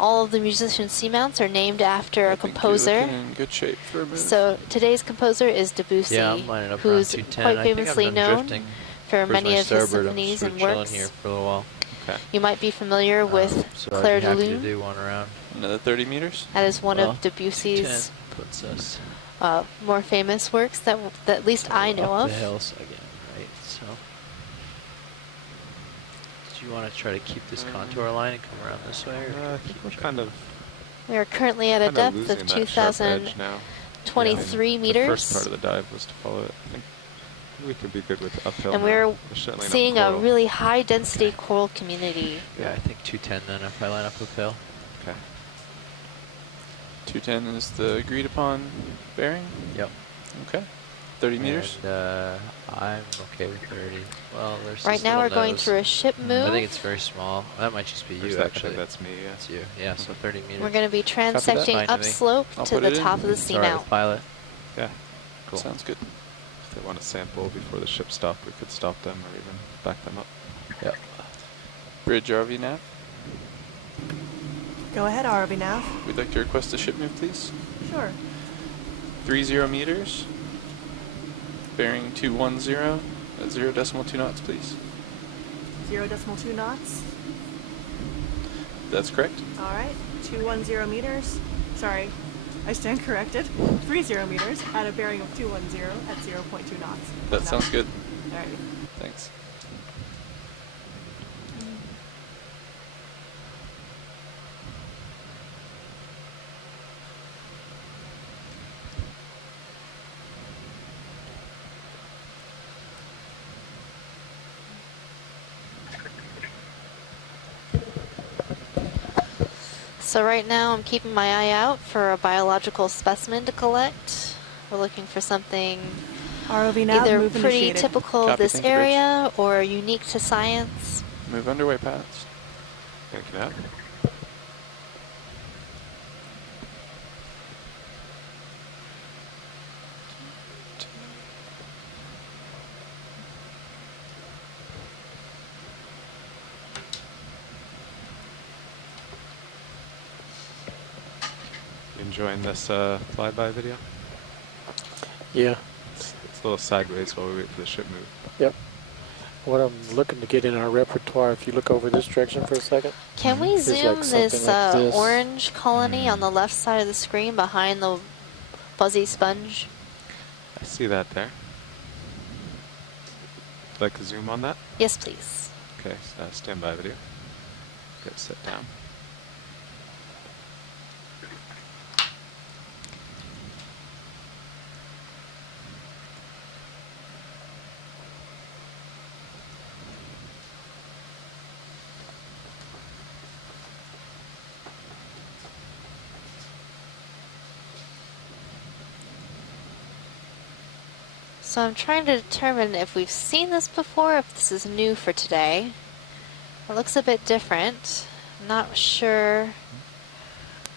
All of the Musician Seamounts are named after a I think composer. You're looking in good shape for a move. So today's composer is Debussy, Yeah, I'm lining up around who's 210. quite I think I'm famously done known drifting. for Where's many my of his starboard? I'm symphonies sort and of chilling works. here for a little while. Okay. You might be familiar with So Claire I'd de be happy to Lune. do one around. Another 30 meters? That is one Well, of Debussy's 210 puts us more famous works that at least I know up of. the hills again, right? So, do you want to try to keep this contour line and come around this way? Or I think we're kind of We are currently at a kinda depth losing of that sharp edge now. 2,023 The meters. first part of the dive was to follow it. I think we could be good with the uphill. And now. we're There's certainly enough seeing a coral. really high density coral community. Yeah, I think 210 then if I line up uphill. Okay. 210 is the agreed upon bearing? Yep. Okay. 30 meters? And, I'm okay with 30. Well, there's Right this now we're little going nose. through a ship move. I think it's very small. That might just be Where's you, that? I actually. think that's me, yeah. It's you. Yeah, so 30 meters. We're going to be transecting Fine to me. upslope I'll to put the it in. top of the It's all right seamount. with pilot. Yeah. Cool. Sounds good. If they want to sample before the ship stopped, we could stop them or even back them up. Yep. Bridge RV nav. Go ahead, ROV nav. We'd like to request a ship move, please. Sure. 30 meters. Bearing 210 at 0.2 knots, please. 0.2 knots. That's correct. All right. 210 meters. Sorry, I stand corrected. 30 meters at a bearing of 210 at 0.2 knots. That sounds good. All right. Thanks. So right now I'm keeping my eye out for a biological specimen to collect. We're looking for something ROV nav, either move pretty initiated. typical of Copy, this thank you, Bridge. area or unique to science. Move underway, Pats. Thank you, Nat. enjoying this flyby video? Yeah. It's a little sideways while we wait for the ship move. Yep. What I'm looking to get in our repertoire, if you look over this direction for a second. Can we is zoom like something this, like this. orange colony on the left side of the screen behind the fuzzy sponge? I see that there. Like to zoom on that? Yes, please. Okay, standby video. Get set down. So I'm trying to determine if we've seen this before, if this is new for today. It looks a bit different. I'm not sure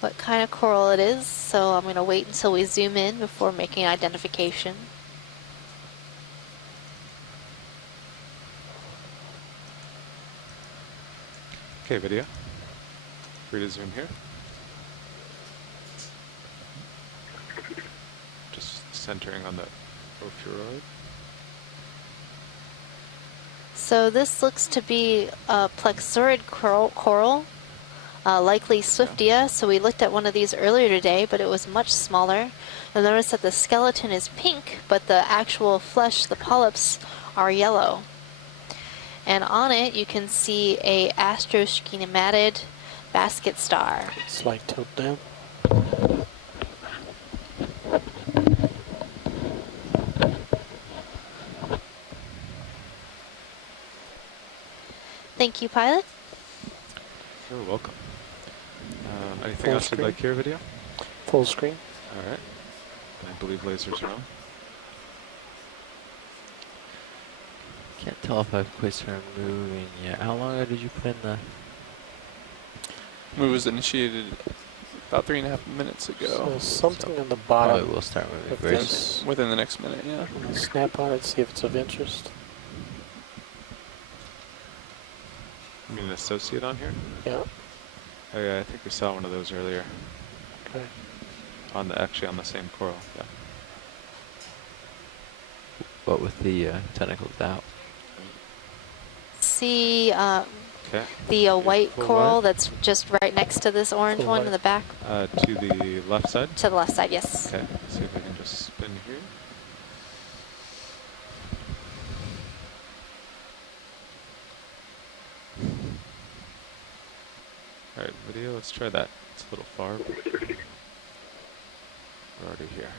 what kind of coral it is, so I'm going to wait until we zoom in before making identification. Okay, video. Free to zoom here. Just centering on the ophiuroid. So this looks to be a plexurid coral, likely Swiftia. So we looked at one of these earlier today, but it was much smaller. You'll notice that the skeleton is pink, but the actual flesh, the polyps, are yellow. And on it, you can see a astroschematid basket star. Slight tilt down. Thank you, pilot. You're welcome. Anything Full else screen. you'd like here, video? Full screen. All right. I believe lasers are on. Can't tell if I've quite started moving yet. How long ago did you put in the... Move was initiated about 3.5 minutes ago. So something on the bottom. Probably will start moving of very this. Within the next minute, yeah. Snap on it, see if it's of interest. You mean an associate on here? Yeah. Oh yeah, I think we saw one of those earlier. Okay. Actually on the same coral, yeah. What with the tentacles out? See Okay. the white Full coral white. that's just right next to this orange Full one white. in the back? To the left side? To the left side, yes. Okay, let's see if I can just spin here. Alright, video, let's try that. It's a little far, but we're already here.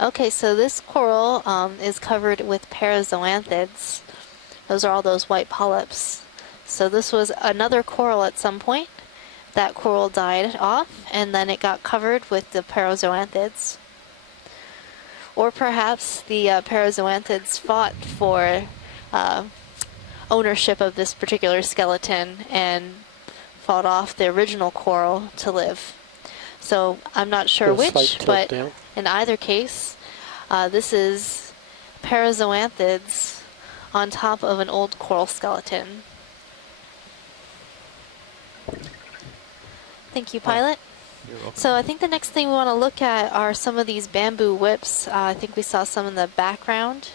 Okay, so this coral is covered with parazoanthids. Those are all those white polyps. So this was another coral at some point. That coral died off, and then it got covered with the parazoanthids. Or perhaps the parazoanthids fought for ownership of this particular skeleton and fought off the original coral to live. So I'm not sure Little slight which, tilt but down. in either case, this is parazoanthids on top of an old coral skeleton. Thank you, pilot. You're welcome. So I think the next thing we want to look at are some of these bamboo whips. I think we saw some in the background.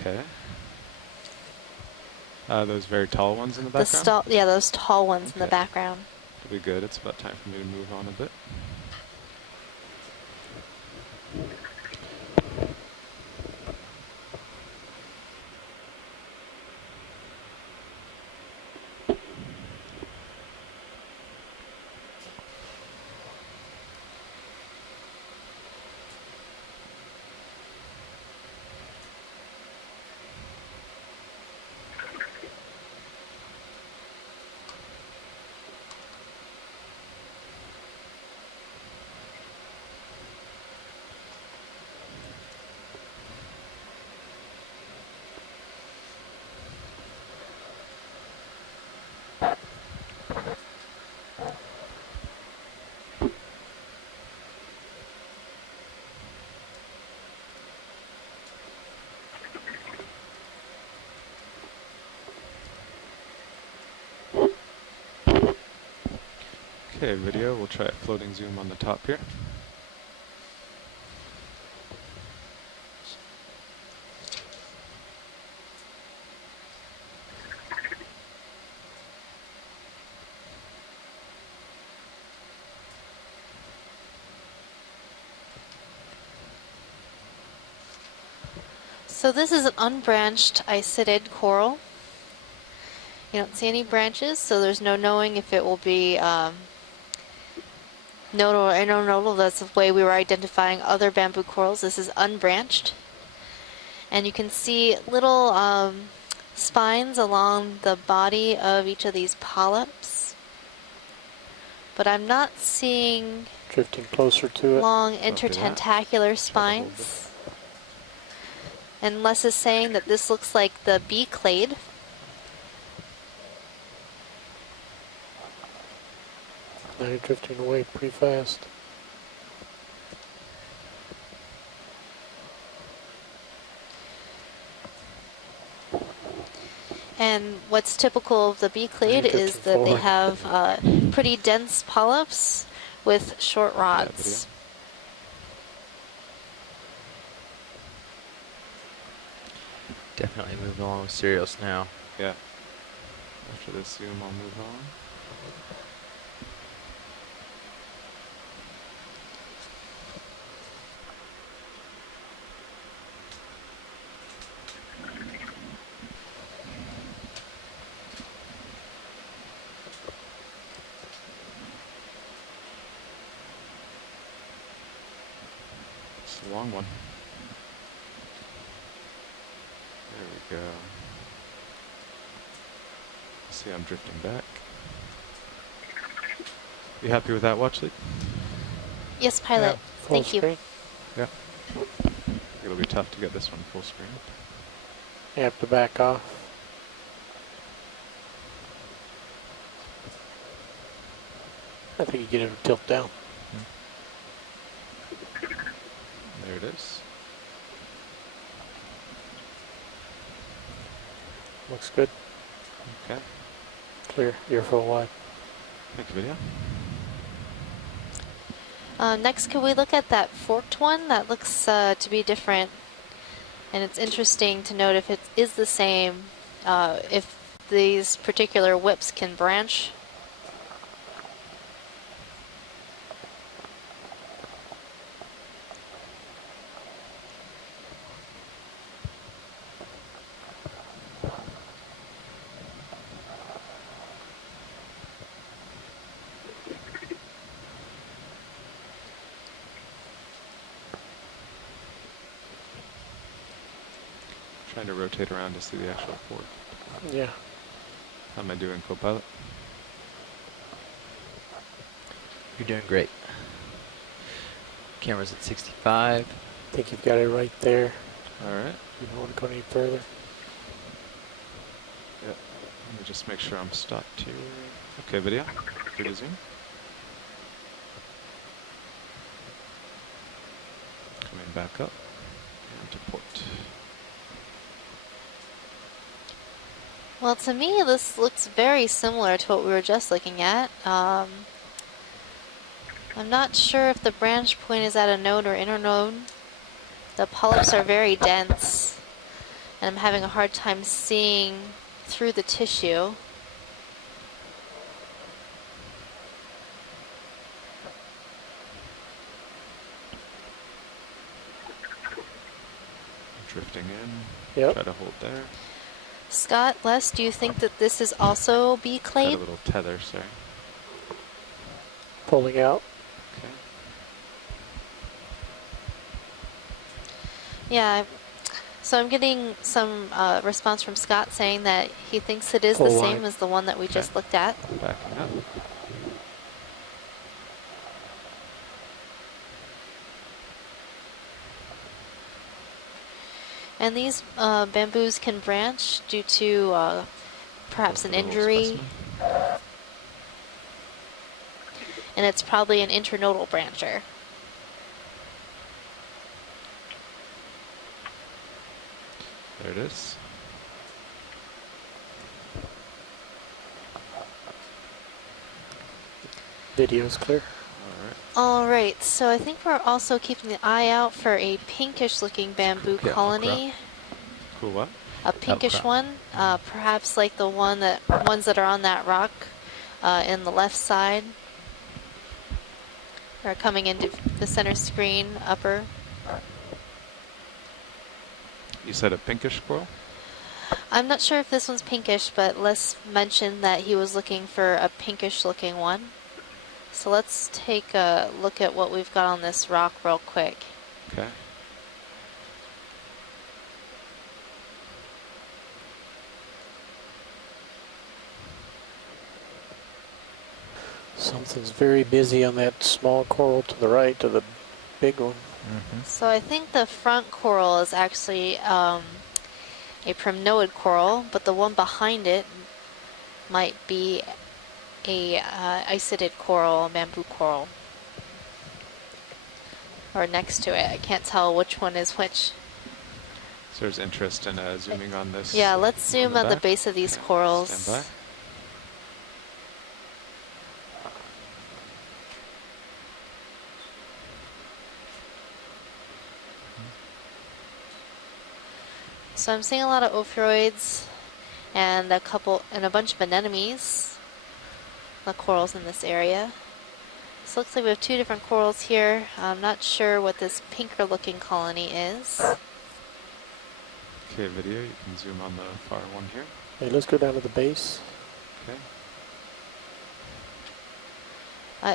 Okay. Those very tall ones in the background? Yeah, those tall ones in the Okay. background. It'll be good. It's about time for me to move on a bit. Okay, video. We'll try a floating zoom on the top here. So this is an unbranched isotid coral. You don't see any branches, so there's no knowing if it will be nodal or internodal. That's the way we were identifying other bamboo corals. This is unbranched. And you can see little spines along the body of each of these polyps. But I'm not seeing Drifting closer to it. long intertentacular spines. And Les is saying that this looks like the bee clade. Now you're drifting away pretty fast. And what's typical of the bee clade is that they have pretty dense polyps with short rods. Definitely moving along with Sirius now. Yeah. After this zoom, I'll move on. It's a long one. There we go. See, I'm drifting back. You happy with that watch lead? Yes, pilot. Thank you. Yeah. It'll be tough to get this one full screen. You have to back off. I think you get it to tilt down. There it is. Looks good. Okay. Clear, ear full wide. Thank you, video. Next, could we look at that forked one? That looks to be different. And it's interesting to note if it is the same, if these particular whips can branch. Trying to rotate around to see the actual fork. Yeah. How am I doing, co-pilot? You're doing great. Camera's at 65. I think you've got it right there. All right. You don't want to go any further. Yep. Let me just make sure I'm stopped here. Okay, video. Good to zoom. Coming back up and to port. Well, to me, this looks very similar to what we were just looking at. I'm not sure if the branch point is at a node or internode. The polyps are very dense, and I'm having a hard time seeing through the tissue. Drifting in. Yep. Try to hold there. Scott, Les, do you think that this is also bee Got a clade? little tether, sorry. Pulling out. Okay. Yeah, so I'm getting some response from Scott saying that he thinks it is the Full same line. as the one that we just looked at. Backing up. And these bamboos can branch due to perhaps an injury. And it's probably an internodal brancher. There it is. Video's clear. All right, so I think we're also keeping the eye out for a pinkish-looking bamboo Yeah, colony. Cool what? A pinkish Outcrop. one, perhaps like the ones that are on that rock in the left side, or coming into the center screen, upper. You said a pinkish coral? I'm not sure if this one's pinkish, but Les mentioned that he was looking for a pinkish-looking one. So let's take a look at what we've got on this rock real quick. Okay. Something's very busy on that small coral to the right of the big one. So I think the front coral is actually a primnoid coral, but the one behind it might be a isidid coral, a bamboo coral. Or next to it. I can't tell which one is which. So there's interest in zooming on this. Yeah, let's zoom on the base of these corals. Stand by. So I'm seeing a lot of ophiroids and a bunch of anemones, the corals in this area. So it looks like we have two different corals here. I'm not sure what this pinker looking colony is. Okay, video, you can zoom on the far one here. Hey, let's go down to the base. Okay.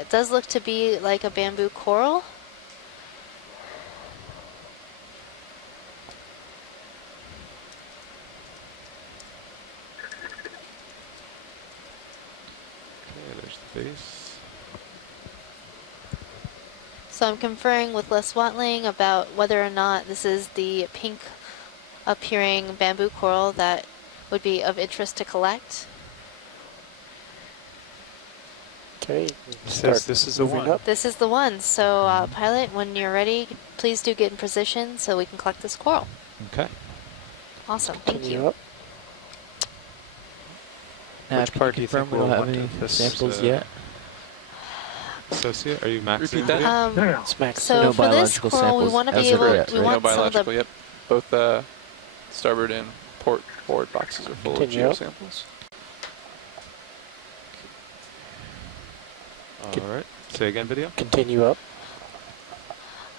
It does look to be like a bamboo coral. Okay, there's the base. So I'm conferring with Les Watling about whether or not this is the pink appearing bamboo coral that would be of interest to collect. Okay. Says this is the one. Up. This is the one. So pilot, when you're ready, please do get in position so we can collect this coral. Okay. Awesome, thank Continue you. up. Which part do you think we we'll don't have want any this, samples yet? Associate, are you maxing? Repeat that? video? It's max. So No for this biological coral, we samples want to be as of able, yet, we right? want No some of biological, the, yep. Both starboard and port forward boxes are full Continue of up. geosamples. All right. Say again, video. Continue up.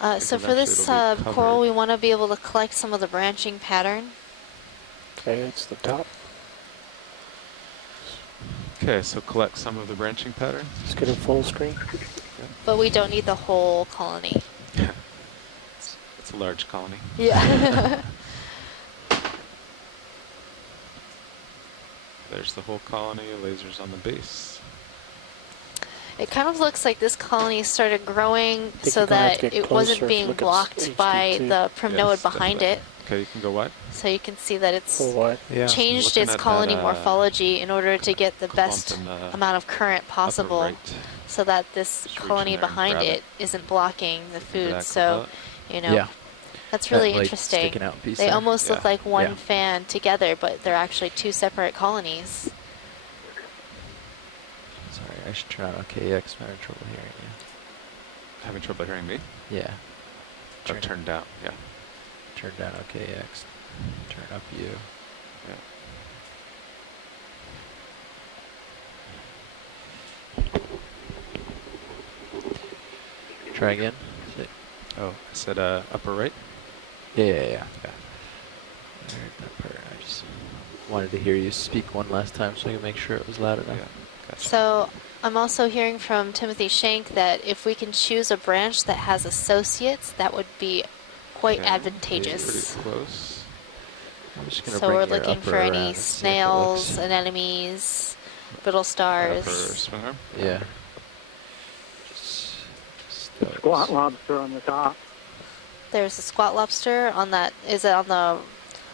so for eventually this it'll be coral, covered. we want to be able to collect some of the branching pattern. Okay, that's the top. Okay, so collect some of the branching pattern. Let's get a full screen. But we don't need the whole colony. It's a large colony. Yeah. There's the whole colony, lasers on the base. It kind of looks like this colony started growing Think so you're gonna have that to get it wasn't closer, being look at blocked HD2. by the primnoid Yes, behind definitely. it. Okay, you can go wide. So you can see that it's Full wide. Yeah. changed Looking its at colony that, morphology in order to get the clump best in the amount of current upper possible right. so that this Just reach in colony there and behind grab it isn't blocking the Back food. with So, you know, Yeah. that's That, really like, interesting. sticking out piece They there. almost look Yeah. like one Yeah. fan together, but they're actually two separate colonies. Sorry, I should turn on OKEX. I'm having trouble hearing you. Having trouble hearing me? Yeah. Or turned down, yeah. Turn down OKEX. Turn up you. Yeah. Try again. Oh, I said upper right? Yeah. Alright, upper. I just wanted to hear you speak one last time so I could make sure it was loud enough. Yeah. Gotcha. So I'm also hearing from Timothy Shank that if we can choose a branch that has associates, that would be quite Okay, advantageous. Pretty close. I'm just gonna So bring we're your looking upper for around any and see if it snails, looks- anemones, brittle stars. Upper swing arm? Yeah. Squat lobster on the top. There's a squat lobster on that. Is it on the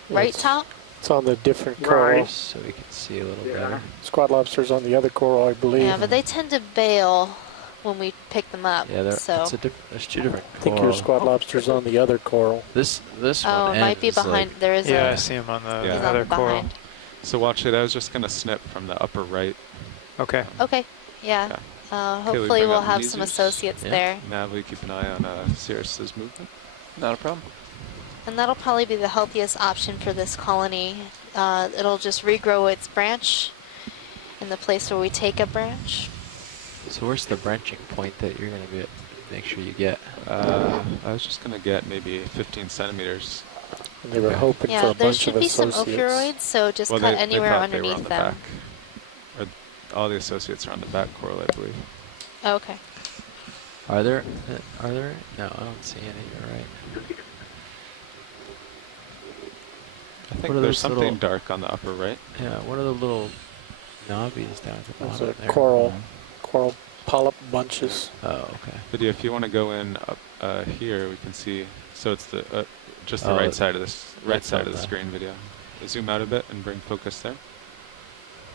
right Yes. top? It's on the different coral. So we can see a little Yeah. better. Squat lobster's on the other coral, I believe. Yeah, but they tend to bail when we pick them up. Yeah, so. there's two different I think your coral. squat lobster's on the other coral. This Oh, one it might be ends, behind. like- There is Yeah, a. I see him on the Yeah. is on other the coral. behind. So watch it. I was just going to snip from the upper right. Okay. Okay. Yeah. Yeah. Hopefully bring we'll up have some users? associates there. Nav, we keep an eye on Cirrus's movement. Not a problem. And that'll probably be the healthiest option for this colony. It'll just regrow its branch in the place where we take a branch. So where's the branching point that you're going to make sure you get? I was just going to get maybe 15 centimeters. And they were hoping for Yeah, a there bunch should of be some associates. ophiuroids, so just Well, cut they anywhere thought they were on underneath the them. back. Or all the associates are on the back coral, I believe. Okay. Are there? No, I don't see any. You're right. I think What are there's those something little- dark on the upper right. Yeah, what are the little knobbies down at the Those bottom are there? coral polyp bunches. Oh, okay. But yeah, if you want to go in up here, we can see. So it's the just the Oh, right side of this that's side on of the the- screen video. Zoom out a bit and bring focus there.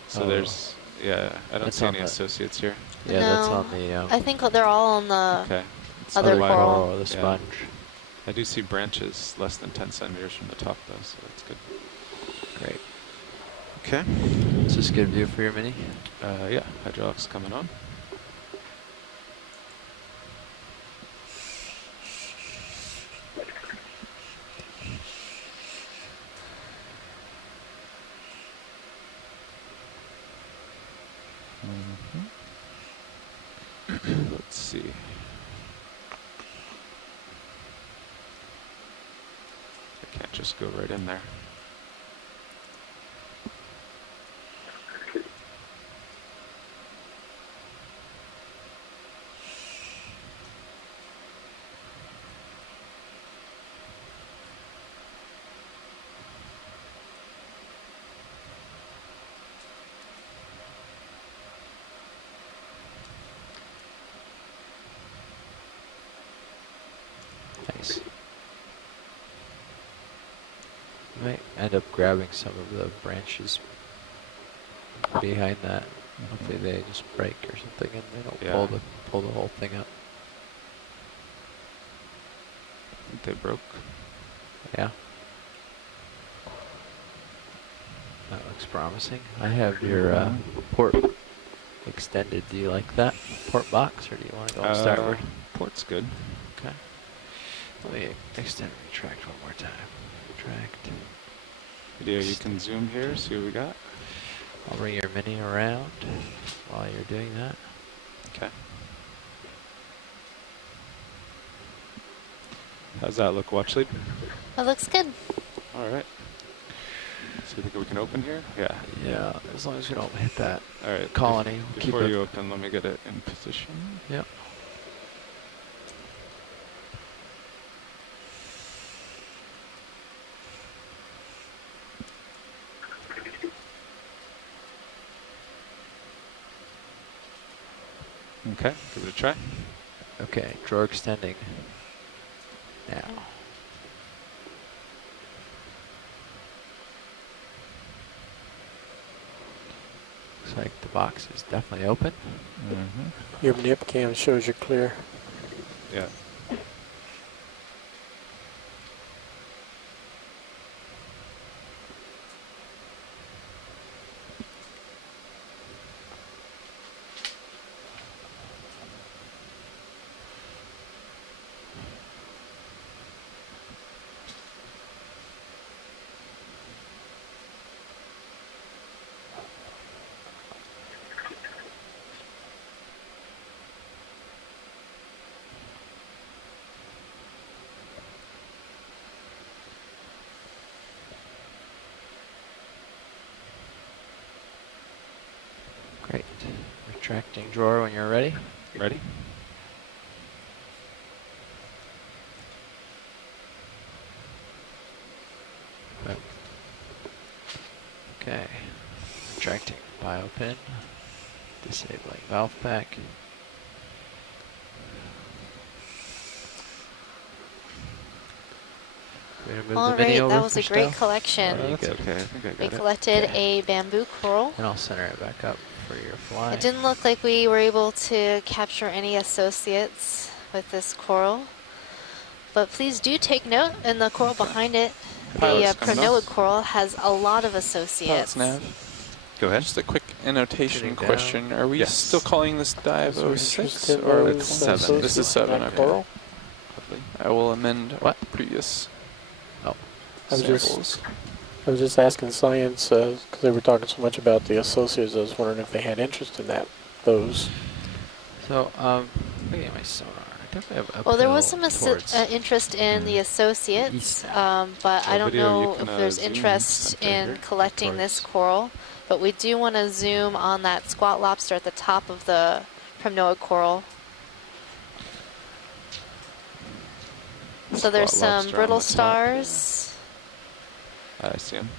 So Oh. there's I don't That's see on any the- associates here. Yeah, that's on the. I think they're all on the Okay. It's other wide. coral. The sponge. I do see branches less than 10 centimeters from the top though, so that's good. Great. Okay. Is this a good view for your mini? Yeah, hydraulics coming on. Let's see. I can't just go right in there. Nice. Might end up grabbing some of the branches behind that. Hopefully they just break or something and they don't pull the whole thing up. I think they broke. Yeah. That looks promising. I have your port extended. Do you like that port box, or do you want to go starboard? Port's good. Okay. Let me extend retract one more time. Retract. Video, you can zoom here, see what we got. I'll bring your mini around while you're doing that. Okay. How's that look, watch lead? That looks good. All right. So you think we can open here? Yeah. Yeah, as long as we don't hit that All right. colony. We'll Before keep you it. open, let me get it in position. Yep. Okay, give it a try. Okay, drawer extending. Now. Looks like the box is definitely open. Your nip cam shows you're clear. Yeah. Great. Retracting drawer when you're ready. Ready? Okay. Retracting biopin. Disabling valve pack. All right, that was a great collection. That's okay, I think I got We it. collected a bamboo coral. And I'll center it back up for your fly. It didn't look like we were able to capture any associates with this coral. But please do take note, in the coral behind it, the Pilot's coming pronoid off. coral has a lot of associates. Pilot's nav. Go ahead. Just a quick annotation Shooting down. question. Are we Yes. still calling this dive Is there 06 interest in or those It's 7. This is 7. that Okay. coral? I will amend What? previous Oh. I was just- samples. I was just asking science because they were talking so much about the associates. I was wondering if they had interest in those. So, looking at my sonar, I definitely have Well, there was uphill some towards- interest in the associates, east. but I don't video, you know can, if there's zoom interest center in here collecting this towards- coral. But we do want to zoom on that squat lobster at the top of the primnoid coral. So there's Squat some lobster on brittle the top, stars, I see him.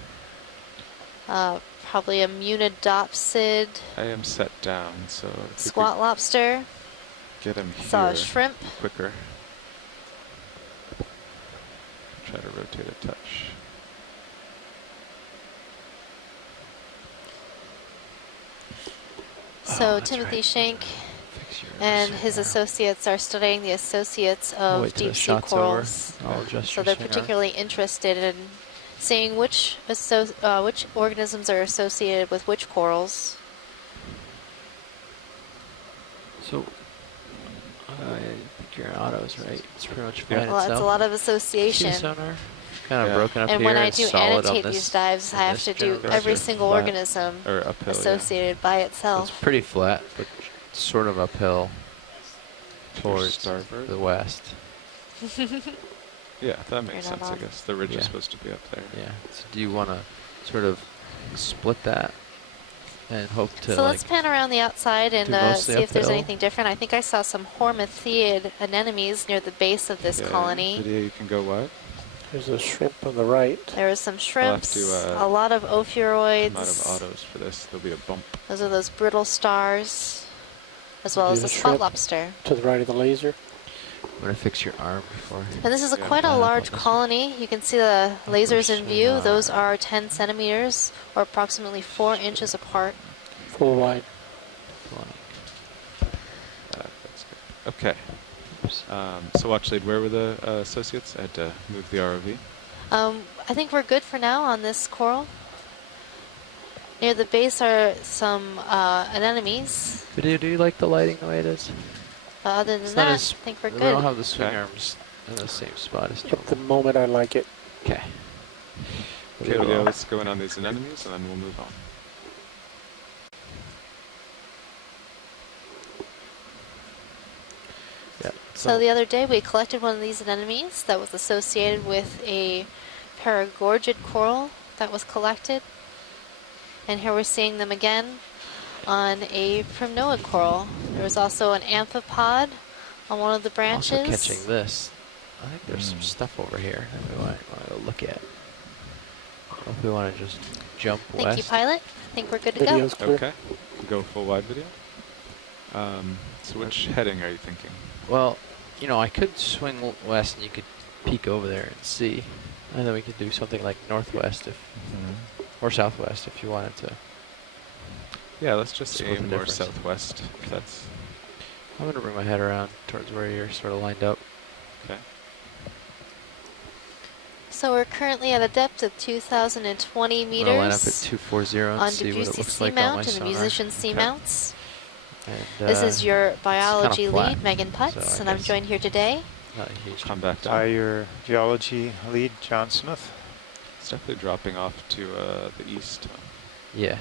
probably a munidopsid I am set down, so if you squat lobster. could get him Saw a here shrimp. quicker. Try to rotate a touch. So that's Timothy right. Shank Fix your and his sonar. associates are studying the associates I'll of wait till the deep sea shot's corals. over. I'll adjust So your they're sonar. particularly interested in seeing which organisms are associated with which corals. So, I think your auto's right. It's pretty much fine Well, it's itself. a lot of See association. the sonar? Kind of Yeah. broken up And here when I and do solid on annotate this, these dives, I and have this to do general every direction. single Flat. organism Or uphill, yeah. associated by It's itself. pretty flat, but sort of uphill towards starboard. the west. Yeah, that You're makes not sense, I on. guess. The ridge Yeah. is supposed to be up there. Yeah. So do you want to sort of split that and hope to So like let's pan around the outside and do mostly see if there's uphill? anything different. I think I saw some hormetheid anemones near the base of this Okay, colony. Video, you can go what? There's a shrimp on the right. There was some shrimps, to, a lot of I'm out of ophiuroids. autos for this. There'll be a bump. Those are those brittle stars, as well as There's the a spot shrimp lobster. to the right of the laser. I'm gonna fix your arm before. And this is Yeah, quite a line up large on this colony. You can see the lasers in view. sonar. Those are 10 centimeters, or approximately 4 inches apart. Full wide. That's good. Okay. So watch lead, where were the associates? I had to move the ROV. I think we're good for now on this coral. Near the base are some anemones. Video, do you like the lighting the way it is? Other than It's not that, I as- think we're We good. don't have the swing Okay. arms in the same spot as At normal. the moment, I like it. Okay. Okay, video, let's go in on these anemones and then we'll move on. Yeah. So the other day we collected one of these anemones that was associated with a paragorgid coral that was collected. And here we're seeing them again on a primnoid coral. There was also an amphipod on one of the branches. Also catching this. I think there's some stuff over here that we want to go look at. I don't know if we want to just jump Thank west. you, pilot. I think we're good to go. Video's clear. Okay. Go full wide video. So which heading are you thinking? Well, you know, I could swing west and you could peek over there and see. And then we could do something like northwest if, or southwest if you wanted to. Yeah, let's just Split the aim more difference. southwest. If that's I'm going to bring my head around towards where you're sort of lined up. okay. So we're currently at a depth of 2,020 I'm going to line up at meters 240 and on see what it Debussy looks like on my Seamount and the sonar. musician Seamounts. And, This is your biology flat, lead, Megan Putz, so I and I'm guess joined here today. not a huge Come back Hi, down. your geology lead, John Smith. It's definitely dropping off to the east. Yeah.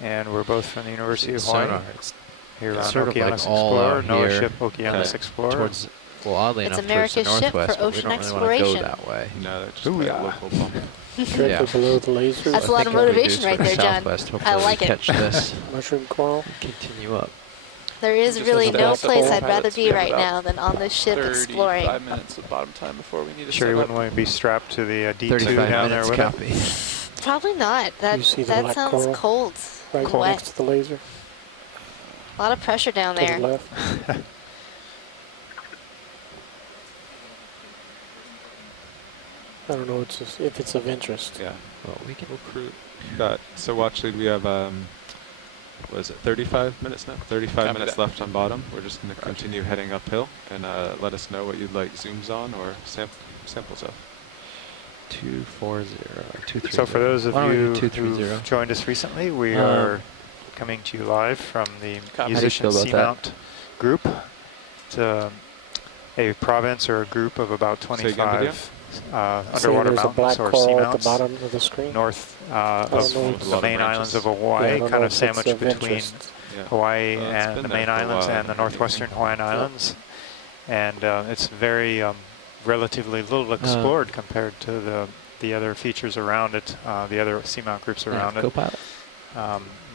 And we're both from the University of Sonar, Hawaii. it's Here it's on sort of Okeanos like all Explorer, out NOAA here, ship Okeanos Okay. Explorer. towards, well, oddly It's enough, towards the America's ship for northwest, but we ocean don't really want to go exploration. that way. No, just Ooh, by a yeah. local bump. Directly Yeah. below the laser. That's a I lot think of what we do motivation is right from there, John. southwest, I hopefully we like it. catch this Mushroom coral. and continue up. There is Just really as no fast as place all I'd rather pilots, be we have right about now than on this ship exploring. 35 minutes of bottom time before we need to Sure, you set wouldn't up. want to be strapped to the D2 35 down there minutes, with copy. it. Probably not. That You see the that black sounds coral? cold. Right Wet. next to the laser. A lot of pressure down To there. the left. I don't know if it's of interest. Yeah. Well, we can Recruit. Got so watch lead. We have what is it? 35 minutes now. 35 Copy minutes that. left on bottom. We're just going to continue heading uphill and let us know what you'd like zooms on or samples of. 240 or 230. So for those of Why don't we you do 230? who've joined us recently, we are coming to you live from the How do you Musician feel about Seamount group. It's a province or a group of about 25 underwater there's a mountains black or coral at the seamounts bottom of the screen. north don't of know. the main islands of Hawaii, Yeah, I don't kind know of if it's sandwiched of between interest. Hawaii Well, it's and been the there main for a islands while, and the I northwestern think. Hawaiian Islands. And it's very relatively little explored compared to the other features around it, the other seamount groups around it. Co-pilot.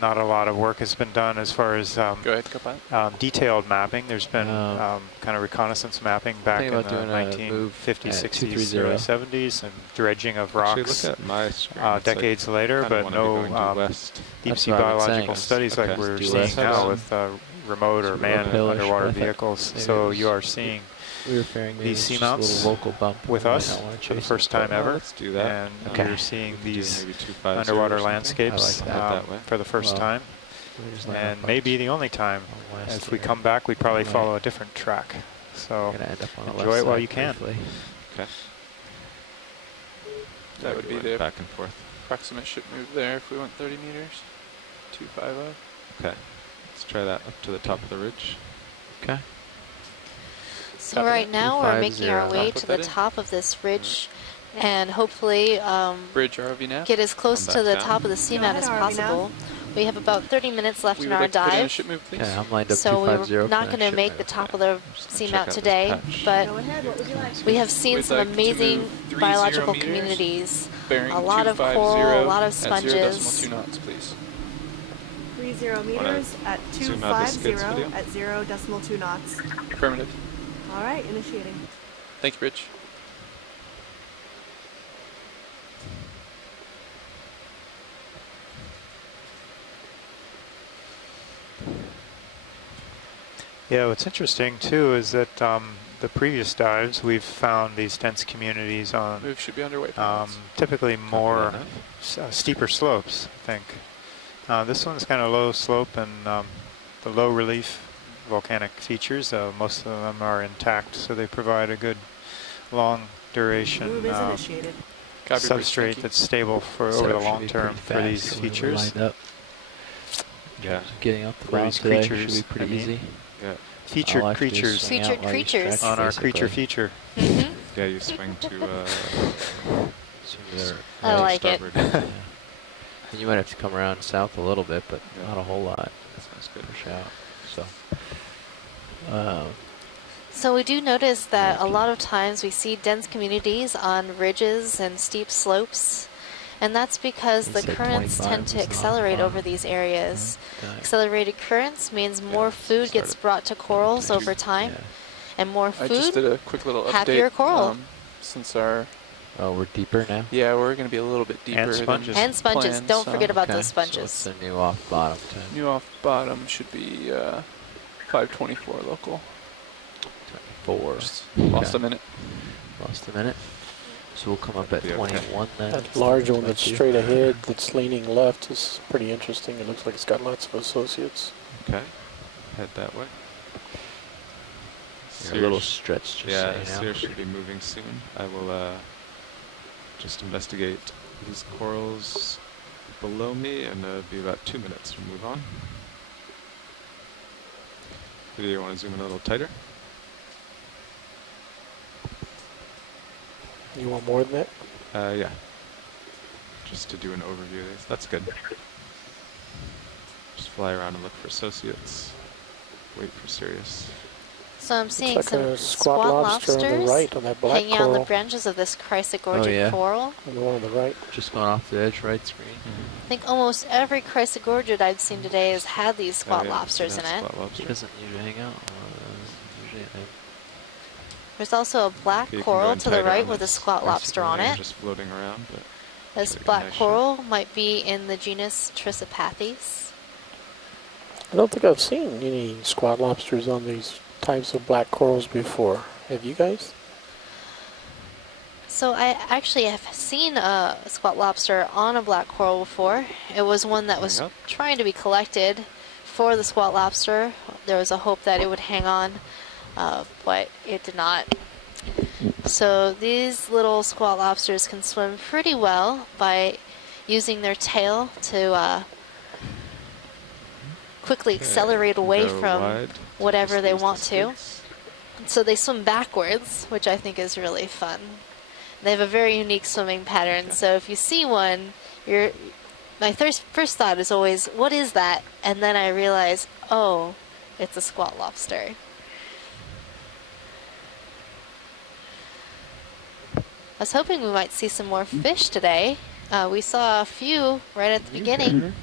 Not a lot of work has been done as far as Go ahead, co-pilot. detailed mapping. There's been kind of reconnaissance mapping back in the Thinking about doing a move 1950s, at 60s, 230. early 70s, and dredging of Actually, rocks look at my screen. It's like decades later, kinda but wanna be going no due west. deep That's sea what I'm saying biological is- studies like okay. we're Due seeing west. now So, with remote or so manned uphill-ish, underwater but I thought vehicles. maybe So it was you are seeing We were fearing maybe these it's just a seamounts little local bump. with We might us not wanna for the chase first it, time but- ever. Let's do that. And Okay. you're seeing We could do these maybe 250 or underwater something. landscapes I like that way. for the first Well, time. we just line up And on maybe the only time. west As we here. come back, we probably Right. follow a different track. So Gonna end up on the enjoy left it while side you can. briefly. Okay. That would be Going the back and forth. approximate ship move there if we went 30 meters. 250. Okay. Let's try that up to the top of the ridge. Okay. So right now we're making our 250. way I'll put to the that in. top of this ridge and hopefully Bridge ROV nav. get as close Come to back the down. top of the seamount as ahead, RV now. possible. We have about 30 minutes left We in would our like to put in a dive. ship move, please. Okay, I'm lined up So 250 we're for not that going to ship make move. the top of the check seamount out this today, patch. but Go ahead. What would you like? we have seen We'd some like to amazing move 30 biological meters, communities. Bearing A lot of 250 coral, a lot of at sponges. 0.2 knots, please. 30 meters at zoom out the 250 skids video? at 0.2 knots. Affirmative. All right, initiating. Thank you, Rich. Yeah, what's interesting too is that the previous dives we've found these dense communities on Move should be underway. pilots. typically more that steeper slopes, I think. This one's kind of low slope and the low relief volcanic features, most of them are intact, so they provide a good long duration Move is initiated. Copy, Rich, thank substrate you. that's stable for Setup over the should long be term pretty for fast these when we're features. lined up. Yeah. Getting up the For bow these today should creatures, be pretty I mean. easy. Yeah. Featured All I have to do is creatures swing out Featured while you creatures. stretch, on our creature basically. feature. Yeah, you swing to Swing to the I right, like it. starboard. yeah. And you might have to come around south a little bit, but Yeah. not a whole lot. That sounds good. Push out. So. So we do notice that a lot of times we see dense communities on ridges and steep slopes, and that's because You the said currents 25 tend to was the accelerate bottom. over these areas. Okay. Accelerated currents means more food gets brought to corals over time, and more I just did food, a quick little update. happier coral. Since our Oh, we're deeper now? yeah, we're going to be a little bit deeper. And than sponges. And sponges. planned, Don't so forget about Okay, those So sponges. what's the new off bottom time? New off bottom should be 524 local. 24. Just lost Okay. a minute. Lost a minute. So we'll come up at Be okay. 21 then. That large one that's straight ahead, that's leaning left, is pretty interesting. It looks like it's got lots of associates. Okay. Head that way. You're a little stretched, just yeah, so you know. Sear should be moving soon. I will just investigate these corals below me, and it'll be about 2 minutes to move on. Do you want to zoom in a little tighter? You want more than that? Yeah. Just to do an overview of these. That's good. Just fly around and look for associates. Wait for Sirius. So I'm seeing like some a squat lobster on the lobsters right on that black hanging out on the coral. branches of this chrysogorgic Oh, yeah. coral. And the one on the right. Just going off the edge, right screen. I think almost every chrysogorgid I've seen today has had these squat yeah, lobsters in that's it. squat lobster. He doesn't usually hang out. Usually There's also a black Okay, you can coral go in to the tighter right on with a this squat lobster on Yeah, it. just floating around, but This should get a black nice coral might be in the genus Trissopathes. I don't think I've seen any squat lobsters on these types of black corals before. Have you guys? So I actually have seen a squat lobster on a black coral before. It was one that was Hang up. trying to be collected for the squat lobster. There was a hope that it would hang on, but it did not. So these little squat lobsters can swim pretty well by using their tail to quickly accelerate away from whatever they want to. So they swim backwards, which I think is really fun. They have a very unique swimming pattern, so if you see one, my first thought is always, what is that? And then I realize, oh, it's a squat lobster. I was hoping we might see some more fish today. We saw a few right at the beginning,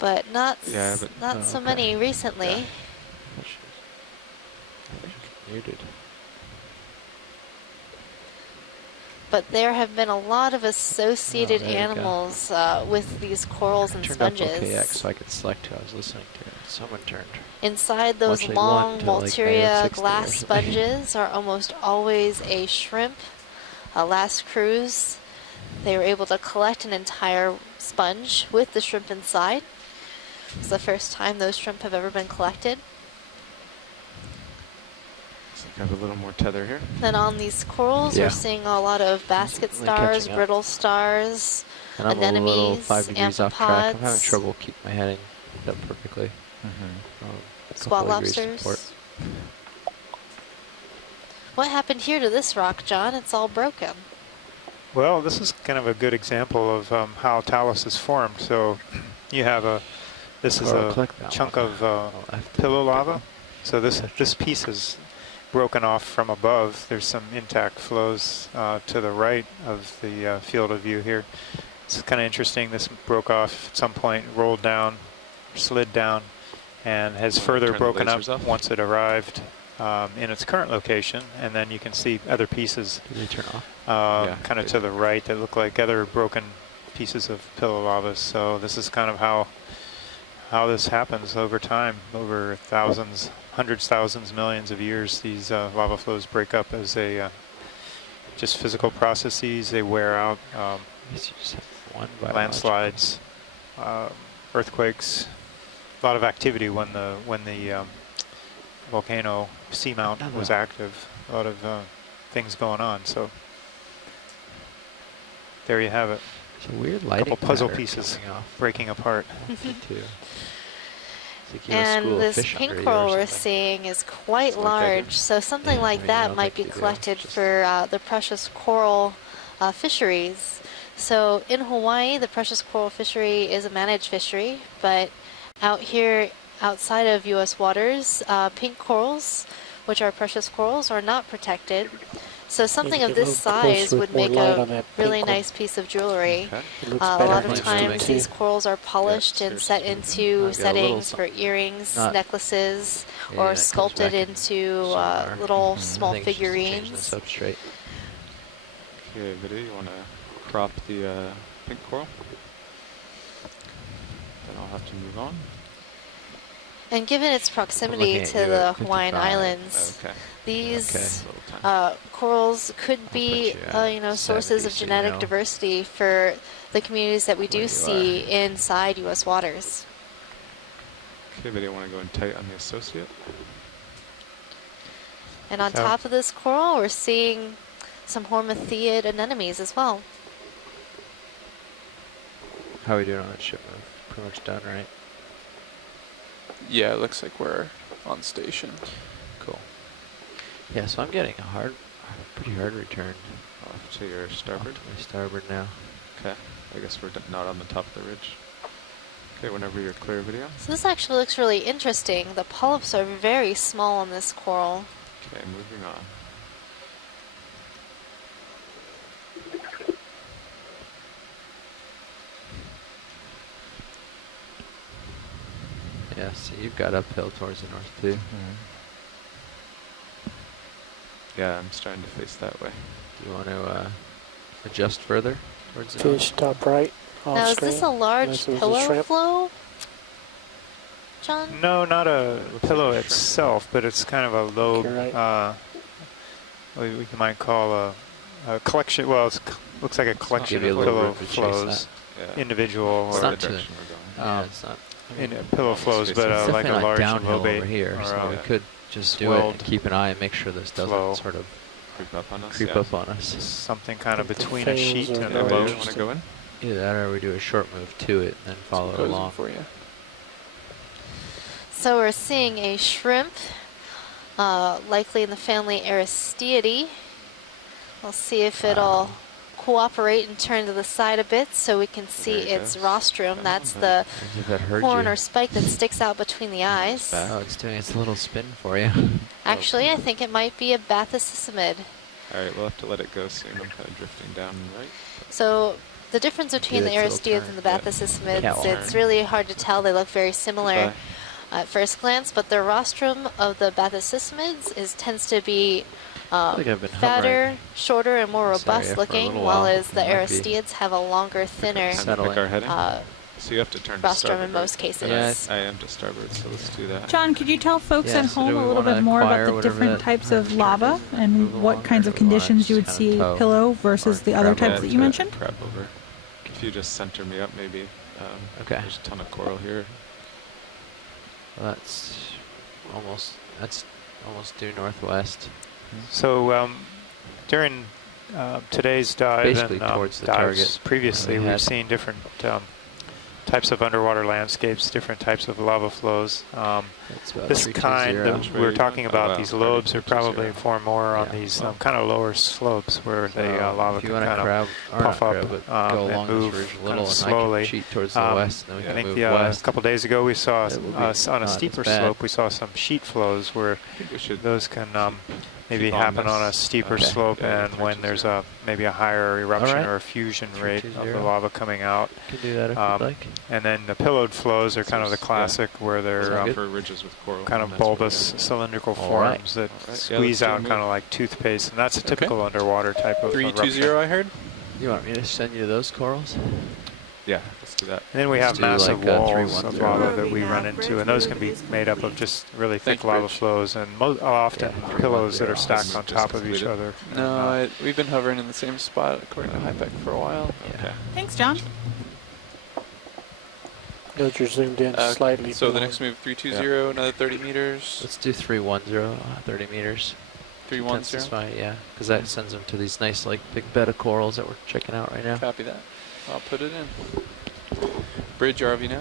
but not so many recently. Muted. But there have been a lot of associated animals with these corals and sponges. Turned up OKX so I could select who I was listening to. Someone turned. Inside those long Walteria glass sponges are almost always a shrimp. Last cruise, they were able to collect an entire sponge with the shrimp inside. It's the first time those shrimp have ever been collected. I have a little more tether here. Then on these corals, we're seeing a lot of basket stars, brittle stars, and I'm a little anemones, 5 degrees off track. I'm having trouble keeping my heading up perfectly. Squat lobsters. What happened here to this rock, John? It's all broken. Well, this is kind of a good example of how talus is formed. So you have this is a chunk of pillow lava. So this piece is broken off from above. There's some intact flows to the right of the field of view here. It's kind of interesting. This broke off at some point, rolled down, slid down, and has further broken up once it arrived in its current location. And then you can see other pieces kind of to the right that look like other broken pieces of pillow lava. So this is kind of how this happens over time, over thousands, hundreds, thousands, millions of years. These lava flows break up as just physical processes. They wear out. Landslides, earthquakes, a lot of activity when the volcano seamount was active. A lot of things going on. So there you have it. It's a weird lighting. A couple puzzle pieces breaking apart. And this pink coral we're seeing is quite large, so something like that might be collected for the precious coral fisheries. So in Hawaii, the precious coral fishery is a managed fishery, but out here outside of U.S. waters, pink corals, which are precious corals, are not protected. So something of this size would make a really nice piece of jewelry. A lot of times these corals are polished and set into settings for earrings, necklaces, or sculpted into little small figurines. Okay, Vidya, you want to crop the pink coral? Then I'll have to move on. And given its proximity to the Hawaiian Islands, these corals could be, sources of genetic diversity for the communities that we do see inside U.S. waters. Okay, but you want to go in tight on the associate? And on top of this coral, we're seeing some hormathiid anemones as well. How are we doing on that ship move? Pretty much done, right? Yeah, it looks like we're on station. Cool. Yeah, so I'm getting a pretty hard return. Off to your starboard? Off to my starboard now. Okay. I guess we're not on the top of the ridge. Okay, whenever you're clear, Video. So this actually looks really interesting. The polyps are very small on this coral. Okay, moving on. Yeah, so you've got uphill towards the north too. Yeah, I'm starting to face that way. Do you want to adjust further towards the fish top right? Now, is this a large pillow flow, John? No, not a pillow itself, but it's kind of a low, we might call a collection. Well, it looks like a collection of pillow flows, individual it's or not too, it's not. In pillow flows, but like a large downhill lobate over here, so we could just do it and keep an eye and make sure this doesn't sort of Creep up on us. Creep yeah. up on us. Something kind of The between a fans sheet are and Yeah, a very Bo, boat. want to go in? Either that or we do a short move to it and then follow Proposing along. for you. So we're seeing a shrimp, likely in the family Aristiidae. We'll see if it'll cooperate and turn to the side a bit so we can see There it its goes. rostrum. That's the As if it heard horn you. or spike that sticks out between the eyes. Oh, it's doing its little spin for you. Actually, I think it might be a Bathycissimid. All right, we'll have to let it go soon. I'm kind of drifting down right. So the difference between the its little Aristiids turn. and the Bathycissimid, Catwalk. it's really hard to tell. They look very similar Goodbye. at first glance, but the rostrum of the Bathycissimid tends to be like I've been fatter, hovering. shorter, and more Sorry, robust for a looking, little while while. as the Might be. Aristiids have a longer, thinner Time to pick Settling. our heading. uh, So you have to turn to rostrum starboard. in most cases. Yeah, I am to starboard, so let's do that. John, could you tell folks Yeah, at so do home we a little wanna bit more acquire about the whatever different that types of turn lava is and move what along, kinds or of do we wanna conditions you would just kinda see tow? pillow versus the other grab types it. that you mentioned? Crab over. If you just center me up, maybe. Okay. There's a ton of coral here. Well, that's almost due northwest. So during today's dive Basically and towards the dives target previously, we we've had. seen different types of underwater landscapes, different types of lava flows. That's about This 320. kind that Which way we're are you talking going? Oh, about, wow. these lobes, are probably 320. formed more on Yeah. these kind of lower slopes where the So lava if you can want to kind crab, of or puff not up crab, but go and along move this ridge a kind little, of and slowly. I can cheat towards the west, and then we I can think move a west. couple days ago we saw It will be on a not as steeper bad. slope, we saw some sheet flows where I think we should those can maybe keep on happen on a this. steeper Okay. slope, Yeah, and when there's 320. maybe a higher eruption Alright. or a fusion rate of the 320. lava coming out. You can do that if Um, you'd like. And then the pillowed flows are kind of the Yeah. classic where they're Sound for ridges with coral. kind and of that's where we're bulbous gonna cylindrical Alright. forms that Alright. Yeah, squeeze let's do a out move. kind of like toothpaste, and that's a typical underwater type of 320, eruption. I heard. You want me to send you those corals? Yeah, let's do that. And then we Let's have do massive like, walls 310. of lava that ROV we nav, run into, bridge and those move can be is made up of complete. just really Thank thick you, lava Bridge. flows, and often Yeah, pillows that are 310. stacked on Just top of each completed. other. No, we've been hovering in the same spot according to HiPEC for a while. Okay. Thanks, John. Note you're zoomed in slightly. So the below. next move, 320, another 30 meters. Let's do 310, 30 meters. 310. That's fine, yeah, because that sends them to these nice, like, big bed of corals that we're checking out right now. Copy that. I'll put it in. Bridge RV now.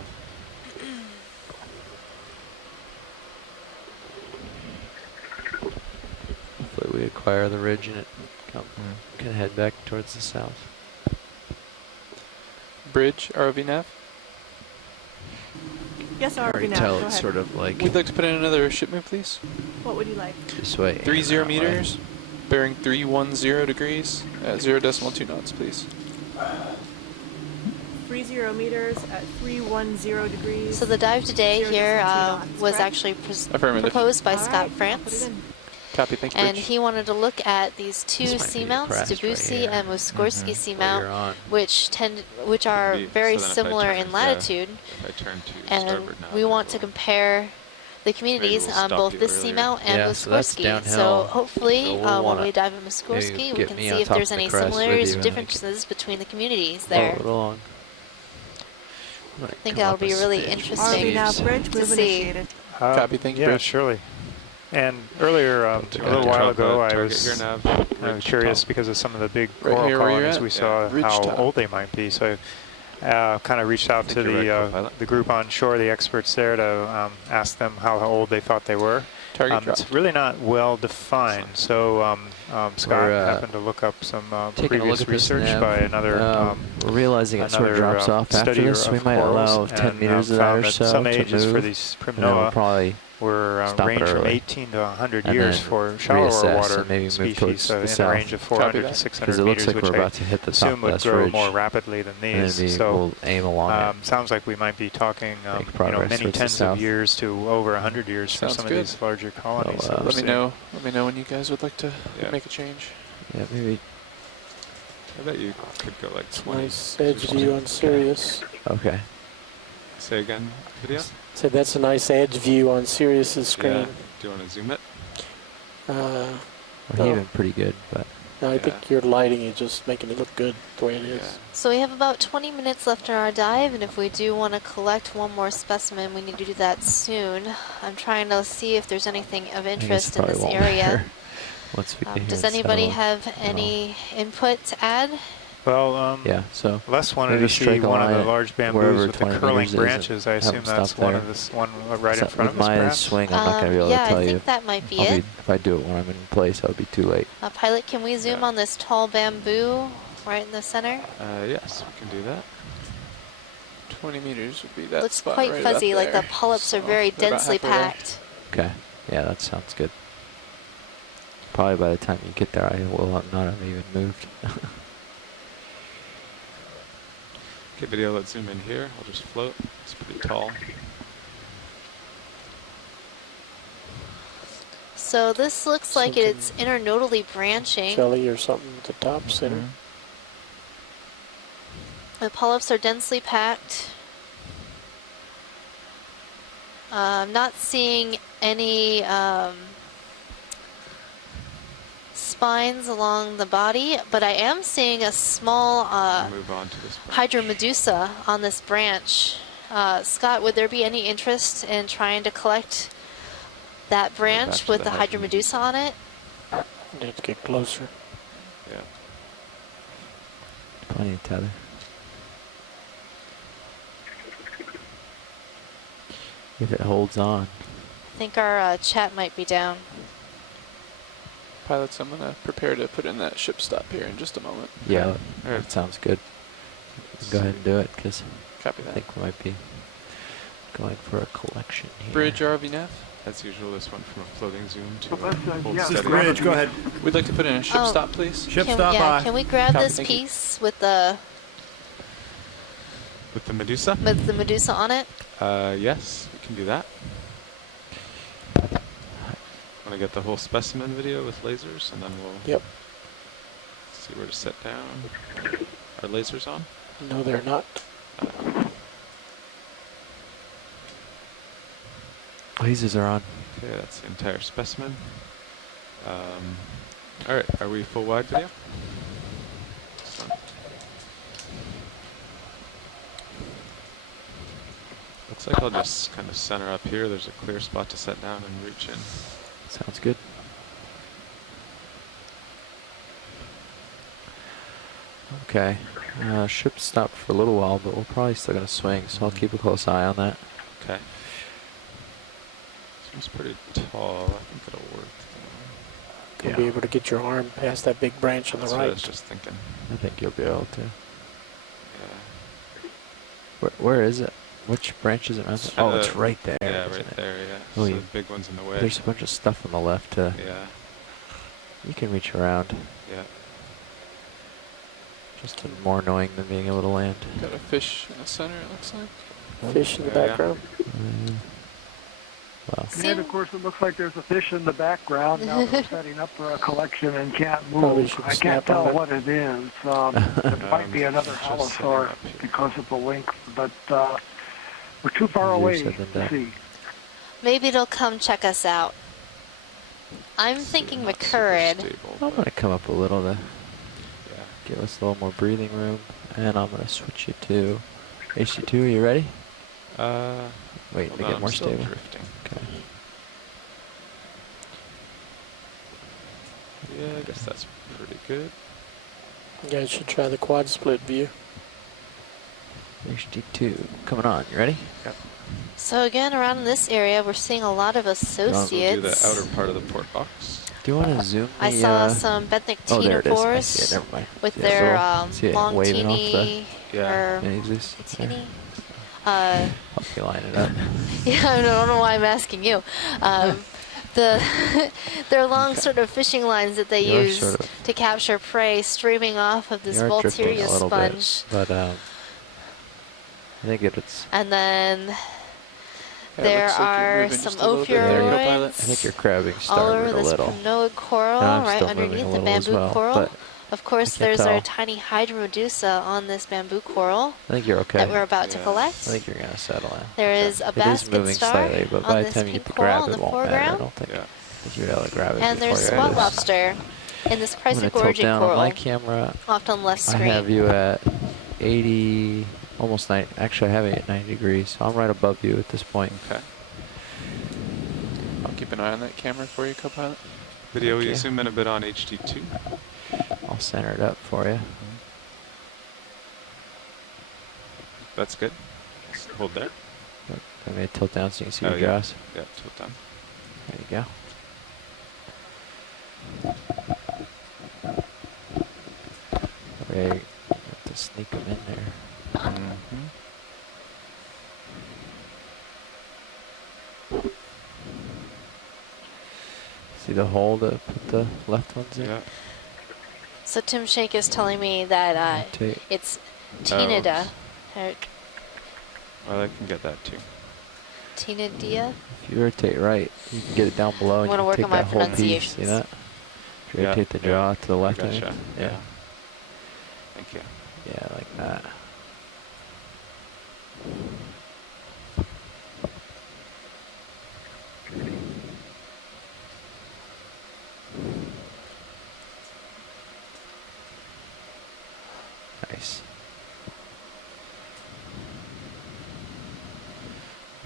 Hopefully we acquire the ridge and it can head back towards the south. Bridge RV nav. Yes, I already RV nav. tell Go it's ahead. sort of like We'd like to put in another ship move, please. What would you like? this way. 30 that way. meters, bearing 310 degrees at 0.2 knots, please. 30 meters at 310 degrees. So the dive today 0 here decimal 2 knots, was correct? actually Affirmative. proposed by All Scott right, I'll put France. it in. Copy, thank you, And Bridge. he wanted to look at these two This might be a seamounts, crest right Debussy here. and Muskorski While seamount, you're on. which are Maybe- very so then if I similar turn- in yeah, latitude. If I turn to And starboard now, we then want to we'll- compare the communities we'll on stop both you this earlier. seamount and Yeah, so that's Muskorski. downhill. So hopefully, So we'll when wanna we dive in maybe Muskorski, we get can me see on if top there's of the any crest with similarities you or and we differences between the communities Follow there. it along. I think that'll be really interesting RV nav bridge to move see. initiated. Copy, thank you, Yeah, Bridge. surely. And earlier, a little while ago, I was curious because of some of the big Right coral here where you're colonies at? we saw, Yeah. Ridge how top. old they might be. So I kind of reached out to you're right, the co-pilot. the group on shore, the experts there, to ask them how old they thought they were. Target It's dropped. really not well defined. So Scott We're, happened to look up some Taking a look previous at this research nav. by another We're realizing it sort of another, drops off after studier this. We of might corals, allow 10 and, meters of that found or that so some to ages move. for these and then we'll Primnoa probably were stop it range from early. 18 to 100 And years then for shallower reassess water and maybe move species, towards so the in south. the range of 400 to 600 Because it looks meters, like which we're about to hit the top assume of would this grow ridge. more rapidly than And these. maybe So we'll aim along it. sounds like we might be talking progress many towards the tens south. of years to over 100 years for Sounds some good. of these larger colonies. So, that we're Let me seeing. know. Let me know when you guys would like to Yeah. make a change. Yeah, maybe. I bet you could go like 20. Nice edge view on Sirius. Okay. Say again, video? So that's a nice edge view on Sirius's screen. Yeah. Do you want to zoom it? We're No. even pretty good, but No, I think your lighting is just making it look good the way it is. So we have about 20 minutes left in our dive, and if we do want to collect one more specimen, we need to do that soon. I'm trying to see if there's anything of interest in probably this won't area. matter. once we get here Does and anybody settle have and any input to add? Well, yeah, so Les wanted maybe to see strike a one of the line large wherever bamboos with the 20 curling meters is and branches. I have assume them that's stop one there. of this one right in So front with of us, my perhaps? swing, I'm not going to be able Yeah, to tell I you. think that might be I'll it. if I do it when I'm in place, I'll be too late. Pilot, can we zoom on this tall bamboo right in the center? Yes, we can do that. 20 meters would be that Looks spot quite right fuzzy, up like the there. polyps are So very they're about densely halfway there. packed. Okay, yeah, that sounds good. Probably by the time you get there, I will not have even moved. Okay, video, let's zoom in here. I'll just float. It's pretty tall. So this looks like Something it's internodally branching. Jelly or something at the top center. The polyps are densely packed. I'm not seeing any spines along the body, but I am seeing a small Move on to this branch. hydromedusa on this branch. Scott, would there be any interest in trying to collect that branch to with the the hydromedusa on it? Need to get closer. Yeah. Plenty of tether. If it holds on. I think our chat might be down. Pilots, I'm going to prepare to put in that ship stop here in just a moment. Yeah, that sounds good. Go ahead and do it, because Copy I that. think we might be going for a collection here. Bridge ROV nav. As usual, this one from a floating zoom to Well, that's, hold yeah, steady. Bridge, go ahead. We'd like to put in a ship Oh. stop, please. Ship Can, stop by. can we grab Copy, this thank you. piece with the With the Medusa? Medusa on it? Yes, we can do that. Want to get the whole specimen video with lasers, and then we'll see where to set down. Are lasers on? No, they're not. Lasers are on. Okay, that's the entire specimen. All right, are we full wide video? Excellent. Looks like I'll just kind of center up here. There's a clear spot to set down and reach in. Sounds good. Okay, ship stopped for a little while, but we're probably still going to swing, so I'll keep a close eye on that. Okay. Seems pretty tall. I think it'll work. You'll be able to get your arm past that big branch on the That's what I right. was just thinking. I think you'll be able to. Yeah. Where is it? Which branch is it? Oh, it's right there. Yeah, isn't right it? there, yeah. Oh, So you- the big one's in the way. There's a bunch of stuff on the left. Yeah, You can reach around. yeah. Just more annoying than being able to land. Got a fish in the center, it looks like. Fish in the Yeah. background. Well, And of course, it looks like there's a fish in the background. Now they're setting up for a collection and can't Probably move. should I can't snap on tell it. what it is. It might be another just setting Halosaur up here. because of the length, but we're too far Easier away said than to done. see. Maybe it'll come check us out. I'm thinking Not super McCurrid. stable, I'm but going to come up a little to yeah. give us a little more breathing room. And I'm going to switch you to HC2. Are you ready? Wait, Hold to on, get I'm more still stable. drifting. Okay. Yeah, I guess that's pretty good. You guys should try the quad split view. HT2 coming on. You ready? Yep. So again, around in this area, we're seeing a lot of We'll do associates. the outer part of the port box. Do you want to zoom I the, saw some benthic oh, there it is. I see it. ctenophores Never mind. with Yeah, their little- see it long waving off teeny, Yeah. or Mini Zeus. teeny. Help you line it up. Yeah, I don't know why I'm asking you. Their long sort of fishing lines that they You're use sort of- to capture prey streaming off of this You're drifting Volteria a little sponge. bit, but I think it's. And then Yeah, it there looks like you're are moving some just a little bit there, ophiuroids I think you're crabbing all starboard over a this little. prinoid coral, And I'm right still moving underneath a the little as bamboo well, coral. but Of course, I can't there's our tell. tiny hydromedusa on this bamboo coral I think you're okay. that we're about to Yeah. collect. I think you're gonna settle in. There is a It is basket moving star slightly, but on by the this time you pink get to coral grab in it, the won't matter. I foreground. don't think. Yeah. I think you're able to grab it. And there's before spot it is. lobster in this I'm gonna tilt chrysogorgic down coral on my camera. off on the left I screen. have you at 80, almost 90. Actually, I have it at 90 degrees. So I'm right above you at this point. Okay. I'll keep an eye on that camera for you, co-pilot. Video, will you Okay. zoom in a bit on HD2? I'll center it up for you. That's good. Just hold there. I'm going to tilt down so you can see Oh, your yeah. jaws. Yeah, tilt down. There you go. Right, have to sneak them in there. Mm-hmm. See the hole to put the left ones in? Yeah. So Tim Shake is telling me that Rotate. it's Tinida. Well, I can get that too. Tinadia? If you rotate right, you can get it down below and I'm you gonna can work take on my that whole piece. pronunciations. See that? If you Yeah, rotate the yeah. jaw to the left, I Gotcha. think. Yeah. Thank you. Yeah, like that. Nice.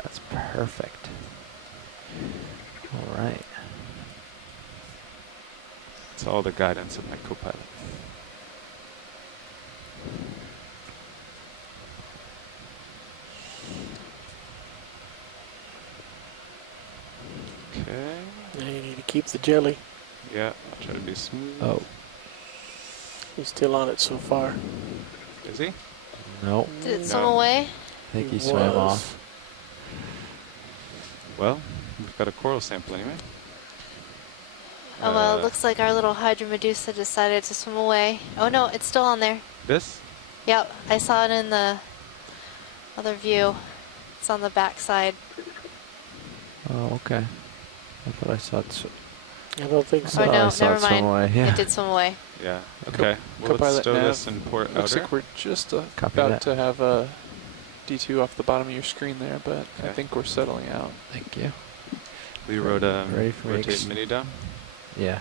That's perfect. All right. It's all the guidance of my co-pilot. Okay. Now you need to keep the jelly. Yeah, I'll try to be smooth. Oh. He's still on it so far. Is he? Nope. Did it swim away? I think he He swam was. off. Well, we've got a coral sample anyway. Oh well, it looks like our little Hydra Medusa decided to swim away. Oh no, it's still on there. This? Yep, I saw it in the other view. It's on the back side. Oh, okay. I thought I saw it. I don't think so. Oh no, I saw never it swim mind. away. Yeah. It did swim away. Yeah. Okay. Well, let's Co-pilot stow nav. this and port Looks outer. like we're just Copy about that. to have a D2 off the bottom of your screen there, but I Okay. think we're settling out. Thank you. We wrote a Ready for me to rotate mini down. Yeah.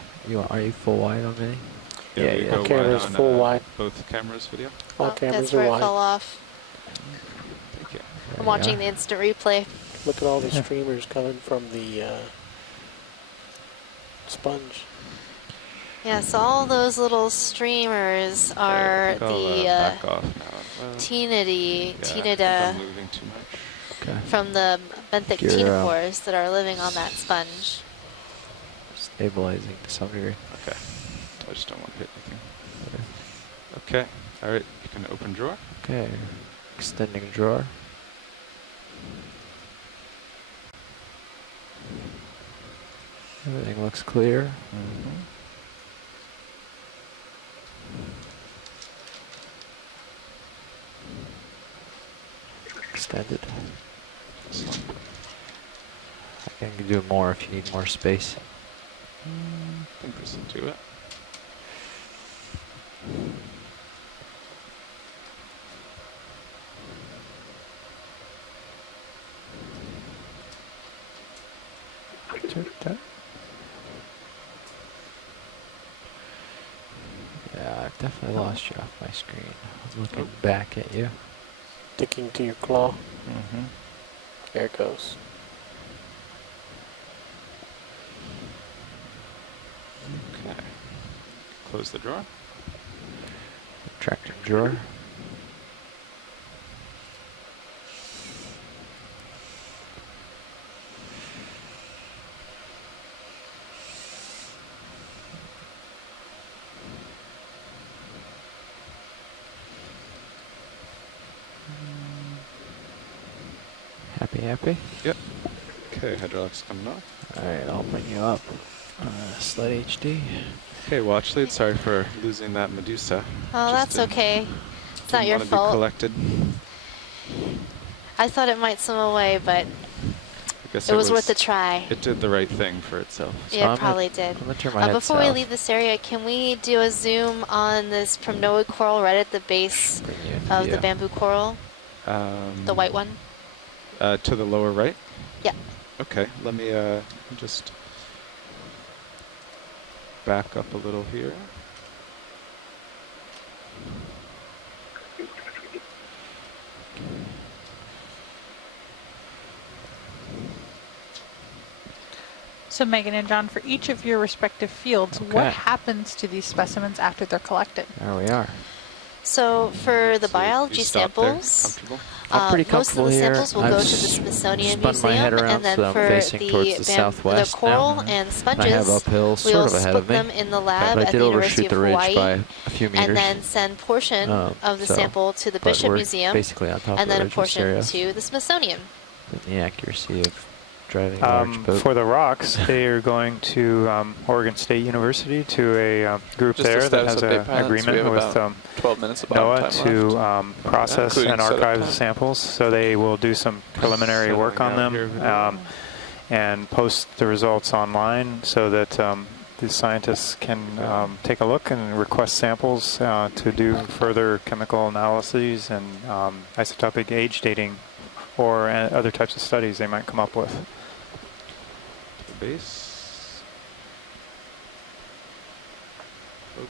Are you full wide on mini? Yeah, we go Camera's wide on full wide. both cameras video. All Oh, cameras that's are where it wide. fell off. Thank you. I'm watching the instant replay. Look at all the streamers coming from the sponge. Yeah, so all those little streamers are I'll, the back off now. Well, Tinida, yeah, I think Tinida I'm moving too much. Okay. from the benthic You're, ctenophores that are living on that sponge. Stabilizing to some degree. Okay. I just don't want to hit anything. Okay. All right. You can open drawer. Okay. Extending drawer. Everything looks clear. Extended. I can do more if you need more space. I think this will do it. Yeah, I've definitely lost you off my screen. I'm looking back at you. Sticking to your claw. Mm-hmm. There it goes. Okay. Close the drawer. Retracting drawer. Happy? Yep. Okay, hydraulics coming off. Alright, I'll bring you up. Slide HD. Okay, watch lead. Sorry for losing that Medusa. Oh, that's okay. It's not your Didn't want to be fault. collected. I thought it might swim away, but I guess it was worth a try. It did the right thing for itself. Yeah, it probably did. I'm gonna turn my head Before we south. leave this area, can we do a zoom on this primnoid coral right at the base of the bamboo coral? The white one? To the lower right? Yeah. Okay, let me just back up a little here. So Megan and John, for each of your respective fields, what happens to these specimens after they're collected? There we are. So for the biology samples, most of the samples will go to the Smithsonian Museum, and then for the coral and sponges, we'll split them in the lab at the University of Hawaii, and then send portion of the sample to the Bishop Museum, and then a portion to the Smithsonian. The accuracy of driving a large boat. For the rocks, they are going to Oregon State University to a group there that has an agreement with 12 minutes NOAA to process and archive the samples. So they will do some preliminary work on them and post the results online so that the scientists can take a look and request samples to do further chemical analyses and isotopic age dating or other types of studies they might come up with. Base. Oh.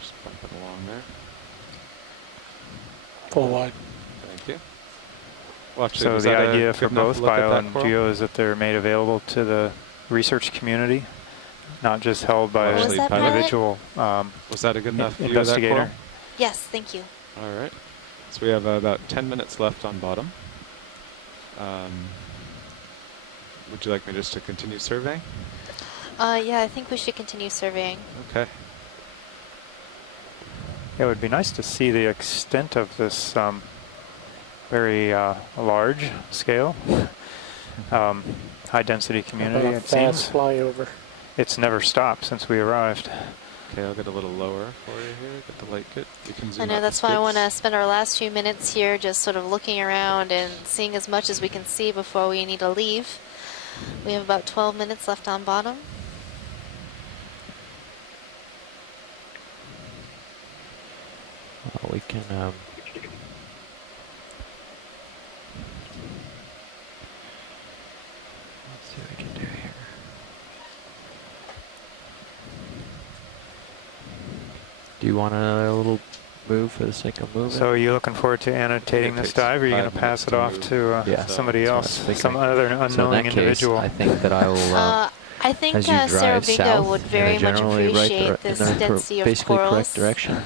Just bump it along there. Full wide. Thank you. Well, actually, so the idea for both bio and geo is that they're made available to the research community, not just held by an individual was that a good enough view investigator. of that coral? Yes, thank you. All right. So we have about 10 minutes left on bottom. Would you like me just to continue surveying? Yeah, I think we should continue surveying. Okay. It would be nice to see the extent of this very large scale, high density community. It seems flyover. It's never stopped since we arrived. Okay, I'll get a little lower for you here. Get the light kit. You can zoom I know out that's the why I scopes. want to spend our last few minutes here just sort of looking around and seeing as much as we can see before we need to leave. We have about 12 minutes left on bottom. Well, we can let's see what we can do here. Do you want another little move for the sake of moving? So are you looking forward to annotating this dive, or are you going to pass it off to somebody else, some other unknowing individual? I think that I will. I think as you drive Sarah Bingo south would in a very much generally appreciate this density of basically corals. correct direction.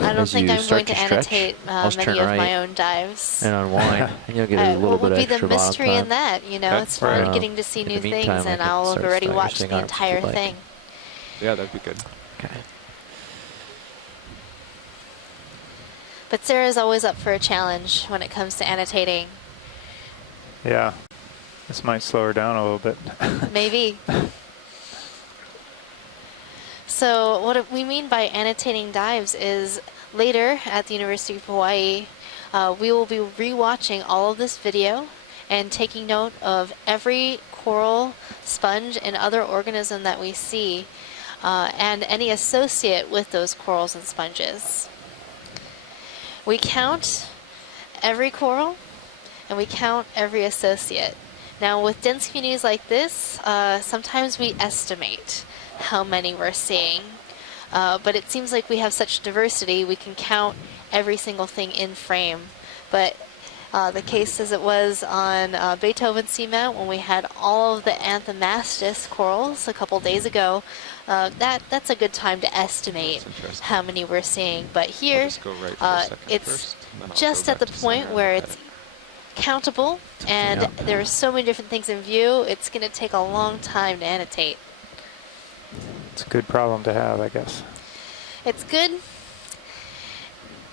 I don't As think you I'm start going to to stretch, annotate I'll many turn of right my own dives. and unwind, and you'll get a little what bit would be extra the bottom mystery time. in that? You know, it's fun getting to see In new the things, meantime, I and can I'll have start already styling watched thing the up if entire you'd like. thing. Yeah, that'd be good. Okay. But Sarah's always up for a challenge when it comes to annotating. Yeah, this might slow her down a little bit. Maybe. So what we mean by annotating dives is later at the University of Hawaii, we will be rewatching all of this video and taking note of every coral, sponge, and other organism that we see, and any associate with those corals and sponges. We count every coral, and we count every associate. Now with dense communities like this, sometimes we estimate how many we're seeing. But it seems like we have such diversity, we can count every single thing in frame. But the case as it was on Beethoven Seamount when we had all of the Anthomastus corals a couple days ago, that's a good time to estimate how many we're seeing. But here, it's just at the point where it's countable and there are so many different things in view, it's going to take a long time to annotate. It's a good problem to have, I guess. It's good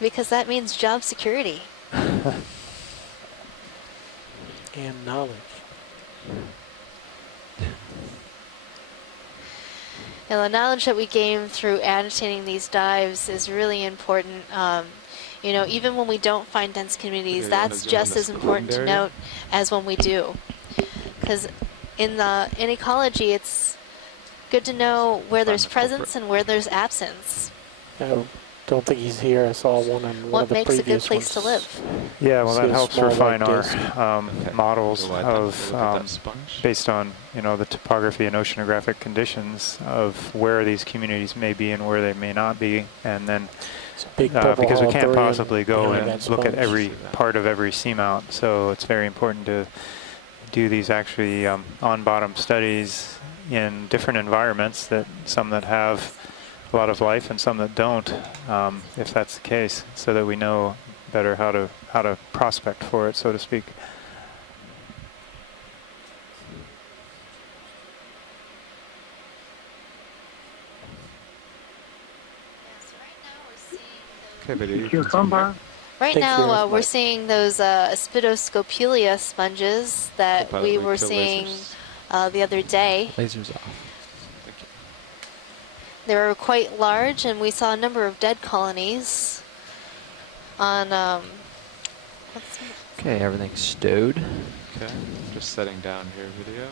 because that means job security. And knowledge. And the knowledge that we gain through annotating these dives is really important. You know, even when we don't find dense communities, that's just as important to note as when we do. Because in ecology, it's good to know where there's presence and where there's absence. I don't think he's here. I saw one on one of the What makes a good previous place to ones. live? Yeah, well, See that a helps small refine white our disc. models of that sponge. based on the topography and oceanographic conditions of where these communities may be and where they may not be, and then Big purple because we can't Halothurian possibly go behind and that look at sponge. every part of every seamount, so it's very important to do these actually on-bottom studies in different environments, that some that have a lot of life and some that don't, if that's the case, so that we know better how to prospect for it, so to speak. Okay, video. Cucumber. Right Thank you. now, we're seeing those Aspidoscopulia sponges that we were seeing the other day. Lasers off. They were quite large, and we saw a number of dead colonies on. Okay, everything's stowed. Okay, just setting down here video.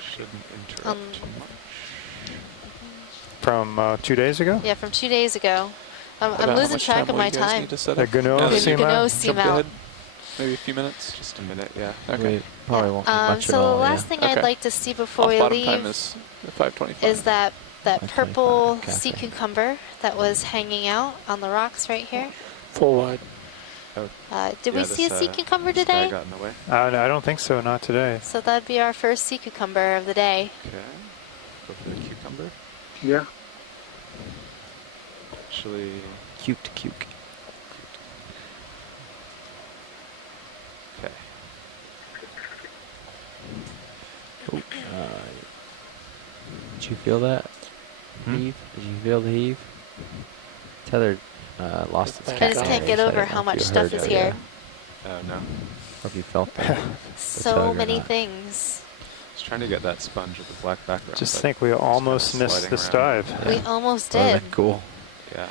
Shouldn't interrupt too much. From 2 days ago? Yeah, from 2 days ago. I'm How losing much track time of will my you guys time. need to set The up? Gano The seam Gano out? seam Jump out. ahead. Maybe a few minutes. Just a minute, yeah. Okay. We probably won't be much at So all. the last Yeah. thing I'd Okay. like to see before we Off-bottom time leave is 5:25. is that 5:25, purple okay. sea cucumber that was hanging out on the rocks right here. Full wide. Did we see a sea cucumber this guy today? got in the way. I don't think so, not today. So that'd be our first sea cucumber of the day. Okay. Go for the cucumber. Yeah. Actually, Cuked cuke. okay. Oh, did you feel that heave? Did you feel the heave? Tether lost its I just cat can't get so I over don't know how if much you stuff heard is it, here. Oh no. Or if you felt that. So many things. Just trying to get that sponge with the black background. Just but think we it's kinda almost missed sliding this around. dive. We almost That would've did. been cool. Yeah.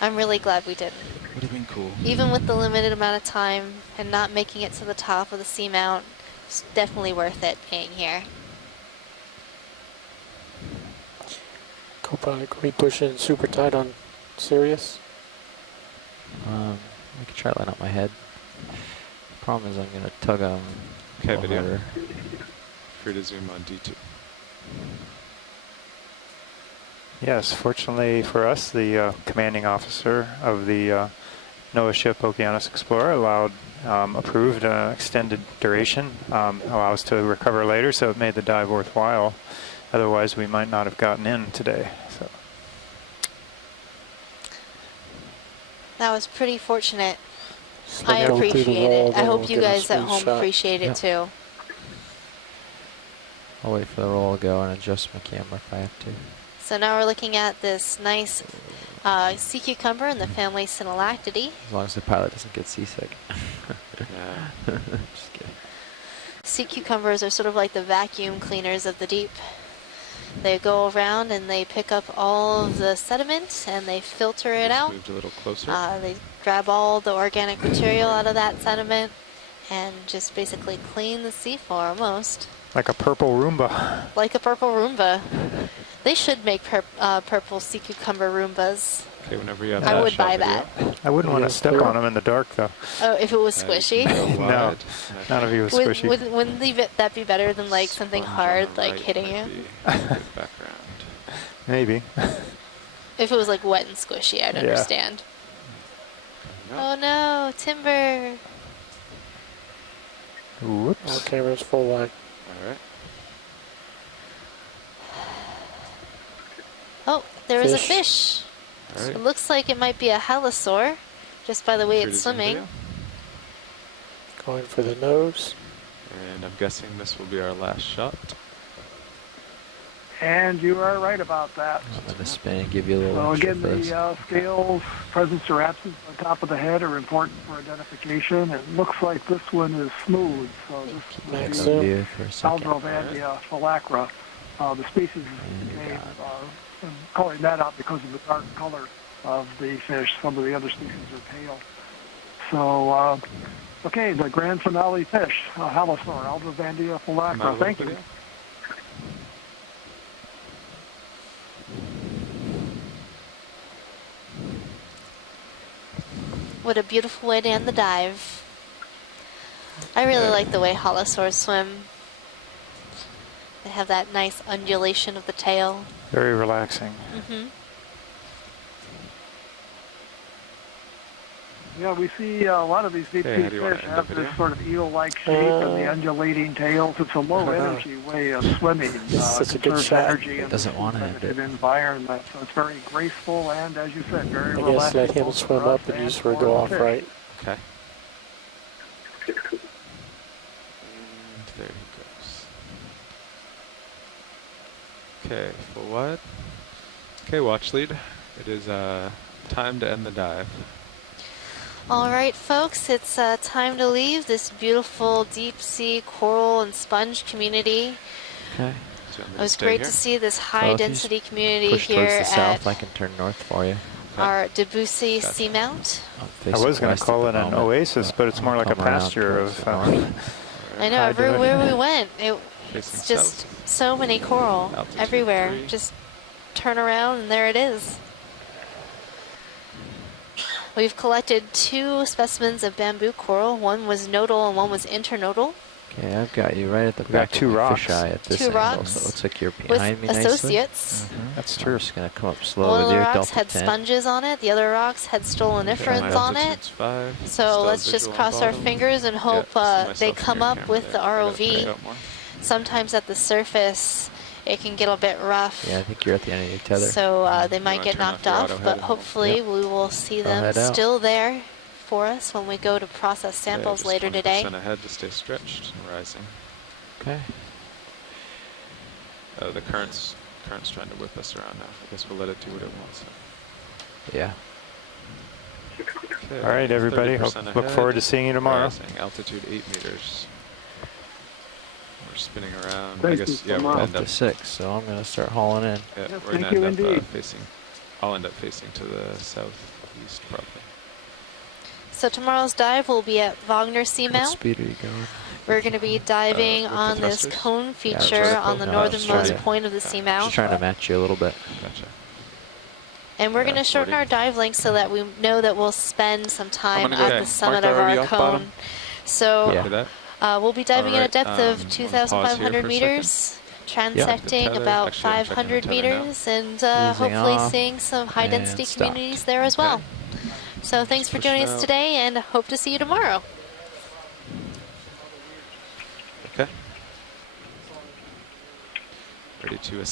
I'm really glad we didn't. Would have been cool. Even with the limited amount of time and not making it to the top of the seamount, it's definitely worth it being here. Co-pilot, can we push in super tight on Sirius? I could try to line up my head. Problem is I'm gonna tug on. Okay, a little video. harder. Free to zoom on D2. Yes, fortunately for us, the commanding officer of the NOAA ship Okeanos Explorer approved extended duration, allow us to recover later, so it made the dive worthwhile. Otherwise, we might not have gotten in today. So. That was pretty fortunate. Slide I down through the appreciate wall, it. I then hope we'll you get a guys at smooth home shot. appreciate it Yep. too. I'll wait for the roll to go and adjust my camera if I have to. So now we're looking at this nice sea cucumber in the family Synallactidae. As long as the pilot doesn't get seasick. Yeah. Just kidding. Sea cucumbers are sort of like the vacuum cleaners of the deep. They go around and they pick up all of the sediment and they filter it out. Moved a little closer. They grab all the organic material out of that sediment and just basically clean the seafloor almost. Like a purple Roomba. Like a purple Roomba. They should make purple sea cucumber Roombas. Okay, whenever you have I that would shot buy video. that. I wouldn't want to step on them in the dark, though. Oh, if it was squishy. No, none of you was squishy. Wouldn't that be better than like something Sponge hard on the like right hitting might you? be a good background. Maybe. If it was like wet and squishy, I'd Yeah. understand. No. Oh no, timber! All Whoops. cameras full wide. All right. Oh, there is a Fish. fish. All right. It looks like it might be a halosaur, just by the way Free to it's zoom swimming. video. Going for the nose. And I'm guessing this will be our last shot. And you are right about that. I'm going to spin and give you a little So extra again, for this. the scales, presence or absence on top of the head are important for identification. It looks like this one is smooth. So this Max is zoom. View for a second. Aldrovandia phylacra. The species name, I'm calling that out because of the dark color of the fish. Some of the other species are pale. So, okay, the grand finale fish, Halosaur, Aldrovandia phylacra. Thank you. What a beautiful way to end the dive. I really like the way halosaurs swim. They have that nice undulation of the tail. Very relaxing. Mm-hmm. Yeah, we see a lot of these deep sea fish have this sort of eel-like shape and the undulating tails. It's a low-energy way of swimming. Such a good conserves shot. energy in this competitive environment. So it's very graceful and, as you said, very I relaxing. guess let him swim up and you sort of go off right. Okay. And there he goes. Okay, full wide. Okay, watch lead. It is time to end the dive. All right, folks, it's time to leave this beautiful deep sea coral and sponge community. Okay. It was great to see this high-density community here towards the south, at I can turn north for you. our Debussy Seamount. I was going to call it an oasis, but it's more like a pasture of... I know, everywhere we went, it's just so many coral everywhere. Just turn around and there it is. We've collected 2 specimens of bamboo coral. One was nodal and one was internodal. Okay, I've got you right at the We back got 2 of my rocks. fisheye at this 2 angle, rocks so it looks like you're with behind me nicely. associates. That's true. Just going to come up slow One of with the your rocks Delta had 10. sponges on it. The other rocks had stoloniferans on it. So let's just cross our fingers and hope they come up with the ROV. Sometimes at the surface it can get a bit rough. Yeah, I think you're at the end of your tether. So they might get knocked off, but hopefully we will see them still there for us when we go to process samples later today. Ahead to stay stretched and rising. Okay. The current's trying to whip us around now. I guess we'll let it do what it wants. Yeah. Okay, All right, everybody. Look forward to seeing you tomorrow. Rising, altitude 8 meters. We're spinning around. Thank I guess you, we'll end Up up to 6, so I'm going to start hauling in. Yeah, Yes, we're thank gonna you end up indeed. facing. I'll end up facing to the southeast probably. So tomorrow's dive will be at Wagner What Seamount. speed are you going? We're going to be diving with the on this thrusters? cone Yeah, feature vertical. on the No, northernmost straight. point of the Just seamount. trying to match you a little bit. Gotcha. And we're going to shorten 40. our dive length so that we know that we'll spend some time gonna go at Okay. the summit mark of the ROV our off bottom. cone. So Copy that. we'll be diving at a Alright, depth of wanna pause 2,500 here for a meters, transecting tether. about Actually, I'm checking the 500 tether now. meters, and Easing hopefully off seeing some high-density and stopped. communities there as well. So thanks for push joining it us out. today, and hope to see you tomorrow. Okay. Ready to ascend.